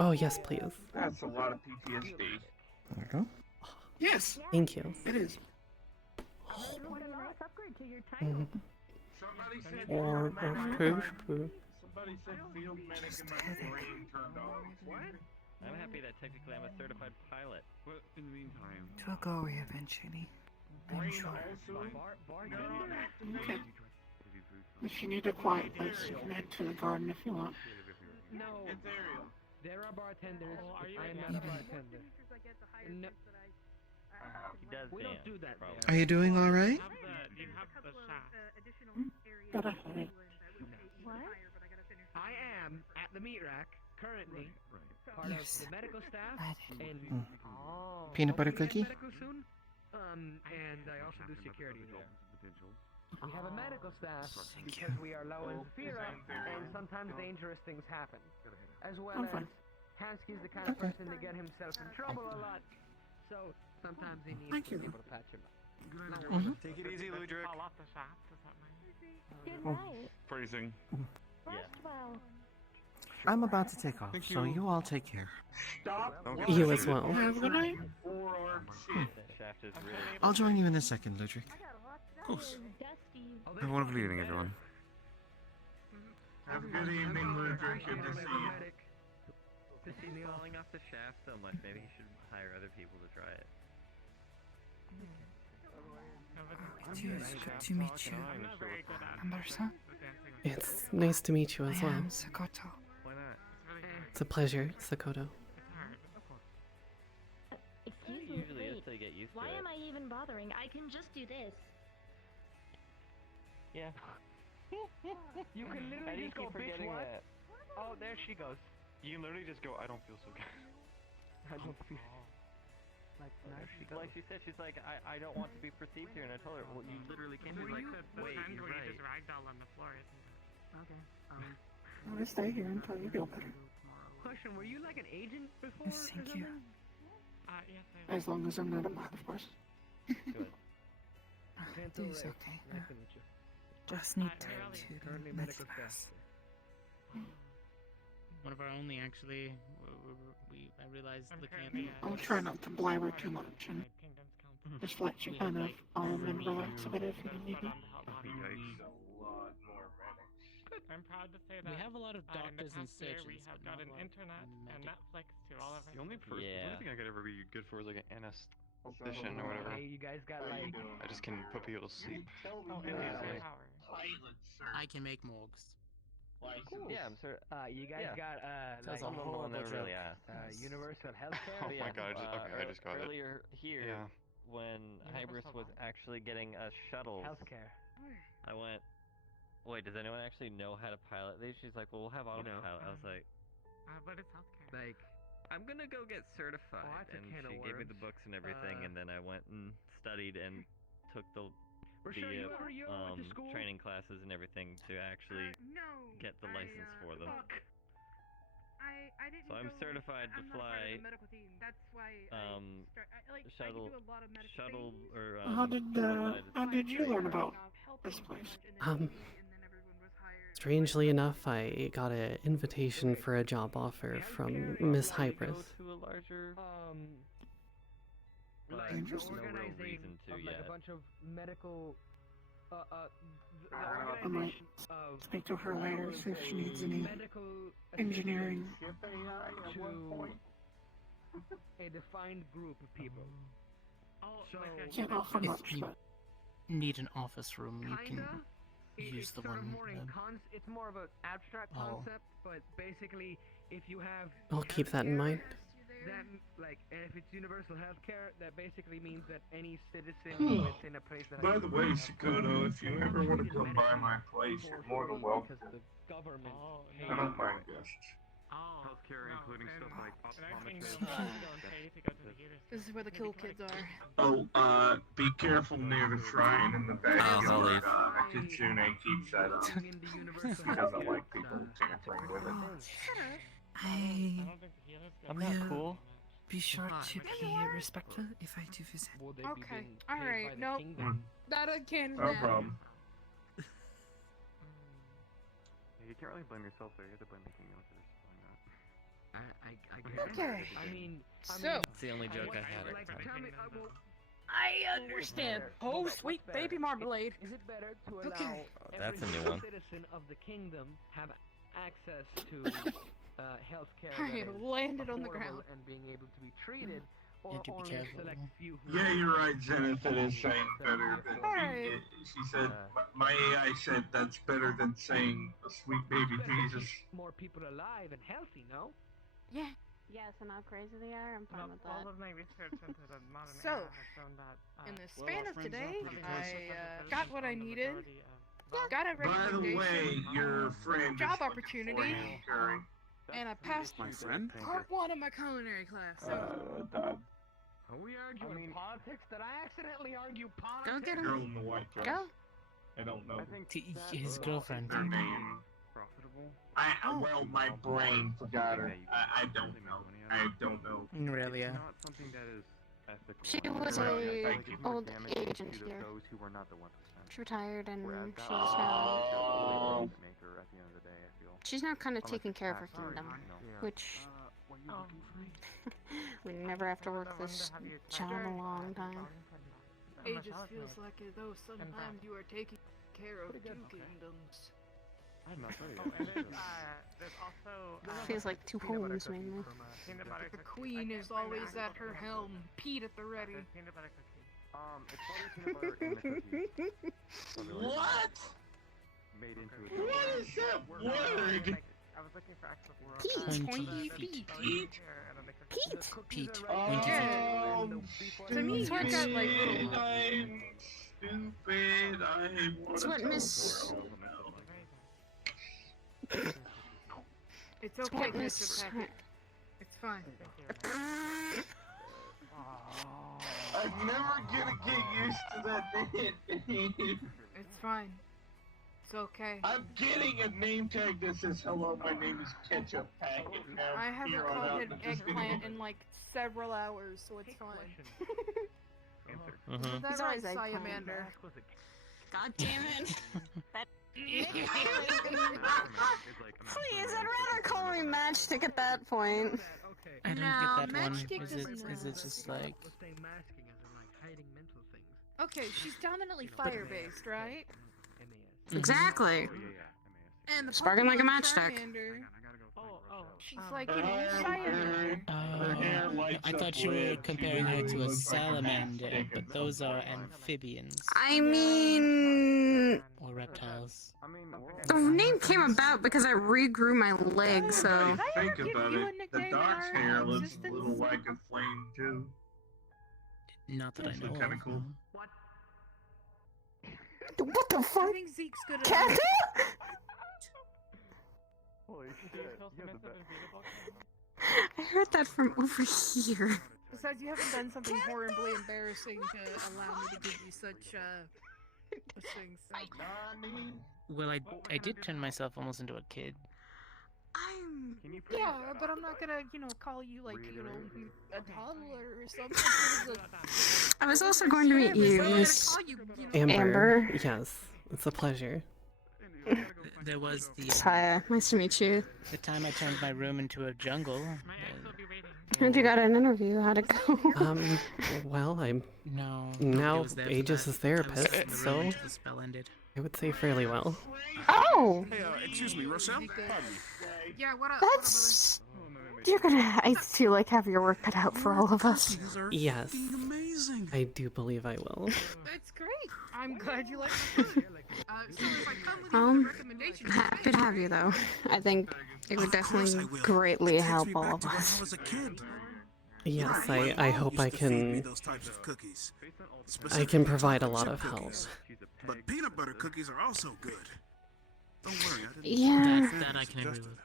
Oh, yes, please. That's a lot of PTSD. There you go. Yes. Thank you. It is. Or Somebody said field medic and my brain turned off. I'm happy that technically I'm a certified pilot. But in the meantime, It will go eventually. I'm sure. Okay. If you need a quiet place, you can head to the garden if you want. No. There are bartenders. I am not a bartender. No. He does We dance, don't do that. probably. Are you doing all right? Got a headache. What? I am at the meat rack currently, part of the medical staff, and Peanut butter cookie? medical soon. And I also do security there. We have a medical staff because we are low in Fira, and sometimes dangerous things happen. As well as Hansky's the kind of person to get himself in trouble a lot, so sometimes he needs some people to patch him up. Take it easy, Ludric. Good night. phrasing. Rest well. I'm about to take off, so you all take care. Stop. You as well. Have a good night. I'll join you in a second, Ludric. Of course. Have a wonderful evening, everyone. Have a good evening, Ludric. Good to see you. Since he's falling off the shaft so much, maybe he should hire other people to try it. Good to meet you. Amberson? It's nice to meet you as I well. am Sakoto. Why not? It's a pleasure, Sakoto. Excuse me, Usually is wait. to get used Why to it. am I even bothering? I can just do this. Yeah. You can How do literally you just go, keep bitch, forgetting what? that? Oh, there she goes. You can literally just go, I don't feel so good. I don't feel like Like she said, she's like, I don't want to be perceived here, and I told her, well, you literally can't be like, wait, you're right. Okay. I'm gonna stay here until you feel better. Question: were you like an agent before? Yes, or thank you. something? As long as I'm not a bot, of course. Good. It is okay. Just need to Currently let medical it staff. pass. One of our only, actually. I realized looking at I'll try not to blabber too much and just let you kind of and relax a bit if you need me. I'm proud to say that we have a lot of in the doctors and past year surgeons. we have but not gotten a lot of internet and medic- Netflix to all of our The only people. thing I could ever be good for is like an anesthetician or whatever. Hey, you guys got like. I just can put people to sleep. Oh, and easily. power. I can make morgues. Yeah, I'm sure. You guys Yeah. got That was like a No one horrible ever really joke. asked. universal healthcare. Oh my god, I just got it. Earlier here, Yeah. when Hybris was actually getting us shuttles, Healthcare. I went, wait, does anyone actually know how to pilot these? She's like, well, we'll have autopilot. I was like, But it's healthcare. Like, I'm gonna go get certified, and she gave me the books and everything, and then I went and studied and took the training classes and everything to actually get the license for them. I didn't. So I'm certified to fly. Medical team. That's why shuttle or How did you learn about this place? Strangely enough, I got an invitation for a job offer from Miss Hybris. To a larger organization of like a bunch of medical I might speak to her later, see if she needs any engineering. To a defined group of people. So Can't offer If much, you but need an office room, you can use the sort one. of more it's more of an abstract concept, but basically, if you have I'll keep that in mind. that, and if it's universal healthcare, that basically means that any citizen within a place that. By the way, Sakoto, if you ever want to come by my place, you're more than welcome. Because the government. I don't mind guests. Healthcare, including stuff like optometrists. This is where the cool kids are. Oh, be careful near the shrine in the backyard. Kitsune keeps that up. She doesn't like people tampering with it. I'm not cool. Be sure to be respectful if I do visit. Okay. All right. Nope. That again. No problem. You can't really blame yourself there. You have to blame the king for this. Okay. I mean, It's the only joke I had at the time. I understand. Oh, sweet baby marmalade. Is it better to allow That's a every new one. citizen of the kingdom have access to healthcare I that is landed on the affordable ground. and being able to be treated, or You have to be only a careful. select few who Yeah, you're right, Zenith. It is saying better than Alright. she said. My AI said that's better than saying a sweet baby Jesus. more people alive and healthy, no? Yeah. Yes, and how crazy they are. I'm fine with All that. of my research into the modern So, era has shown that in the well, span our of friends today, are pretty close. I got what I needed. Got a By the recommendation. way, your friend Job is looking opportunity. for you, Curry. And I passed My friend? part 1 of my culinary class. So, Dad. Are we arguing politics? Did I accidentally argue politics? Go get Girl him. in the white dress. Go. I don't know His girlfriend. their name. Profitable. Well, my brain forgot her. I don't know. I don't know. Really, yeah. Not something that is ethical. She was Thank you. a old Damage agent to here. those who were not the 1%. She retired and Whereas she's that now maker at the end of the day, I feel. she's now kind of Unless taking it's care of her taxed, kingdom, you know. which What are you looking for? we never have to work this job a long time. it just feels like as though sometimes you are taking care of 2 kingdoms. I'm not ready. There's also Feels like 2 homes mainly. peanut butter The cookie. queen is always at her helm, Pete at the ready. Peanut butter cookie. It's probably peanut butter in the cookies. What? Made into a What is that word? I was looking for actual Pete. Pete. To me, Stupid, it's got like little. I'm stupid. I It's want what Miss. It's It's okay, what Mr. Miss. Packet. It's fine. I'm never gonna get used to that name. It's fine. It's okay. I'm getting a name tag that says, "Hello, my name is Ketchup Packet." Now, I haven't here on called out, it I'm just gonna- eggplant in like several hours, so it's fine. Mhm. Is that He's right, always eggplant. Salamander? God damn it! Please, Please, I'd rather call me Matchstick at that point. I don't No, get that one. Matchstick Is it doesn't just like masking as in like hiding mental things. Okay, she's dominantly fire-based, right? Exactly. And the Sparking like a Pokemon matchstick. Charmander, Oh, she's like, you know, cyanide. Her hair lights I up thought you were red. She comparing her literally to a looks like a salamander, matchstick but and those are melts. amphibians I mean, or reptiles. the name came about because I regrew my leg, so. Think give about you a it. The nickname in dog's our hair looks a existence? little like a flame too. Not that I know. Kind of cool. What the I fuck? think Zeke's good at Cat? Holy shit. I heard that from over here. Besides, you haven't done something horribly embarrassing to allow me to give you such things. So. Well, I did turn myself almost into a kid. Yeah, but I'm not gonna, call you like, a toddler or something. I was also going to meet you, Miss Amber. Yes, it's a pleasure. There was the Hi, nice to meet you. the time I turned my room into a jungle. Heard you got an interview. How'd it go? Well, I'm No. now Aegis' therapist, so The spell ended. I would say fairly well. Oh! Hey, excuse me, Rochelle? Pardon me. Yeah, what up? That's... You're gonna, I feel like, have your work cut out for all of us. Yes, I do believe I will. That's great. I'm glad you like it. So if I come with you with a recommendation, Happy to have you, though. I think it would definitely greatly help all of us. Yes, I hope I can. I can provide a lot of help. But peanut butter cookies are also good. Don't worry, I didn't. Yeah. That I can agree with.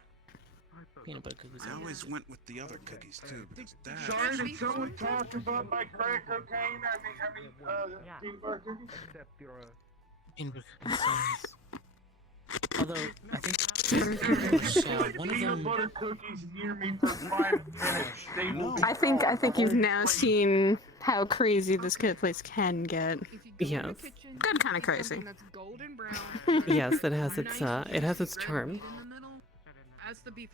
Peanut butter cookies. I always went with the other cookies too. Because that. Sorry, did someone talk about my crack cocaine? Peanut butter cookies? Peanut butter cookies. Although I think Michelle, one of Peanut them. butter cookies near me for 5 minutes. I think you've now seen how crazy this place can get. Yes. Good kind of crazy. Yes, it has its charm. That's the beef.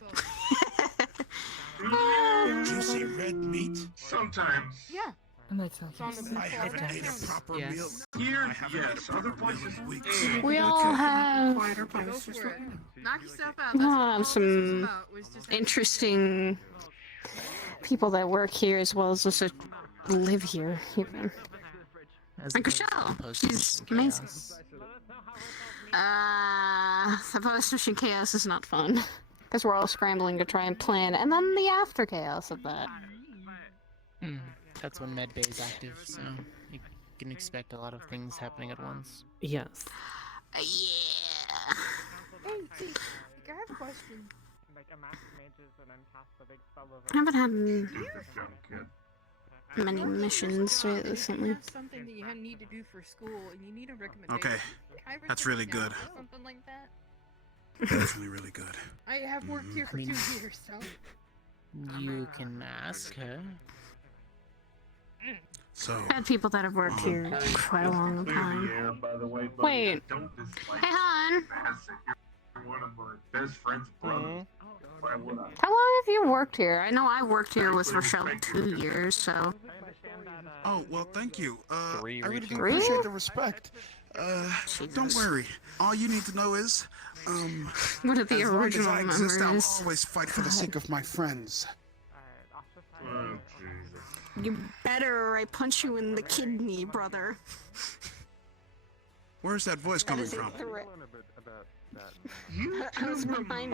Juicy red meat. Sometimes. Yeah. And that sounds I haven't ate a proper meal. Here, yes. Other places, We all have Knock yourself out. some interesting people that work here as well as just live here, even. Like Rochelle, she's amazing. The post-mission chaos is not fun. Because we're all scrambling to try and plan, and then the after chaos of that. That's when medbay is active, so you can expect a lot of things happening at once. Yes. Hey, I have a question. I haven't had many missions recently. You have something that you need to do for school, and you need a recommendation. Okay, that's really good. Something like that. That's really good. I have worked here for 2 years, so. You can ask her. So. I've had people that have worked here quite a long time. Wait. Hey, hon. One of my best friend's brother. How long have you worked here? I know I worked here with Rochelle 2 years, so. Oh, well, thank you. I really do Three? appreciate the respect. Don't worry. All you need to know is, What are the as long as original I exist, I'll members? always fight for the sake of my friends. You better or I punch you in the kidney, brother. Where's that voice coming from? You can remind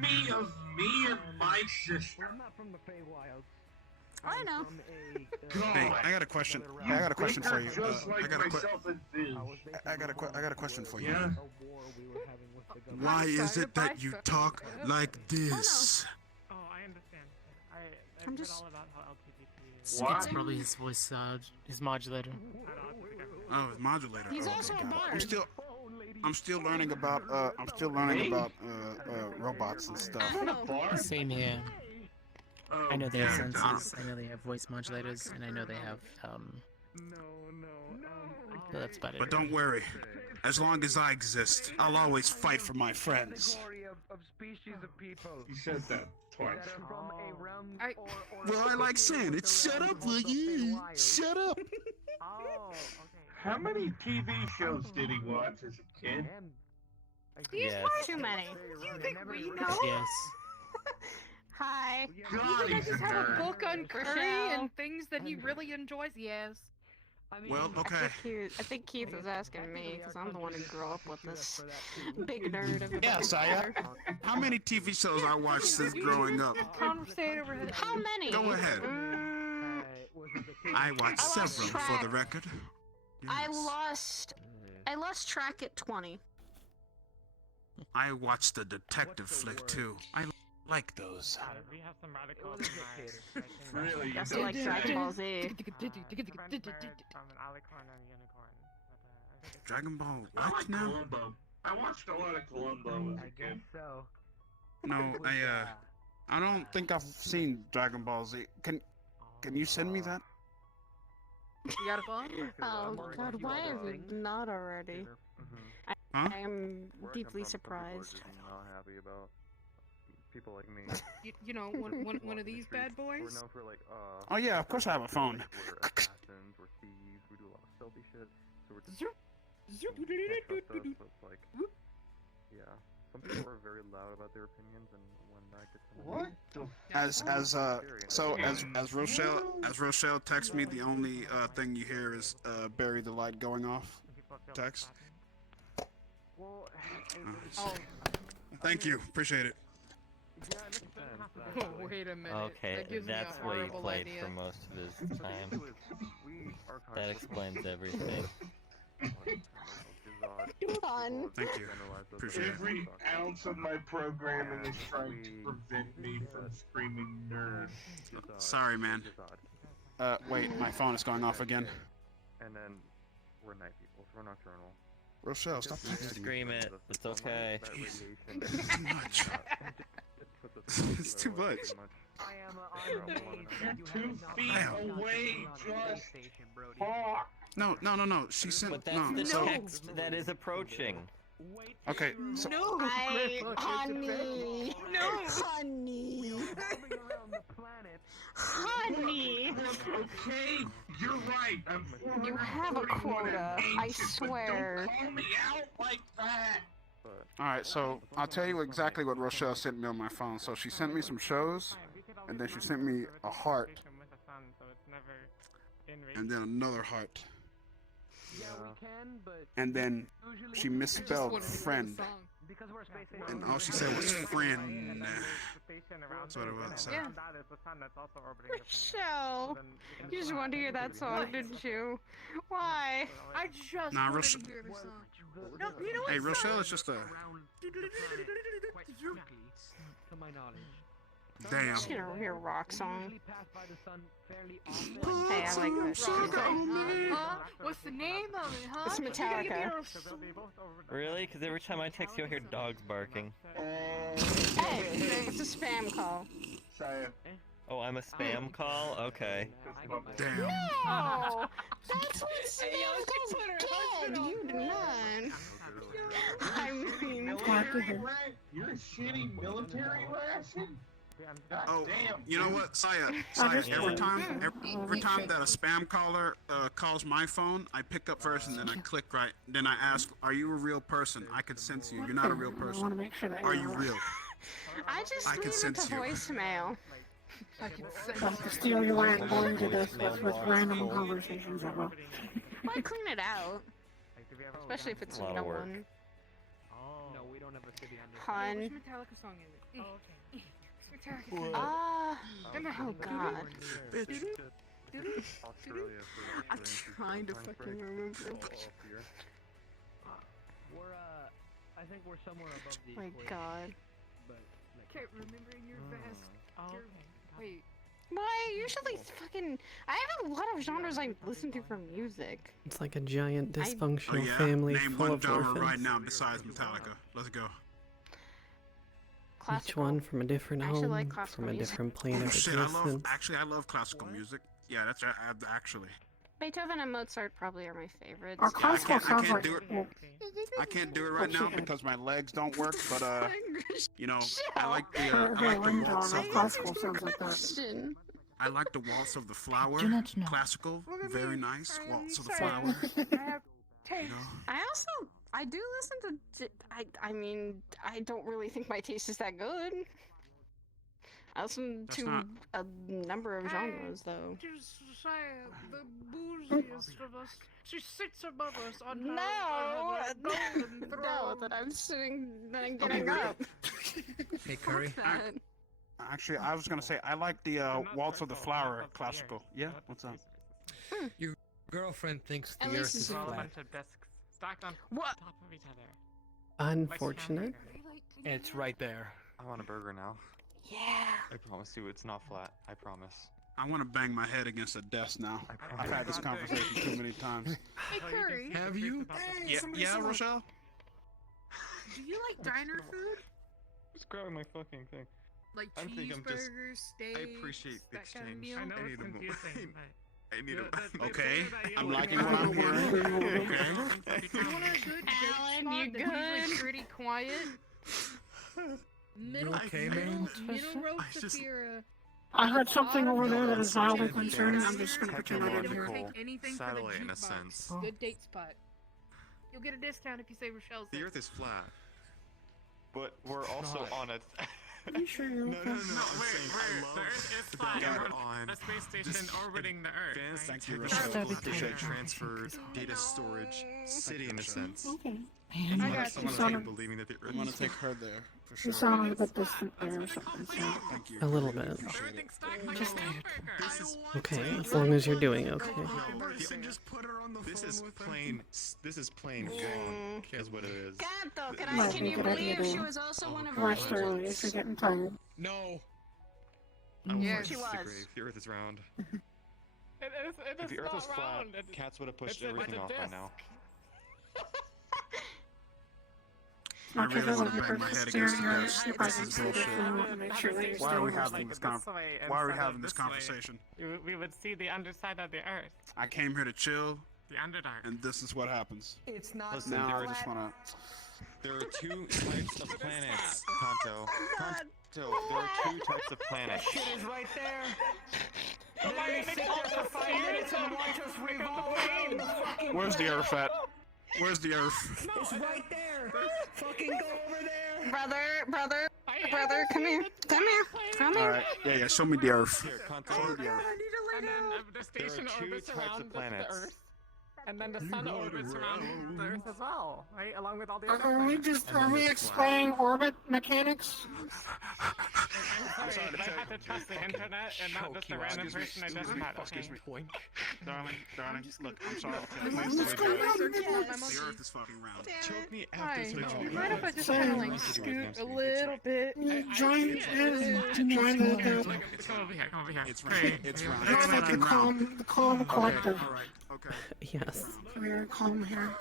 me of me and my sister. I'm not from the Feywild. I know. Hey, I got a question. I got a question for you. Just like myself and Viz. I got a question for you. Yeah? Why is it that you talk like this? Oh, I understand. I've I'm heard just- all about how LGBT is. It's probably his voice, his modulator. Oh, it's modulator. He's Oh, also okay, a got it. bard. I'm still learning about robots and stuff. Same here. I know they have Yeah, senses, I know they have voice modulators, and I know they have, but that's about it. But don't worry. As long as I exist, I'll always fight for my friends. Of species of people. You said that twice. That are from a realm Well, I like saying it. Shut up, will you? Shut up. Oh, okay. How many TV shows did he watch as a kid? Yes. Too many. You think we know? Yes. Hi. You God, think I he's a just have a nerd. book on curry Rochelle. and things that he really enjoys? Yes. Well, okay. I think Keith was asking me because I'm the one who grew up with this big nerd of a Yes, father. How many TV shows I watched since growing up? Conversate over here. How many? Go ahead. I watched several, for the record. I lost track at 20. I watched the detective flick too. like those. We have some radical. Really? That's like Dragon Ball Z. Dragon Ball I what like now? Columbo. I watched a lot of Columbo as a kid. So. No, I don't think I've seen Dragon Ball Z. Can you send me that? You got a phone? Oh god, why is it not already? Huh? I am deeply surprised. Not happy about people like me. You know, one of these bad boys? We're known for like, Oh yeah, of course I have a phone. We're assassins, we're thieves, we do a lot of stealthy shit. So we're just can't trust us, so it's like, yeah. Some people are very loud about their opinions, and when that gets As Rochelle texts me, the only thing you hear is bury the light going off. Text. Thank you, appreciate it. Oh, wait a minute. Okay, that gives that's me a what he horrible played idea. for most of his time. That explains everything. Fun. Thank you. Appreciate it. Every ounce of my programming is trying to prevent me from screaming nerd. Sorry, man. Wait, my phone is going off again. And then we're night people, so we're nocturnal. Rochelle, stop You can scream it. It's okay. Too much. It's too much. I am You're 2 feet away, just fuck. No. She sent But that's the text that is approaching. Okay. So, No! Honey! No! Honey! Honey! Okay, you're right. I'm You have a quota, I swear. Don't call me out like that. all right. So I'll tell you exactly what Rochelle sent me on my phone. So she sent me some shows, and then she sent me a heart, and then another heart, Yeah, we can, but and then she misspelled friend, because we're a space station. and all she said was friend. That's what it was. So. Yeah. Rochelle, you just wanted to hear that song, didn't you? Why? I just Nah, wanted Rochelle. to hear the song. No, you know what? Hey, Rochelle is just a To my knowledge. damn. Just gonna hear a rock song. Hey, I like this. Huh? What's the name of it, huh? It's You gotta give me Metallica. a- Really? Because every time I text you, I hear dogs barking. Hey, it's a spam call. Oh, I'm a spam call? Okay. Damn. No! That's what spam calls get! You did not. I mean, You're a shitty military ration? Oh, Damn. you know what, Saya? Every time that a spam caller calls my phone, I pick up first and then I click right. Then I ask, "Are you a real person? I can sense you. You're not a real I want to person. make sure that Are you real?" I just I can leave it to sense you. voicemail. But still, you aren't going to this with random conversations that will. Why clean it out? Especially if it's A lot no of work. one. No, we don't have a city under. Hun. Which Metallica song is it? Oh, okay. Metallica. Ah. Remember Oh god. Australia for I'm trying to fucking remember. We're I think we're somewhere above the. My equator, god. But Can't remember your vast. your- Wait. Why? Usually fucking. I have a lot of genres I listen to for music. It's like a giant Oh dysfunctional yeah. family Name full one of genre orphans. right now besides Metallica. Let's go. Each Classical. one from a different I actually home, like classical from a music. different plane Oh of shit! existence. I love classical music. Yeah, that's actually. Beethoven and Mozart probably are my favorites. Our classical I sounds can't like. do it. I can't do it right now because my legs don't work. But you know, I like the Her ringtone of classical sounds like that. I like the Waltz of the Flower. Do not know. Classical, very nice. Waltz of the Flower. I do listen to. I mean, I don't really think my taste is that good. I listen That's to not- a number of genres, though. Just say the bougiest of us. She sits above us on her, No, on her golden no, throne. that I'm sitting and getting up. Hey, Curry. Actually, I was gonna say I like the Waltz of the Flower classical. Yeah, what's up? Your girlfriend thinks the At Earth least is it's All a flat. bunch of desks stacked on What? top of each other. Unfortunate. It's right there. I want a burger now. Yeah. I promise you, it's not flat. I promise. I want to bang my head against a desk now. I've had this conversation too many times. Hey, Curry. Have you? Yeah, Rochelle? Do you like diner food? Just grabbing my fucking thing. Like I think I'm just. cheeseburgers, steaks, I appreciate the that kind of exchange. deal? I know it's confusing. I need a. Okay, I'm liking what I'm hearing. Okay. You want a good Alan, spot you that's usually good? pretty quiet? Middle, okay, middle, man? middle row Saphira. I heard something over there that is mildly concerning. I'm just gonna pretend I didn't hear Take it. anything for the Satellite in a jukebox. sense. Good date spot. You'll get a discount if you say Rochelle's The there. Earth is flat. But we're also on a. Are you sure you're okay? No, wait, the Earth is flat. got and we're on a space station orbiting the Earth. Advanced Thank you, technological Rochelle. data transfer, data storage, city in a sense. Okay. I Man, want you to sounded, believing that the Earth I'm gonna is take her there for you sure. sounded a bit distant there or something. So. Thank you. A little bit. Appreciate it. Just tired. Okay, as long as you're doing okay. This is plain. This is plain gone. Is what it is. Gato, Might can be a you good idea believe she to was also one of our rest early if you're getting tired. No. Yeah, She was. The Earth is round. If the Earth was flat, cats would have pushed everything off by now. Not really because I wanna want bang my head steering against the your desk. super This is bullshit. to make sure that you're Why are we still having this Why are we having this conversation? We would see the underside of the Earth. I came here to chill, The Underdark. and this is what happens. It's not Listen, Now I flat. just wanna. There are two types of planets, Kanto. There are two types of planets. Shit is right there. Let me sit there for 5 minutes and watch us revolve around the fucking Where's the planet. Earth at? Where's the Earth? It's right there. Fucking go over there. Brother, come here. Come All here. right. Yeah. Show me the Earth. Here, Kanto. And then the station two orbits types of around the planets. Earth. And then the sun orbits around the Earth as well, right? Along with all the other Are we explaining orbit mechanics? I'm sorry, I have to trust the internet and not just a random person I just met, okay? Darling, look, I'm sorry. What's going on? The Earth is fucking round. Choke me Hi. after You switching. mind if I just kind of like scoot a little bit? Join the Come over here, come over here. It's round. It's round. Join the calm collective. All right. Okay. Yes. We're calm here.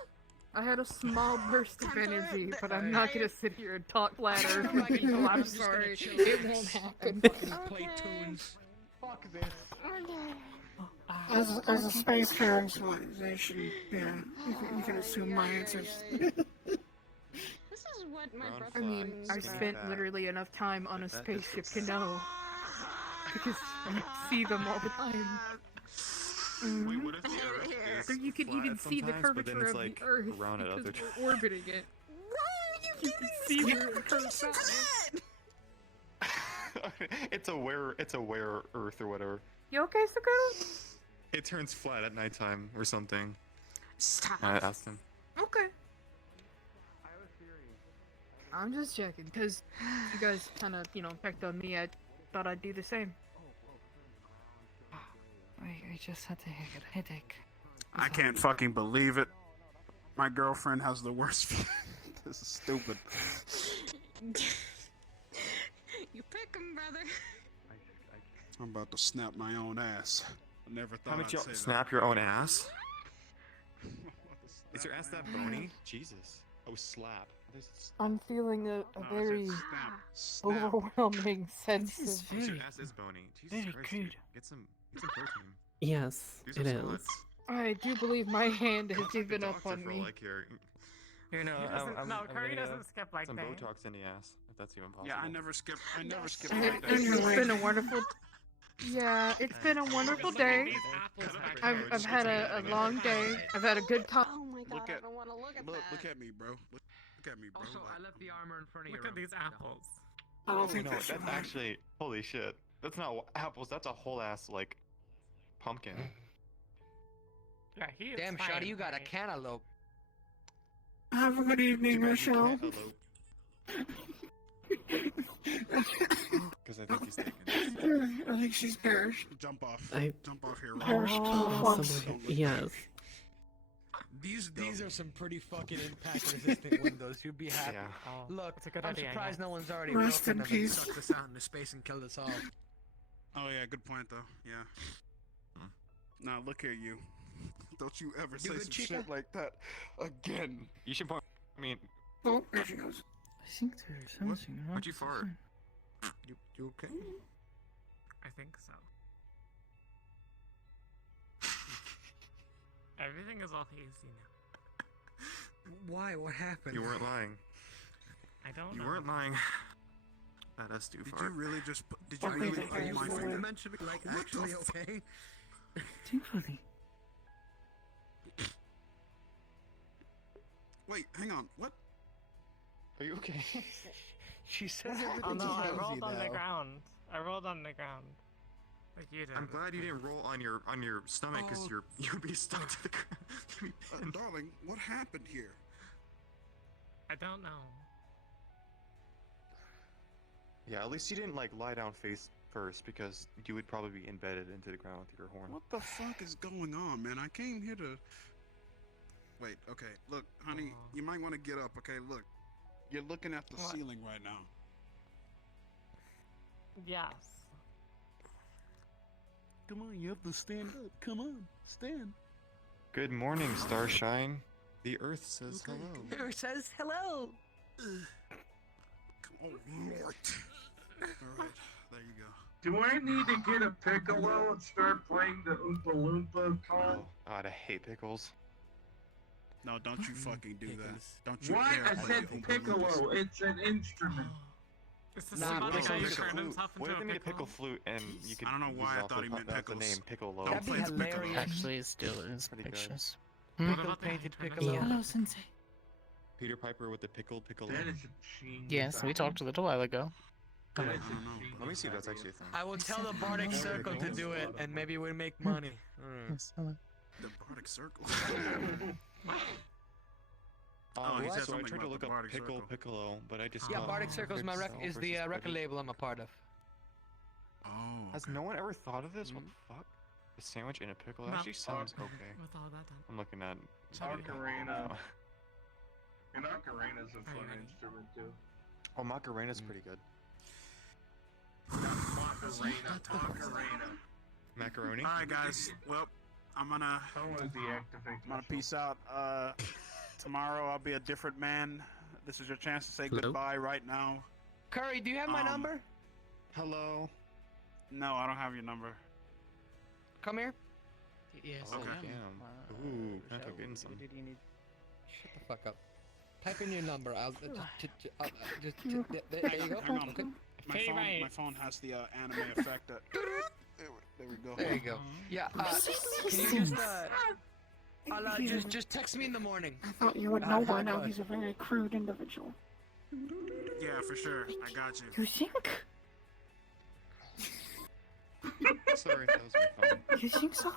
I had a small burst of energy, but I'm not gonna sit here and talk louder. I'm sorry. It won't happen. Play tunes. Fuck this. As a spacefaring civilization, yeah, you can assume my answers. This is what my brother. I mean, I've spent literally enough time on a spaceship to know. Because you see them all the time. Wait, what if the Earth is So you can flat even see the sometimes, but then curvature it's of like the Earth round at other because times? we're orbiting it. You can see where it curves out. It's a where Earth or whatever. You okay, Sakura? It turns flat at nighttime or something. Stop. I asked him. Okay. I'm just checking, because you guys kind of, picked on me. I thought I'd do the same. I just had a headache. I can't fucking believe it. My girlfriend has the worst. This is stupid. You pick 'em, brother. I'm about to snap my own ass. I never thought Haven't I'd you say that. snap your own ass? Is your ass that bony? Jesus. Oh, slap. I'm feeling a very Snap. overwhelming sense Your of... ass is bony. Jesus very Christ, crude. dude. Get some protein. Yes, Do it some is. salads. I do believe my hand has Talk to the given up doctor on for, me. like, your- You know, No, Curry gonna, doesn't skip like some that. Botox in the ass, if that's even possible. Yeah, I never skip. I never skip. It's been a wonderful... Yeah, it's been a wonderful day. I've had a long day. I've had a good time. Oh my god, Look I at- don't want to look at that. Look at me, bro. Look at me, bro. Also, Like, I left the armor in front of Look your at these apples. I don't think No, that's that's actually holy shit. That's not apples. That's a whole ass like pumpkin. Yeah, he is Damn, fine, Shotty, you got a right? cantaloupe. Have a good evening, Michelle. Because I think he's taken. I think she's perished. jump off. I- Jump off here. Perished to the Oh, flux. somebody- yes. These are some pretty fucking impact-resistant windows. You'd be happy. Yeah. Look, It's a good I'm idea, surprised yeah. no one's already Rest broken in them and peace. sucked us out into space and killed us all. Oh yeah, good point though. Yeah. Now look here, you. Don't you ever say good, some Chica? shit like that again. You should point. I mean, Oh, there she goes. I think there's something wrong. what'd you fart? You okay? I think so. Everything is all hazy now. Why? What happened? You weren't lying. I don't know. You weren't lying. That us do Did fart. you really just? Did you Fuck really me, pull are you my for finger? it? meant to be like What the actually fuck? okay? Thankfully. Wait, hang on. What? Are you okay? She says Oh everything's no, I rosy rolled on the now. ground. I rolled on the ground. Like you did. I'm glad you didn't roll on your stomach because Oh. you'd be stuck to the ground. You'd be pinned. Darling, what happened here? I don't know. Yeah, at least you didn't like lie down face first because you would probably be embedded into the ground with your horn. What the fuck is going on, man? I came here to. Wait, okay. Look, honey, you might want to get up, okay? Look. You're looking at the What? ceiling right now. Yes. Come on, you have to stand up. Come on, stand. Good morning, Starshine. The Earth says hello. Who says hello? Oh, Lord. Alright, there you go. Do I need to get a piccolo and start playing the Oompa Loompa song? God, I hate pickles. No, don't you fucking do that. Don't you What? dare I play said the Oompa piccolo. Loompas. It's an instrument. It's the Nah, same what guy if who I turned flute? himself What into if they a made a pickle? pickle flute and you could I don't know use why I also thought he meant that's the pickles. name Piccolo. Don't play the piccolo. Actually, it still is Pretty good. pictures. What Pickle about the painted guy who turned piccolo. himself Hello, into- Sensei. Peter Piper with the piccolo. That is a genius. Yes, we talked a little while ago. That is I a don't know. genius Let me see if that's idea. actually a thing. I will tell the Bardic Circle to do it, and maybe we'll make money. Mm. The Bardic Circle. Oh, he yeah, said so I something tried to about look the up Bardic Circle. Piccolo, but I just Yeah, got Bardic Circle is Excel is the versus record Pickle. label I'm a part of. Oh. Has no one ever thought of this? What the fuck? A sandwich in a pickle Not- actually sounds okay. With all that done. I'm looking at Ocarina. And Ocarina's a fun ready? instrument too. Oh, Macarena's pretty good. Macarena, Ocarina. Macaroni. Alright, guys. Well, I'm gonna deactivate. peace out. Tomorrow I'll be a different man. This is your chance to say Hello? goodbye right now. Curry, do you have my number? Hello. No, I don't have your number. Come here. Yes, Oh, Okay. damn. Ooh, can I talk in some? Shut the fuck up. Type in your number. I'll there you go. Hang on. Okay. My phone has the anime effect. There we go. There you go. Yeah. Can you just text me in the morning. I thought you would know by now he's a very crude individual. Yeah, for sure. I got you. You think? Sorry, that was my phone. You think so?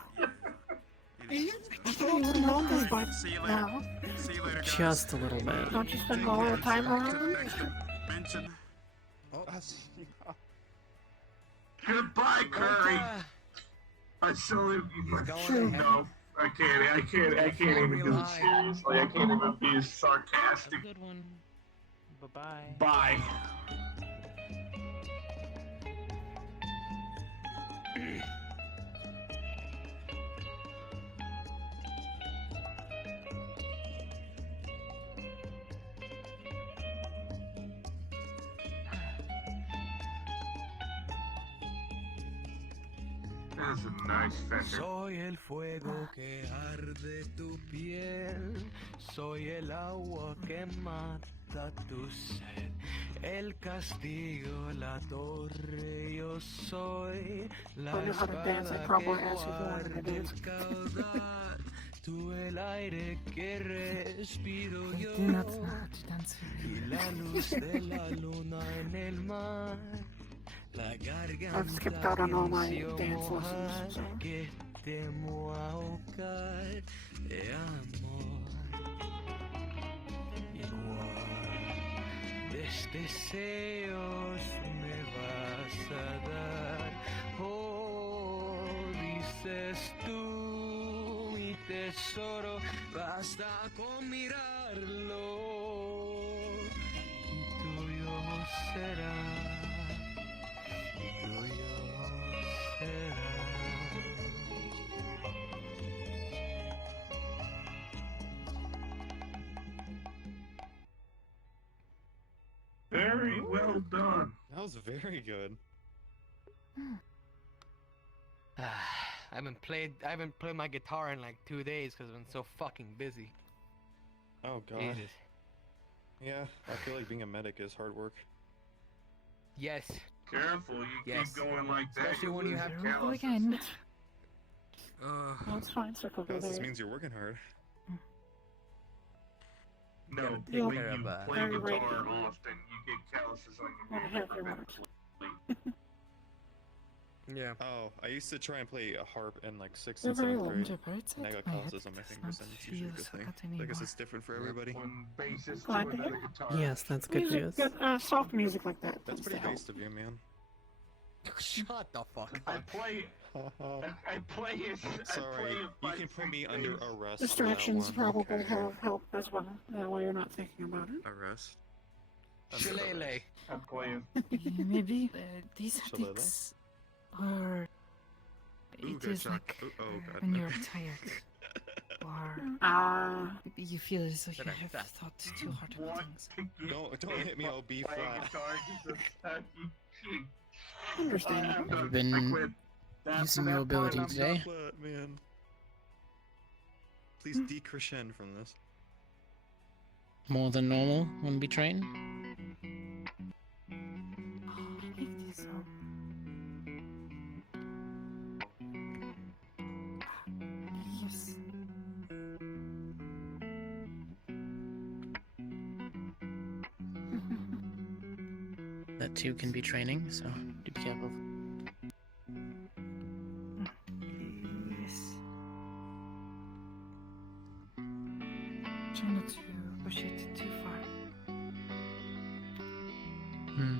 Yeah. I thought you would know this by See you later. now. See you later, guys. Just a little bit. Don't you spend all the time around To the him? next dimension. Goodbye, Curry. I salute you. No, I can't even do it seriously. I can't even be sarcastic. Good one. Bye-bye. Bye. That is a nice fender. Soy el fuego que arde tu piel, soy el agua que mata tu sed, el castigo, la torre, yo soy la Don't know how to dance, I espada probably que asked if you wanted to guarda el dance. caudal, tú el aire que respiro yo, Do not start dancing. y la luz de la luna en el mar. La garganta I've skipped out on all my venció dance mojar, lessons, so. que temo ahogar de amor. Igual de deseos me vas a dar. Oh, dices tú y te tesoro, basta con mirarlo. Y tuyo será, y tuyo será. Very well done. That was very good. I haven't played my guitar in like 2 days because I've been so fucking busy. Oh god. Jesus. Yeah, I feel like being a medic is hard work. Yes. Careful, you Yes. keep going like that. Especially when you have Circle again. Uh, That's fine, circle go this there. means you're working hard. No, take when care you of, play Very guitar radiant. often, you get calluses on your Wanna hand. have your mark. Yeah. Oh, I used to try and play a harp in like 6th They're and very 7th long. grade. The birds And I at got my head calluses on my does fingers, not and it's usually a feel good so thing. hot I guess anymore. it's different for everybody. When bassist Glad to to another hear. guitar. Yes, that's good Music, news. good, soft music like that. That's tends to pretty help. based of you, man. Shut the fuck I up. play. I play it. Sorry, you can put me under arrest for Distractions that one. probably Okay. have helped as well, while you're not thinking about it. Arrest? Shillelagh. I'm playing. Maybe these Shillelagh? headaches are. Ooh, It good is shot. like Oh, God. when you're tired, or maybe you feel as though you have thought too hard about things. Don't hit me, I'll be flat. Understandable. You've been using your ability today. Flat, man. Please decrescend from this. More than normal when we train. Yes. That too can be training, so do be careful. Yes. Try not to push it too far. Hmm.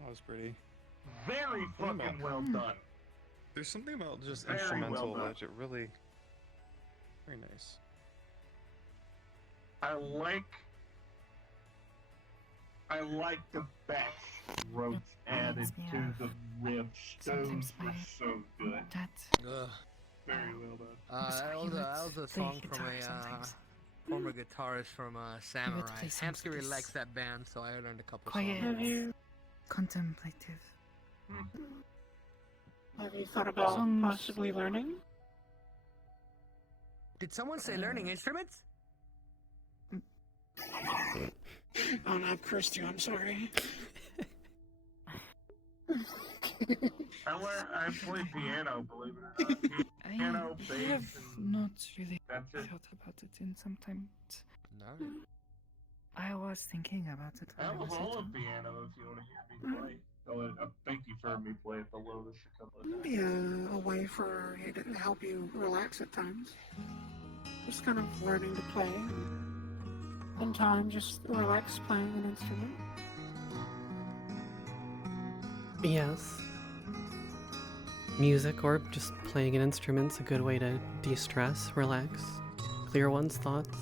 That was pretty. Very fucking well done. There's something about just Very instrumental well done. that it really. Very nice. I like the bass ropes added to the riffs. Those were so good. Ugh. Very well done. That was a song from a former guitarist from Samurai. play some Hamster really this. likes that band, so I learned a couple Quiet. songs. Contemplative. Have you thought about Songs. possibly learning? Did someone say learning instruments? Oh, no, I've cursed you. I'm sorry. I play piano, believe it or not. Piano, I bass, have and not really that's it. thought about it in some time. No. I was thinking about it. I have when a was whole at piano if you want to hear me play. Oh, thank you for hearing me play at the Lotus a couple of times. Be a way for you to help you relax at times. Just kind of learning to play. In time, just relax playing an instrument. Yes. Music or just playing an instrument's a good way to de-stress, relax, clear one's thoughts.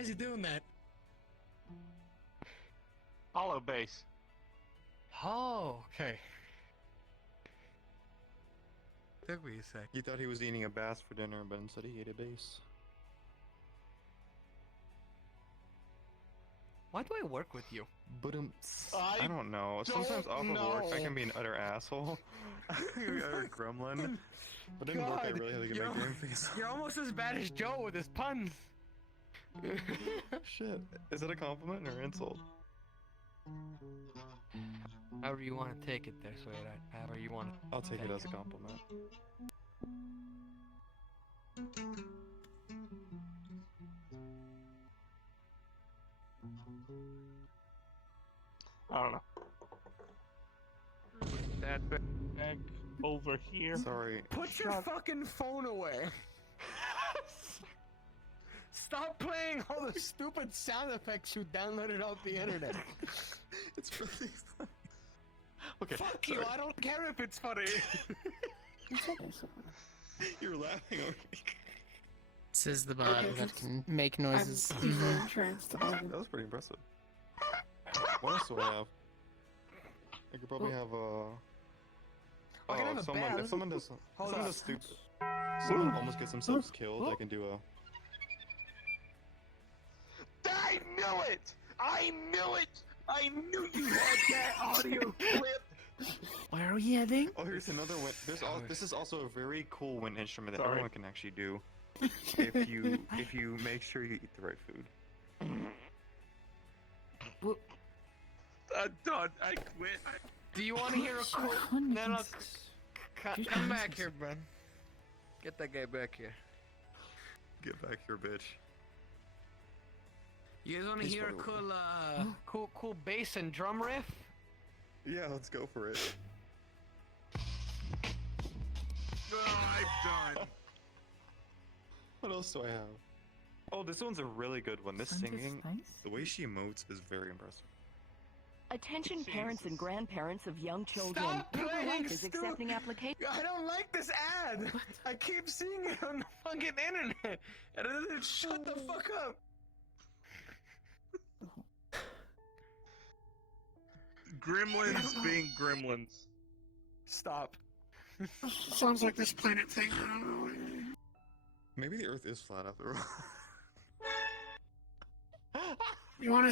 How's he doing that? Hollow base. Oh, okay. Took me a sec. He thought he was eating a bass for dinner, but instead he ate a base. Why do I work with you? But I don't know. Sometimes off of work I can be an utter asshole. Utter gremlin. But in work I really have to get my game face. You're almost as bad as Joe with his puns. Shit. Is that a compliment or an insult? However you want to take it there, sweetheart. However you want to. I'll take it as a compliment. I don't know. That bag over here. Sorry. Put your fucking phone away. Stop playing all the stupid sound effects you downloaded off the internet. It's really funny. Okay. Fuck you, I don't care if it's funny. You're laughing over me. This is the bot that can make noises. That was pretty impressive. What else do I have? I could probably have if someone does stupid, someone almost gets themselves killed, I can do a... I knew it! I knew it! I knew you had that audio clip! Where are we heading? Oh, here's another one. This is also a very cool wind instrument that Sorry. everyone can actually do. If you make sure you eat the right food. I'm done. I quit. Do you want to hear a quote? No, come back here, Bren. Get that guy back here. Get back here, bitch. You guys want to He's hear a probably- cool bass and drum riff? Yeah, let's go for it. I'm done. What else do I have? Oh, this one's a really good one. This singing, the way she emotes is very impressive. Attention parents and grandparents of young children. Stop playing Life is accepting applications. I don't like this ad. I keep seeing it on the fucking internet. And then shut the fuck up. Gremlins being gremlins. Stop. Sounds like this planet thing. I don't know. Maybe the Earth is flat after all. Do you want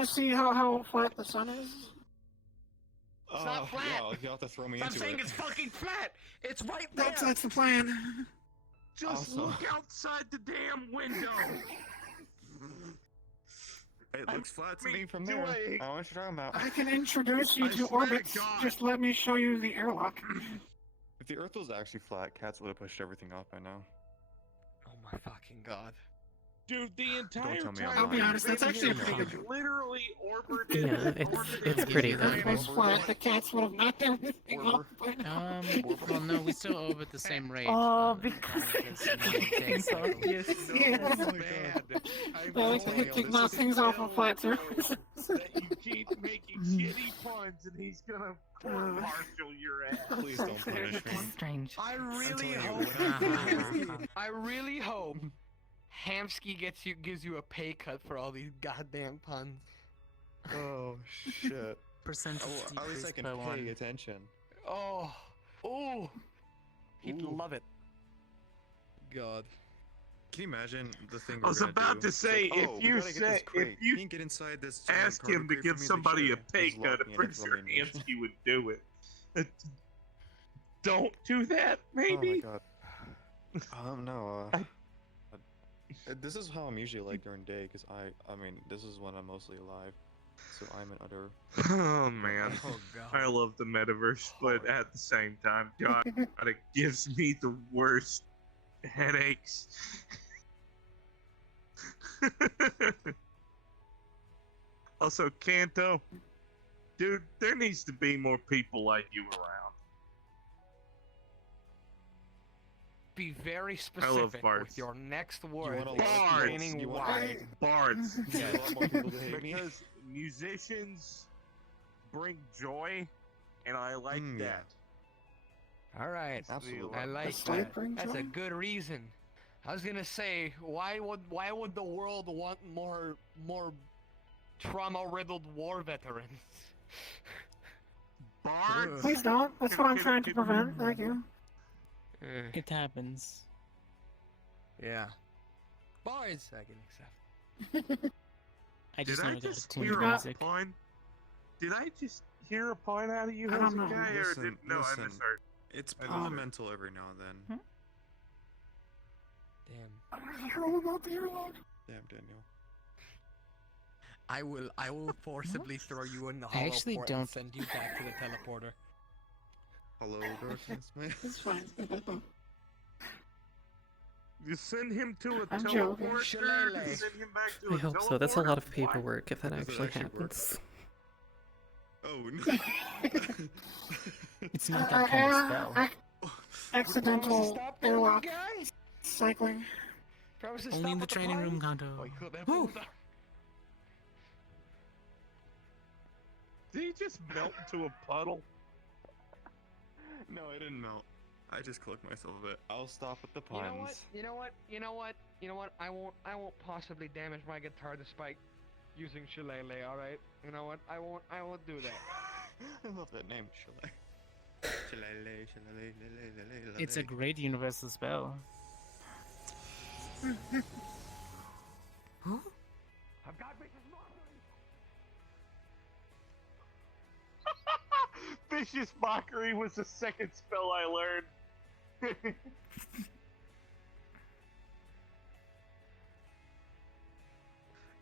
to see how flat the sun is? It's not flat. Yeah, you'll have to throw me Stop into saying it. it's fucking flat. It's right there. That's the plan. Just look outside the damn window. It looks flat to me from there. I don't know what you're talking about. I can introduce you I to swear to orbits. God. Just let me show you the airlock. If the Earth was actually flat, cats would have pushed everything off by now. Oh my fucking god. Dude, the entire tell me time. I'm I'll be we've honest, that's been actually a here, pretty we've good- literally orbited. Yeah, it's pretty If good. it was flat, the cats would have knocked everything off by now. Well, no, we still orbit at the same rate. Oh, because Yes. Bad. I'm I like to loyal. kick This knock is things off still of flat surfaces. that you keep making shitty puns, and he's gonna court-martial your ass. Please don't punish me. strange. I really hope Hamsky gives you a pay cut for all these goddamn puns. Oh shit. Percentage At least I can decreased by pay 1. attention. Oh, he'd love it. God. Can you imagine the thing I was we're gonna about do? to say, It's like, if oh, we you gotta get this say- if crate. you can get inside this Ask cargo him to crate give for me somebody a share. pay Just cut. lock I'm me in pretty and sure throw me in the Ansky would do it. Don't do that, maybe. Oh my god. No. This is how I'm usually like during day, because I mean, this is when I'm mostly alive. So I'm an utter. Oh man, Oh, God. I love the metaverse, but at the same time, God, it gives me the worst headaches. Also, Kanto, dude, there needs to be more people like you around. Be very I love specific bards. with your next word. want a lot of Bards. Explaining You want- why. Bards. You want a lot more people to hate me? Because musicians bring joy, and I like Mm, that. All right. Absolutely. I like Does sleep that. bring That's joy? a good reason. I was gonna say, why would the world want more trauma-riddled war veterans? Bards? Please don't. That's what I'm trying to prevent. Thank you. It happens. Yeah. Bards I can accept. I just Did I never got just a tune hear of a music. pun? Did I just hear a pun out of you, I don't know. guy, or Listen, did no? I listen. misheard. It's I misheard. elemental every now and then. Damn. Damn, Daniel. I will forcibly throw you in the I hollow actually port don't- and send you back to the teleporter. Hello, darkness, man. It's fine. You send him to a I'm teleporter. joking. You Shillelagh. send him back to I a hope so. That's a teleporter? lot of What? paperwork if that Does it actually actually work? happens. Oh no. It's not that kind of spell. Accidental Stop that airlock guys! cycling. Promise to Only stop in the at training room, pines? Kanto. Oh, hijo de Woo! puta. Did he just melt into a puddle? No, I didn't melt. I just clicked myself a bit. I'll stop at the puns. You know what? I won't possibly damage my guitar despite using shillelagh, alright? You know what? I won't do that. I love that name, Shillelagh. Shillelagh, shillelagh, It's a great universal spell. I've got vicious mockery! Vicious mockery was the second spell I learned.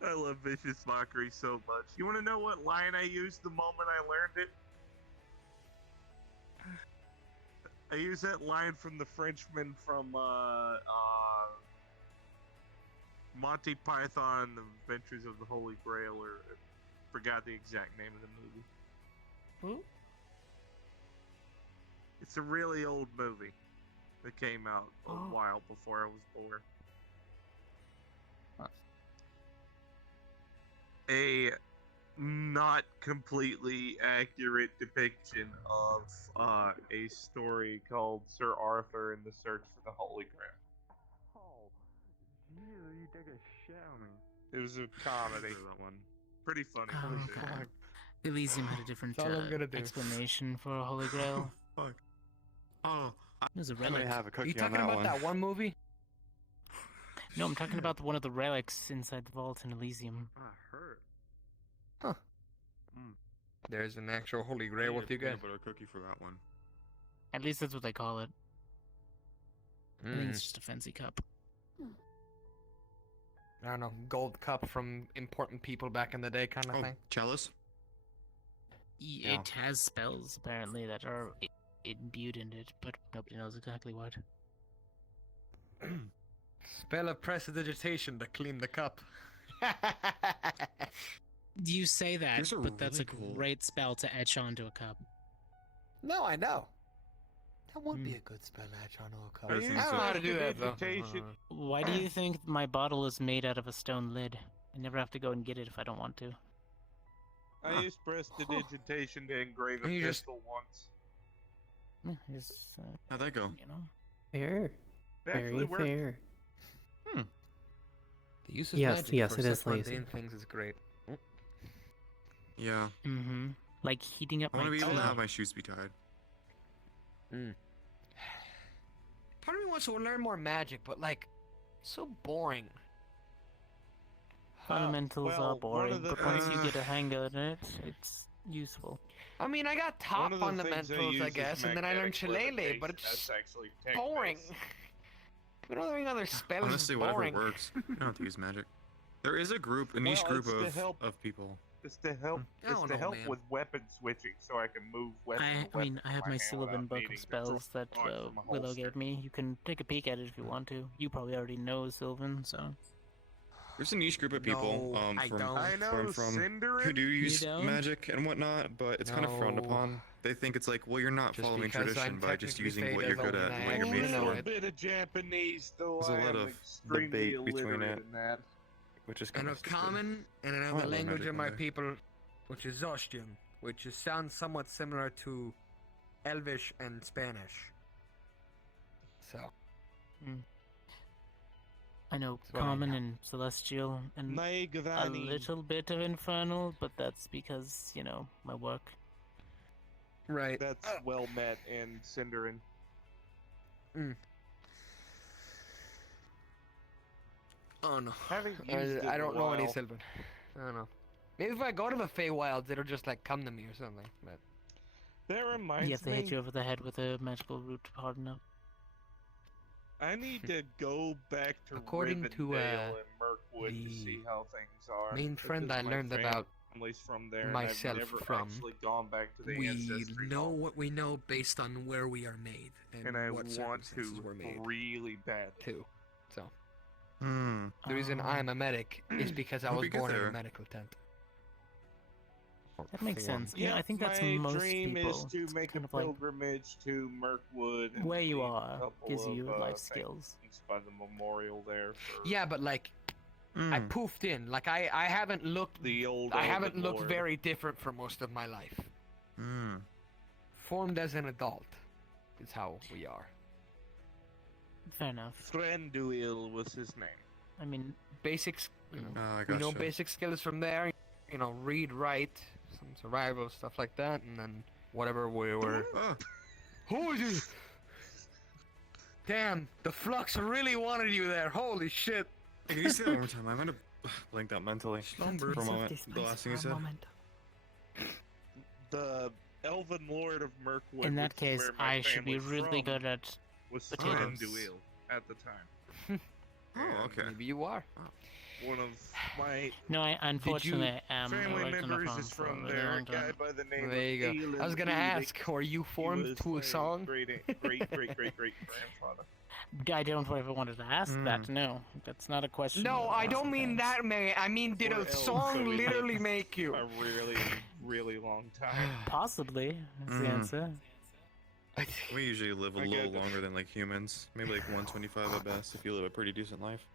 I love vicious mockery so much. You want to know what line I used the moment I learned it? I used that line from the Frenchman from Monty Python, The Adventures of the Holy Grail, or forgot the exact name of the movie. Who? It's a really old movie that came out a while before I was born. A not completely accurate depiction of a story called Sir Arthur and the Search for the Holy Grail. Oh, Jesus, you take a shit on me. It was a comedy. That one. Pretty funny. Oh, okay. Elysium had a different That's all I'm gonna do. explanation for a Holy Grail. Fuck. Oh, It was a I may relic. have a Are cookie you talking on that about one. that one movie? No, I'm talking about one of the relics inside the vault in Elysium. I heard. Huh. There's an actual Holy Grail with you guys. Peanut butter cookie for that one. At least that's what they call it. I think Mm. it's just a fancy cup. I don't know, gold cup from important people back in the day kind of thing. Chalice? It has spells apparently that are imbued in it, but nobody knows exactly what. Spell of prestidigitation to clean the cup. You say that, These are but that's a really cool. great spell to etch onto a cup. No, I know. That would be a good spell to etch onto a cup. I I use don't know how to do that though. prestidigitation. Why do you think my bottle is made out of a stone lid? I never have to go and get it if I don't want to. I used prestidigitation to engrave a You just- pistol once. How'd that go? You know. Fair. It Very actually worked. fair. The use of Yes, magic yes, for it is such lazy. mundane things is great. Yeah. Mm-hmm. Like heating up I my want to be able to tea. have my shoes be tied. Part of me wants to learn more magic, but like, so boring. Fundamentals well, are one boring, of the but once you things- get a hang of it, it's useful. I mean, I got top One of the things fundamentals, use I is guess, and then I learned magnetic shillelagh, but levitation. it's That's actually boring. tech-based. We don't have any other spells. Honestly, is whatever boring. works. You don't have to use magic. There is a group, a niche Well, group it's to help- of people. It's to help. I It's don't to know, help man. with weapon switching, so I can move weapon. I mean, I have my Sylvan book of spells that Willow gave me. You can take a peek at it if you want to. You probably already know Sylvan, so. There's a niche group of people No, I from don't. I know where I'm from Cinderin. who do use don't? magic and whatnot, but it's kind of frowned No. upon. They think it's like, well, you're not Just following because tradition I'm by just technically using what fade you're as good at only and what you're I made am. A for. little bit of Japanese, though. There's a I lot am of extremely debate between illiterate it. in that. Which is I kind know of stupid. common and I another want to learn language magic of one my day. people, which is Zostian, which sounds somewhat similar to Elvish and Spanish. So. I know what I Common know. and Celestial and a Naegavani. little bit of Infernal, but that's because, you know, my work. Right. That's well met in Cinderin. Oh no. Haven't used it I in a don't know any while. Sylvan. I don't know. Maybe if I go to the Feywilds, it'll just like come to me or something. But That reminds You have to me. hit you over the head with a magical root to harden up. I need to go back to According to, Rivendell and Mirkwood to the see how things are. main friend because I my learned about family's from there, myself and I've never from, actually gone back to the we ancestry know home, what we know based on where we are made and I what want circumstances to we're made really bad too. So Hmm. the reason I'm a medic is because I Hope was you get born in a there. medical tent. That makes sense. You know, Yeah, I think that's my most dream people. is to It's make a kind of like pilgrimage to Mirkwood. And where you leave a are couple gives of, you life things skills. by the memorial there. For Yeah, but like I poofed in. Like I haven't looked the old. I haven't Elven looked Lord. very different for most of my life. Hmm. Formed as an adult is how we are. Fair enough. Thranduil was his name. I mean, Basics, you know, I we know gotcha. basic skills from there. You know, read, write, some survival stuff like that, and then whatever we were. Who is he? Damn, the Flux really wanted you there. Holy shit! Hey, can you say that one more time? I might have blanked out mentally for a moment. The last thing you said. The Elven Lord of Mirkwood. in that which is case, where my I should be family's really from, good at was potatoes. Thranduil at the time. Oh, okay. Maybe you are. One of my No, I unfortunately am. family I worked on a members farm is for a from really there. A long guy time. by the name There you of go. I was Aelin gonna Ulick. ask, were you He formed was to a my song? great grandfather. I don't ever wanted to ask that. No, that's not a question. No, that I asked don't in mean advance. that, man. I mean, did We're a elves, song so we literally live make you? A really long time. Possibly is the answer. We usually live a I little get it. longer than like humans. Maybe like 125 at best if you live a pretty decent life.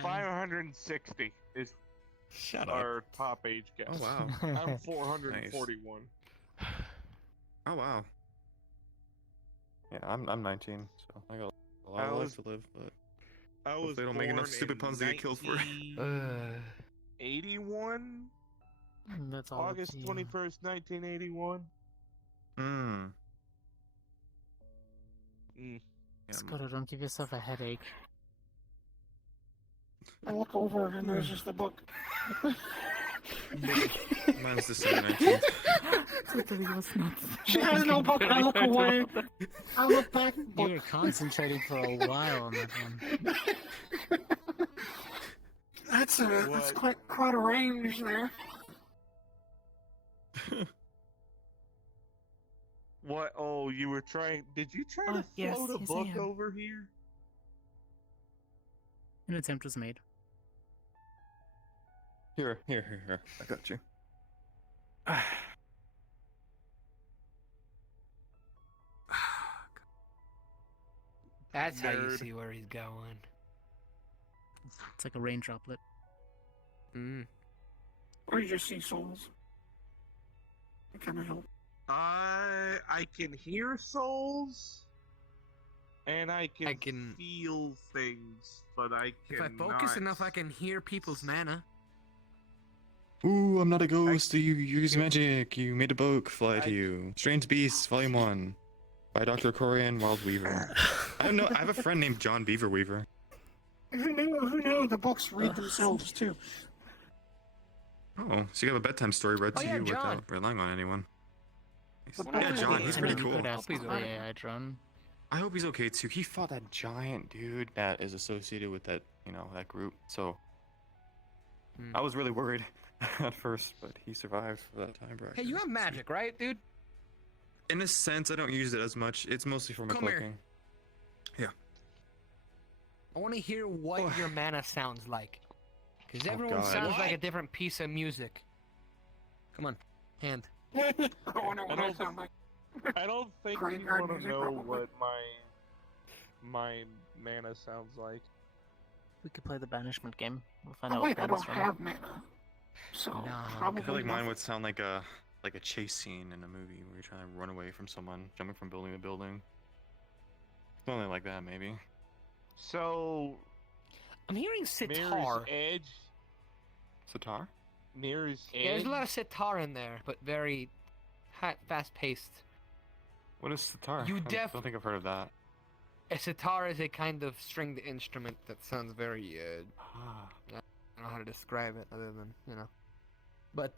560 is Shut our top age guess. Oh wow. I'm 441. Oh wow. Yeah, I'm 19, so I got a lot I of was- life to live, but I was hopefully I don't make enough born stupid in puns to get killed for it. 81? That's all. August 21st, 1981. Hmm. Scotto, don't give yourself a headache. I look over and there's just a book. Mine's December 19th. She has no book. I look away. I look back. You were concentrating for a while on that one. That's quite a range there. What? Oh, you were trying. Did you try to yes, float a yes, book I am. over here? An attempt was made. Here. I got you. That's how you Nerd. see where he's going. It's like a rain droplet. Or you just see souls. It kind of helps. I can hear souls, and I can feel things, but I If I cannot. focus enough, I can hear people's mana. Ooh, I'm not a ghost. You use magic. You made a book fly to you. Strange Beasts, Volume 1. By Dr. Corian Wild Weaver. I don't know. I have a friend named John Beaver Weaver. Who knew the books read themselves too? Oh, so you have a bedtime story read to yeah, you John. without relying on anyone. The Yeah, book John, reads he's I pretty mean, you cool. could ask the AI drone. I hope he's okay too. He fought that giant dude that is associated with that, that group. So I was really worried at first, but he survived for that time. Hey, you have magic, right, dude? In a sense, I don't use it as much. It's mostly for my Come here. clicking. Yeah. I want to hear what your mana sounds like. Because Oh, everyone God. sounds like a different piece of music. Come on, hand. I wonder what I sound like. I don't think you Graveyard want to music, know probably. what my mana sounds like. We could play the banishment game. We'll find Oh out wait, I what don't Ben's from. have mana. So probably I feel like mine nothing. would sound like a chase scene in a movie where you're trying to run away from someone, jumping from building to building. Something like that, maybe. So, I'm hearing sitar. Edge. Sitar? Mirror's Edge. Yeah, there's a lot of sitar in there, but very fast-paced. What is sitar? You I don't think I've heard of that. A sitar is a kind of stringed instrument that sounds very, I don't know how to describe it other than, you know. But,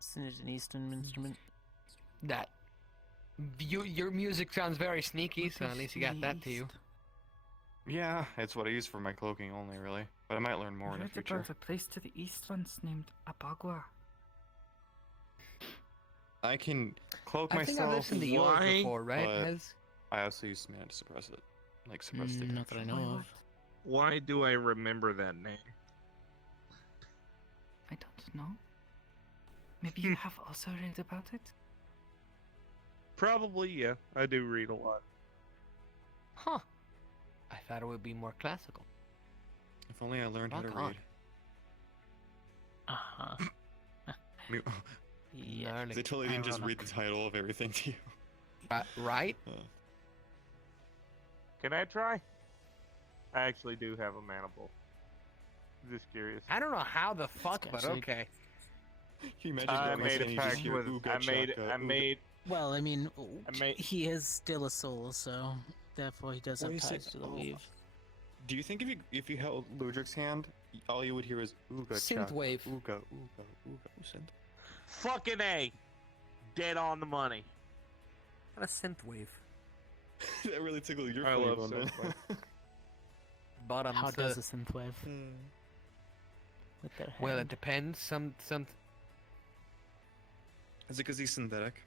Isn't it an Eastern instrument? That. Your music sounds very sneaky, so at least you got that to you. Yeah, it's what I use for my cloaking only, really. But I might learn more in the I heard future. about a place to the east once named Abagua. I can cloak I think myself. I've listened to yours before, right? but I also use mana to suppress it. Like, suppress the Not that I know of. Why do I remember that name? I don't know. Maybe you have also read about it? Probably, yeah. I do read a lot. Huh. I thought it would be more classical. If only I learned how to Rock on. read. Uh-huh. Yeah. They totally didn't just read the title of everything to you. Right? Can I try? I actually do have a mana bolt. Just curious. I don't know how the fuck, but actually- okay. Can you imagine I going made and a you just pact hear with. ooga I made. chaka, I ooga- made. Well, I mean, made- he is still a soul, so therefore he does What have do you ties say- to the oh, weave. Do you think if you held Ludric's hand, all you would hear is ooga chaka, Synthwave. ooga ooga ooga synth? Fucking A. Dead on the money. What a synthwave. That really tickled your I flame love on that. synthwave. How Bottoms. does a synthwave? With their hand. Well, it depends. Some. Is it because he's synthetic?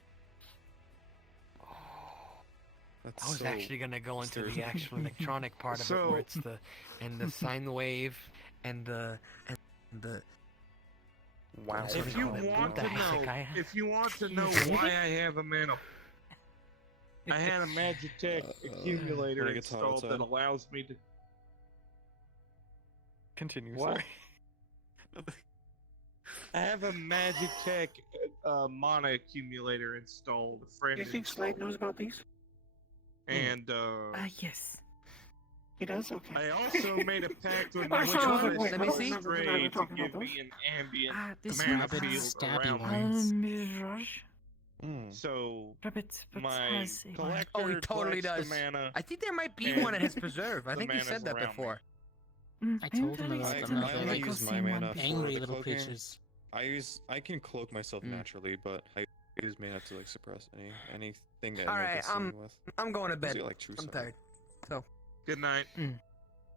That's I was so actually gonna go into the stereotypical. actual electronic part of it, So- where it's the sine wave and the. Wow. That's what If we you call it. want What the to heck, know, I- if you want to know why I have a mana, I had a Magitech accumulator Can I get tall installed that outside? allows me to. Continue. What? Sorry. I have a Magitech mana accumulator installed. A friend Do you think Slade knows about these? and Yes. He does? Okay. I also made a pact with Oh, my sorry, witch wait, Let me I don't see. remember what I Stray was to talking give about me those. an ambient This mana rabbit field stabby around one. me. Mirage. So Rabbit, but my has a collector Oh, he totally collects does. the mana. I think there might be and one in his preserve. I the think he mana's said that around me. before. I told him very about I, them. I only use my mana for angry the little cloaking. creatures. I can cloak myself naturally, but I use mana to like suppress anything that All anyone right, gets seen with. I'm going to bed. Is it, like, true I'm sorrow? tired. So. Good night.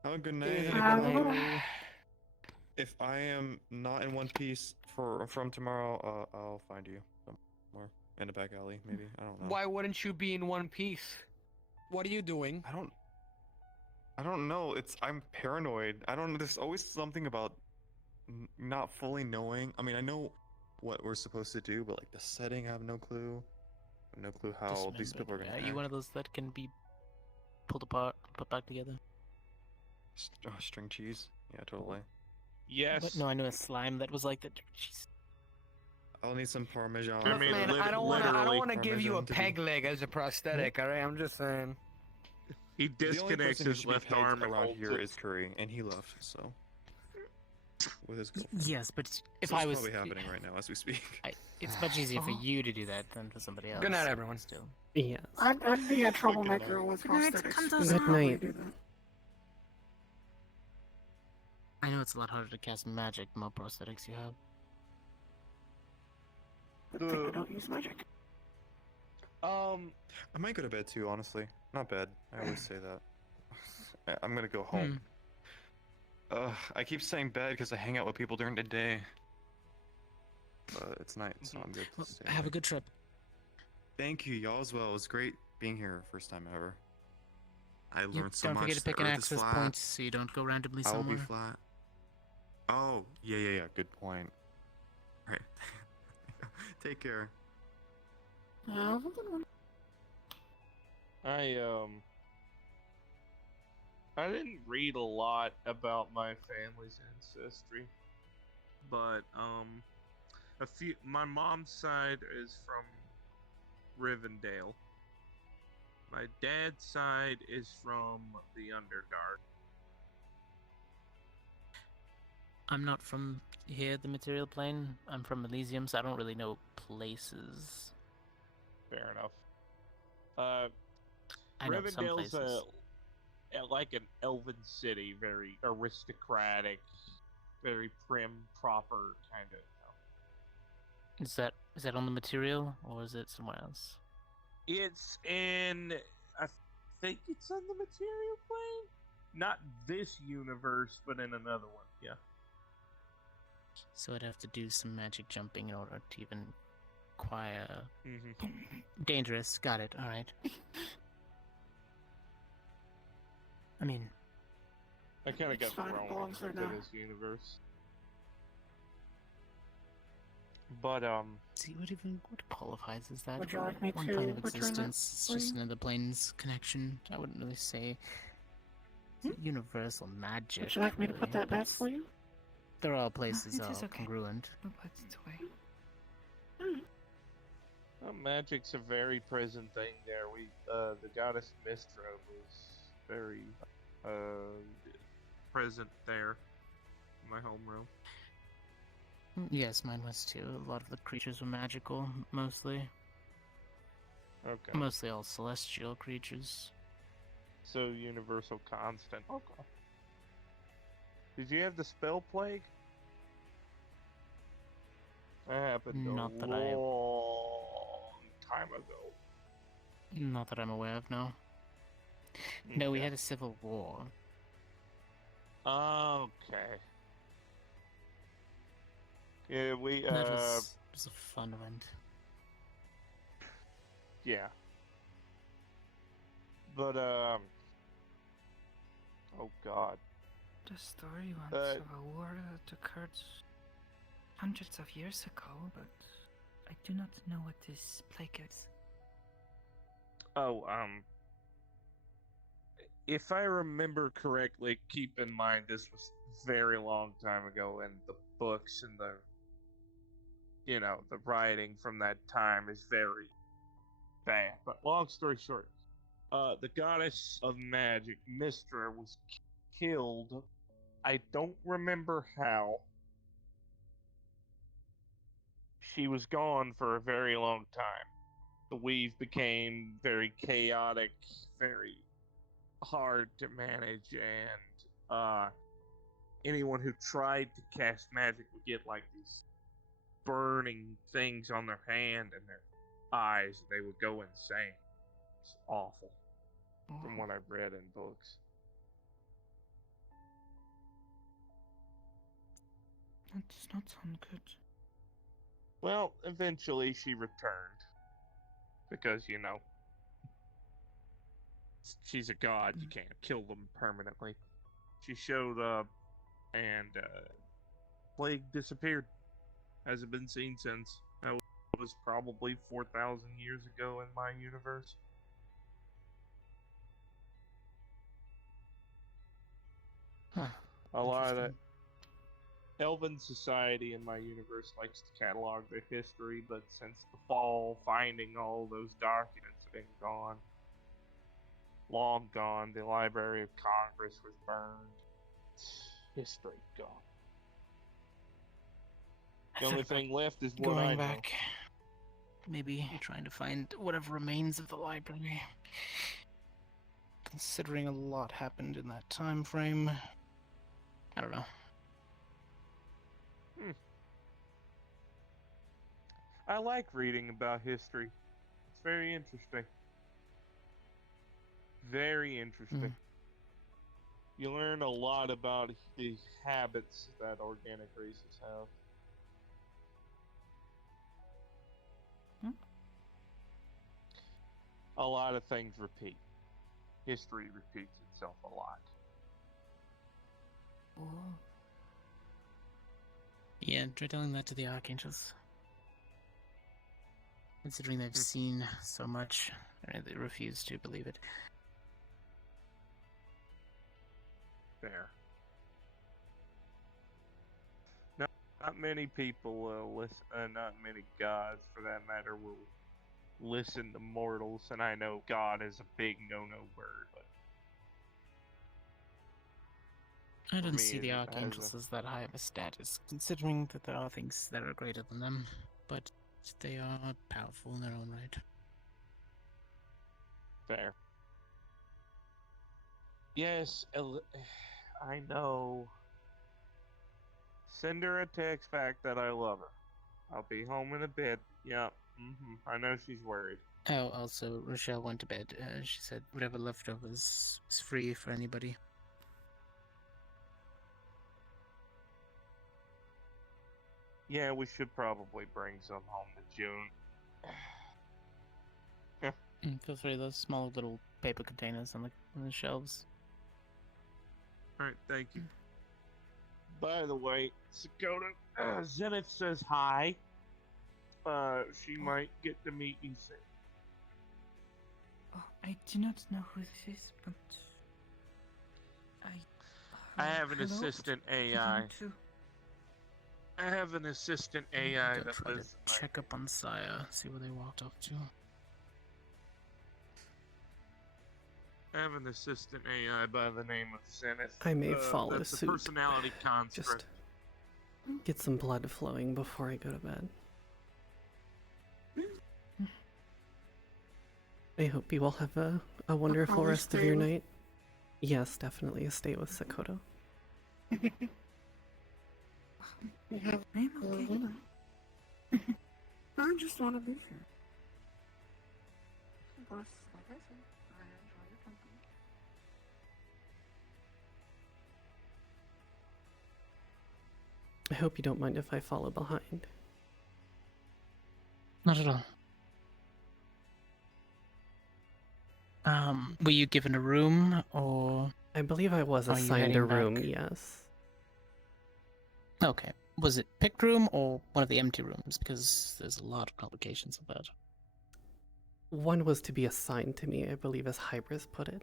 Have a good night. night. If I am not in one piece from tomorrow, I'll find you somewhere in a back alley, maybe. I don't know. Why wouldn't you be in one piece? What are you doing? I don't know. I'm paranoid. I don't know. There's always something about not fully knowing. I mean, I know what we're supposed to do, but like the setting, I have no clue. I have no clue how these people are gonna. Are you act. one of those that can be pulled apart, put back together? String cheese? Yeah, totally. Yes. But no, I know a slime that was like that. Jeez. I'll need some parmesan. I mean, Man, I don't want to give you a Parmesan to be- peg leg as a prosthetic. All right, I'm just saying. He The only disconnects person who his should be left pegged arm and around holds here it. is Curry, and he left. So with his girlfriend. Yes, but if So I it's was, probably happening right now as we speak. it's much easier for you to do that than for somebody else. Good night, everyone. Still. Yes. I'd be a troublemaker with prosthetics. Good night. I know it's a lot harder to cast magic the more prosthetics you have. I don't use magic. I might go to bed too, honestly. Not bed. I always say that. I'm gonna go home. I keep saying bed because I hang out with people during the day. But it's night, so I'm good to stay. Have a good trip. Thank you, y'all as well. It was great being here, first time ever. I Yep, learned so don't much. forget to The pick an Earth is access flat. point so you don't go randomly I will somewhere. be flat. Oh, yeah. Good point. Right. Take care. Have a good one. I didn't read a lot about my family's ancestry, but my mom's side is from Rivendell. My dad's side is from the Underdark. I'm not from here, the material plane. I'm from Elysium, so I don't really know places. Fair enough. I know some Rivendell's places. like an elven city, very aristocratic, very prim, proper kind of. Is that on the material, or is it somewhere else? It's in, I think it's on the material plane. Not this universe, but in another one. Yeah. So I'd have to do some magic jumping in order to even acquire. Dangerous. Got it. All right. I mean, I kind of got It's fine, it thrown belongs there into now. this universe. But see what qualifies as that? Would you like me One to plane of return that existence. It's for just you? another plane's connection. I wouldn't really say universal magic. Would you like me to put really. that back for you? There are places it is are okay. congruent. We'll put it away. magic's a very present thing there. The goddess Mystra was very present there in my homeroom. Yes, mine was too. A lot of the creatures were magical, mostly. Okay. Mostly all celestial creatures. So universal constant. Okay. Did you have the spell plague? That happened Not a that long time ago. Not that I'm aware of, no. No, we had a civil war. Okay. Yeah, we That was a fun event. yeah. But oh god. The story once Uh, of a war that occurred hundreds of years ago, but I do not know what this plague is. Oh, if I remember correctly, keep in mind this was very long time ago, and the books and the the writing from that time is very bad. But long story short, the goddess of magic, Mystra, was killed. I don't remember how. She was gone for a very long time. The weave became very chaotic, very hard to manage, and anyone who tried to cast magic would get like these burning things on their hand and their eyes, and they would go insane. It's awful, from what I've read in books. That does not sound good. Well, eventually she returned. Because, she's a god, you can't kill them permanently. She showed up, and plague disappeared. Hasn't been seen since. That was probably 4,000 years ago in my universe. Huh. A lot of that. Elven society in my universe likes to catalog their history, but since the fall, finding all those documents have been gone. Long gone. The Library of Congress was burned. History gone. The only thing left is what I Going know. back. Maybe trying to find whatever remains of the library. Considering a lot happened in that time frame. I don't know. I like reading about history. It's very interesting. Very interesting. You learn a lot about the habits that organic races have. A lot of things repeat. History repeats itself a lot. Yeah, try telling that to the Archangels. Considering they've seen so much, they refuse to believe it. There. Not many people listen, not many gods for that matter, will listen to mortals, and I know God is a big no-no word, but I For don't me, see the it has archangels as that high of a status, considering that there are things that are greater than them, but they are powerful in their own right. Fair. Yes, I know. Send her a text back that I love her. I'll be home in a bit. Yep. I know she's worried. Oh, also, Rochelle went to bed. She said whatever leftovers is free for anybody. Yeah, we should probably bring some home to June. Feel free, those small little paper containers on the shelves. Alright, thank you. By the way, Sakota, Zenith says hi. She might get to meet you soon. Oh, I do not know who this is, but I have an hello? assistant Good AI. evening to- I have an assistant AI Go that try to lives. check up on Saya, see where they walked off to. I have an assistant AI by the name of Zenith. I may follow that's suit. a personality construct. Just get some blood flowing before I go to bed. I hope you all have a wonderful probably rest of stay your with- night. Yes, definitely stay with Sakota. We have dinner. I just want to be here. Of course, like I said, I enjoy your company. I hope you don't mind if I follow behind. Not at all. Were you given a room, or... I believe I was are you assigned a heading room, back? yes. Okay. Was it picked room, or one of the empty rooms? Because there's a lot of complications of that. One was to be assigned to me, I believe, as Hybris put it.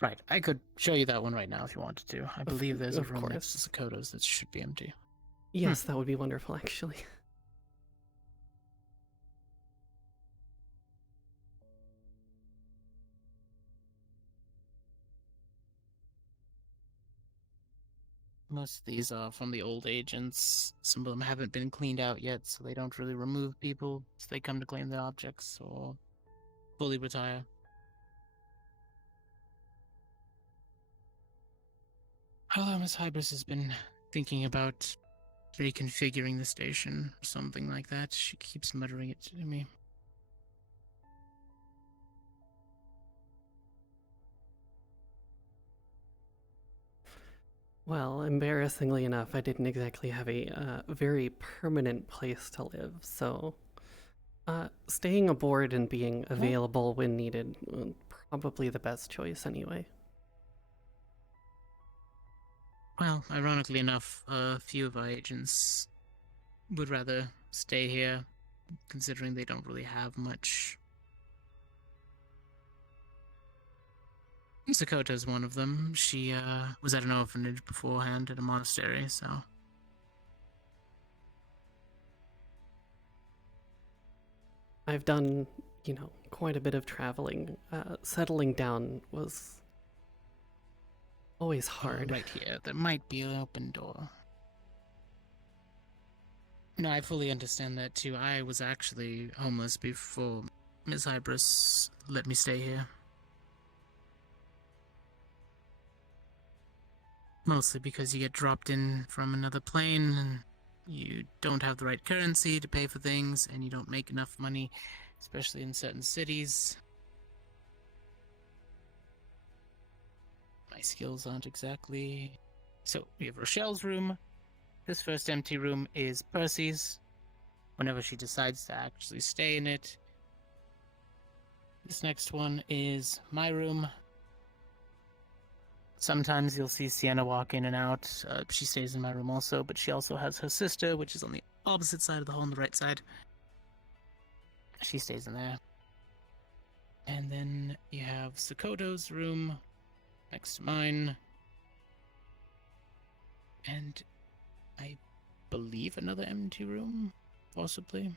Right, I could show you that one right now if you wanted to. I believe there's a of room course. next to Sakota's that should be empty. Yes, that would be wonderful, actually. Most of these are from the old agents. Some of them haven't been cleaned out yet, so they don't really remove people as they come to claim their objects or fully retire. Although Miss Hybris has been thinking about reconfiguring the station or something like that. She keeps muttering it to me. Well, embarrassingly enough, I didn't exactly have a very permanent place to live, so staying aboard and being available when needed, probably the best choice anyway. Well, ironically enough, a few of our agents would rather stay here, considering they don't really have much. Sakota's one of them. She was at an orphanage beforehand at a monastery, so... I've done, quite a bit of traveling. Settling down was always hard. Right here, there might be an open door. No, I fully understand that too. I was actually homeless before Ms. Hybris let me stay here. Mostly because you get dropped in from another plane and you don't have the right currency to pay for things and you don't make enough money, especially in certain cities. My skills aren't exactly... So, we have Rochelle's room. This first empty room is Percy's, whenever she decides to actually stay in it. This next one is my room. Sometimes you'll see Sienna walk in and out. She stays in my room also, but she also has her sister, which is on the opposite side of the hall on the right side. She stays in there. And then you have Sakoto's room next to mine. And I believe another empty room, possibly.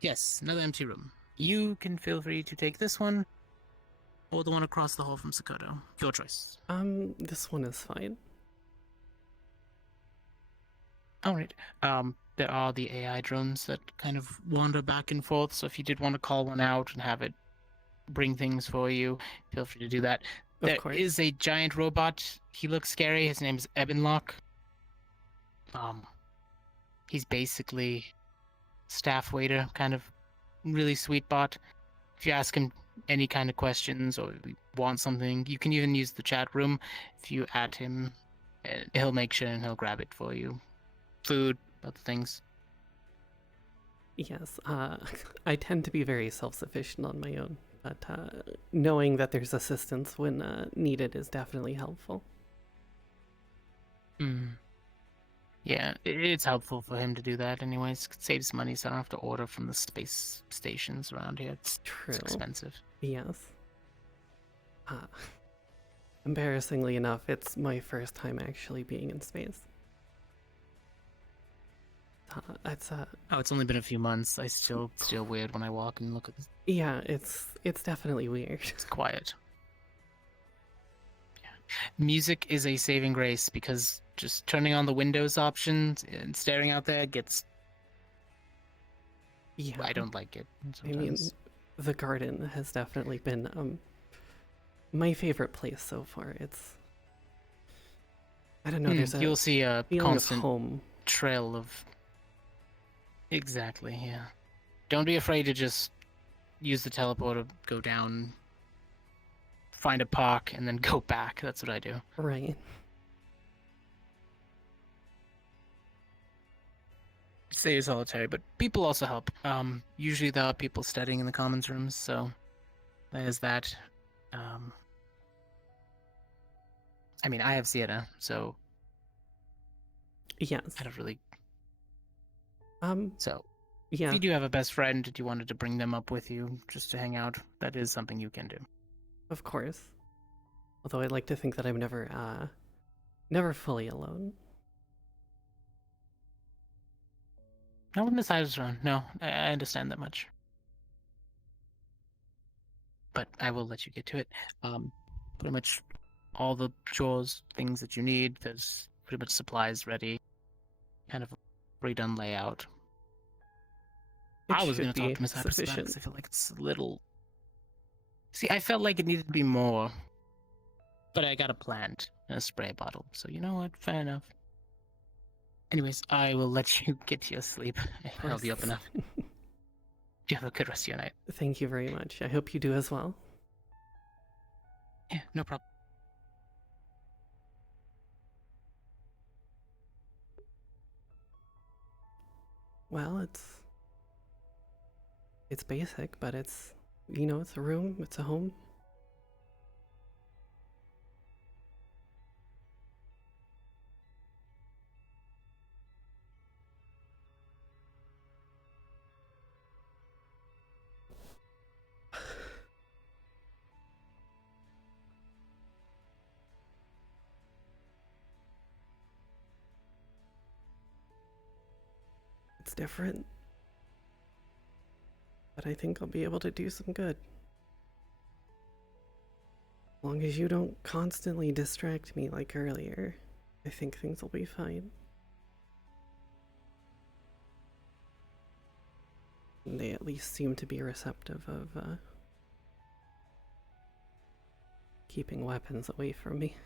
Yes, another empty room. You can feel free to take this one. or the one across the hall from Sakoto? Your choice. This one is fine. Alright. There are the AI drones that kind of wander back and forth, so if you did want to call one out and have it bring things for you, feel free to do that. There is a giant robot. He looks scary. His name is Ebonlock. He's basically staff waiter, kind of really sweet bot. If you ask him any kind of questions or you want something, you can even use the chat room. If you add him, he'll make sure and he'll grab it for you. Food, other things. Yes, I tend to be very self-sufficient on my own, but knowing that there's assistance when needed is definitely helpful. Yeah, it's helpful for him to do that anyways. It saves money, so I don't have to order from the space stations around here. It's expensive. Yes. Embarrassingly enough, it's my first time actually being in space. It's only been a few months. I still weird when I walk and look at this. Yeah, it's definitely weird. It's quiet. Yeah. Music is a saving grace because just turning on the Windows options and staring out there gets. Yeah, I don't like it. Sometimes. I mean, the garden has definitely been my favorite place so far. It's. I don't know. You'll see a constant home trail of. Exactly, yeah. Don't be afraid to just use the teleporter, go down, find a park, and then go back. That's what I do. Right. Stay solitary, but people also help. Usually there are people studying in the commons rooms, so there's that. I mean, I have Sienna, so yes. I don't really. So, yeah. If you do have a best friend and you wanted to bring them up with you just to hang out, that is something you can do. Of course. Although I'd like to think that I'm never fully alone. Not when the side is around. No, I understand that much. But I will let you get to it. Pretty much all the chores, things that you need, there's pretty much supplies ready. Kind of a redone layout. I was going to talk to Miss Hyper about it because I feel like it's a little... See, I felt like it needed to be more. But I got a plant and a spray bottle, so you know what? Fair enough. Anyways, I will let you get to your sleep. I held you up enough. You have a good rest of your night. Thank you very much. I hope you do as well. Yeah, no problem. Well, it's basic, but it's, it's a room, it's a home. It's different, but I think I'll be able to do some good. As long as you don't constantly distract me like earlier, I think things will be fine. And they at least seem to be receptive of keeping weapons away from me.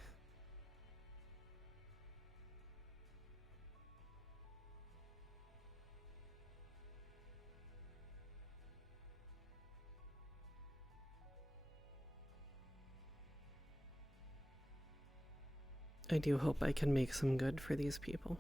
I do hope I can make some good for these people.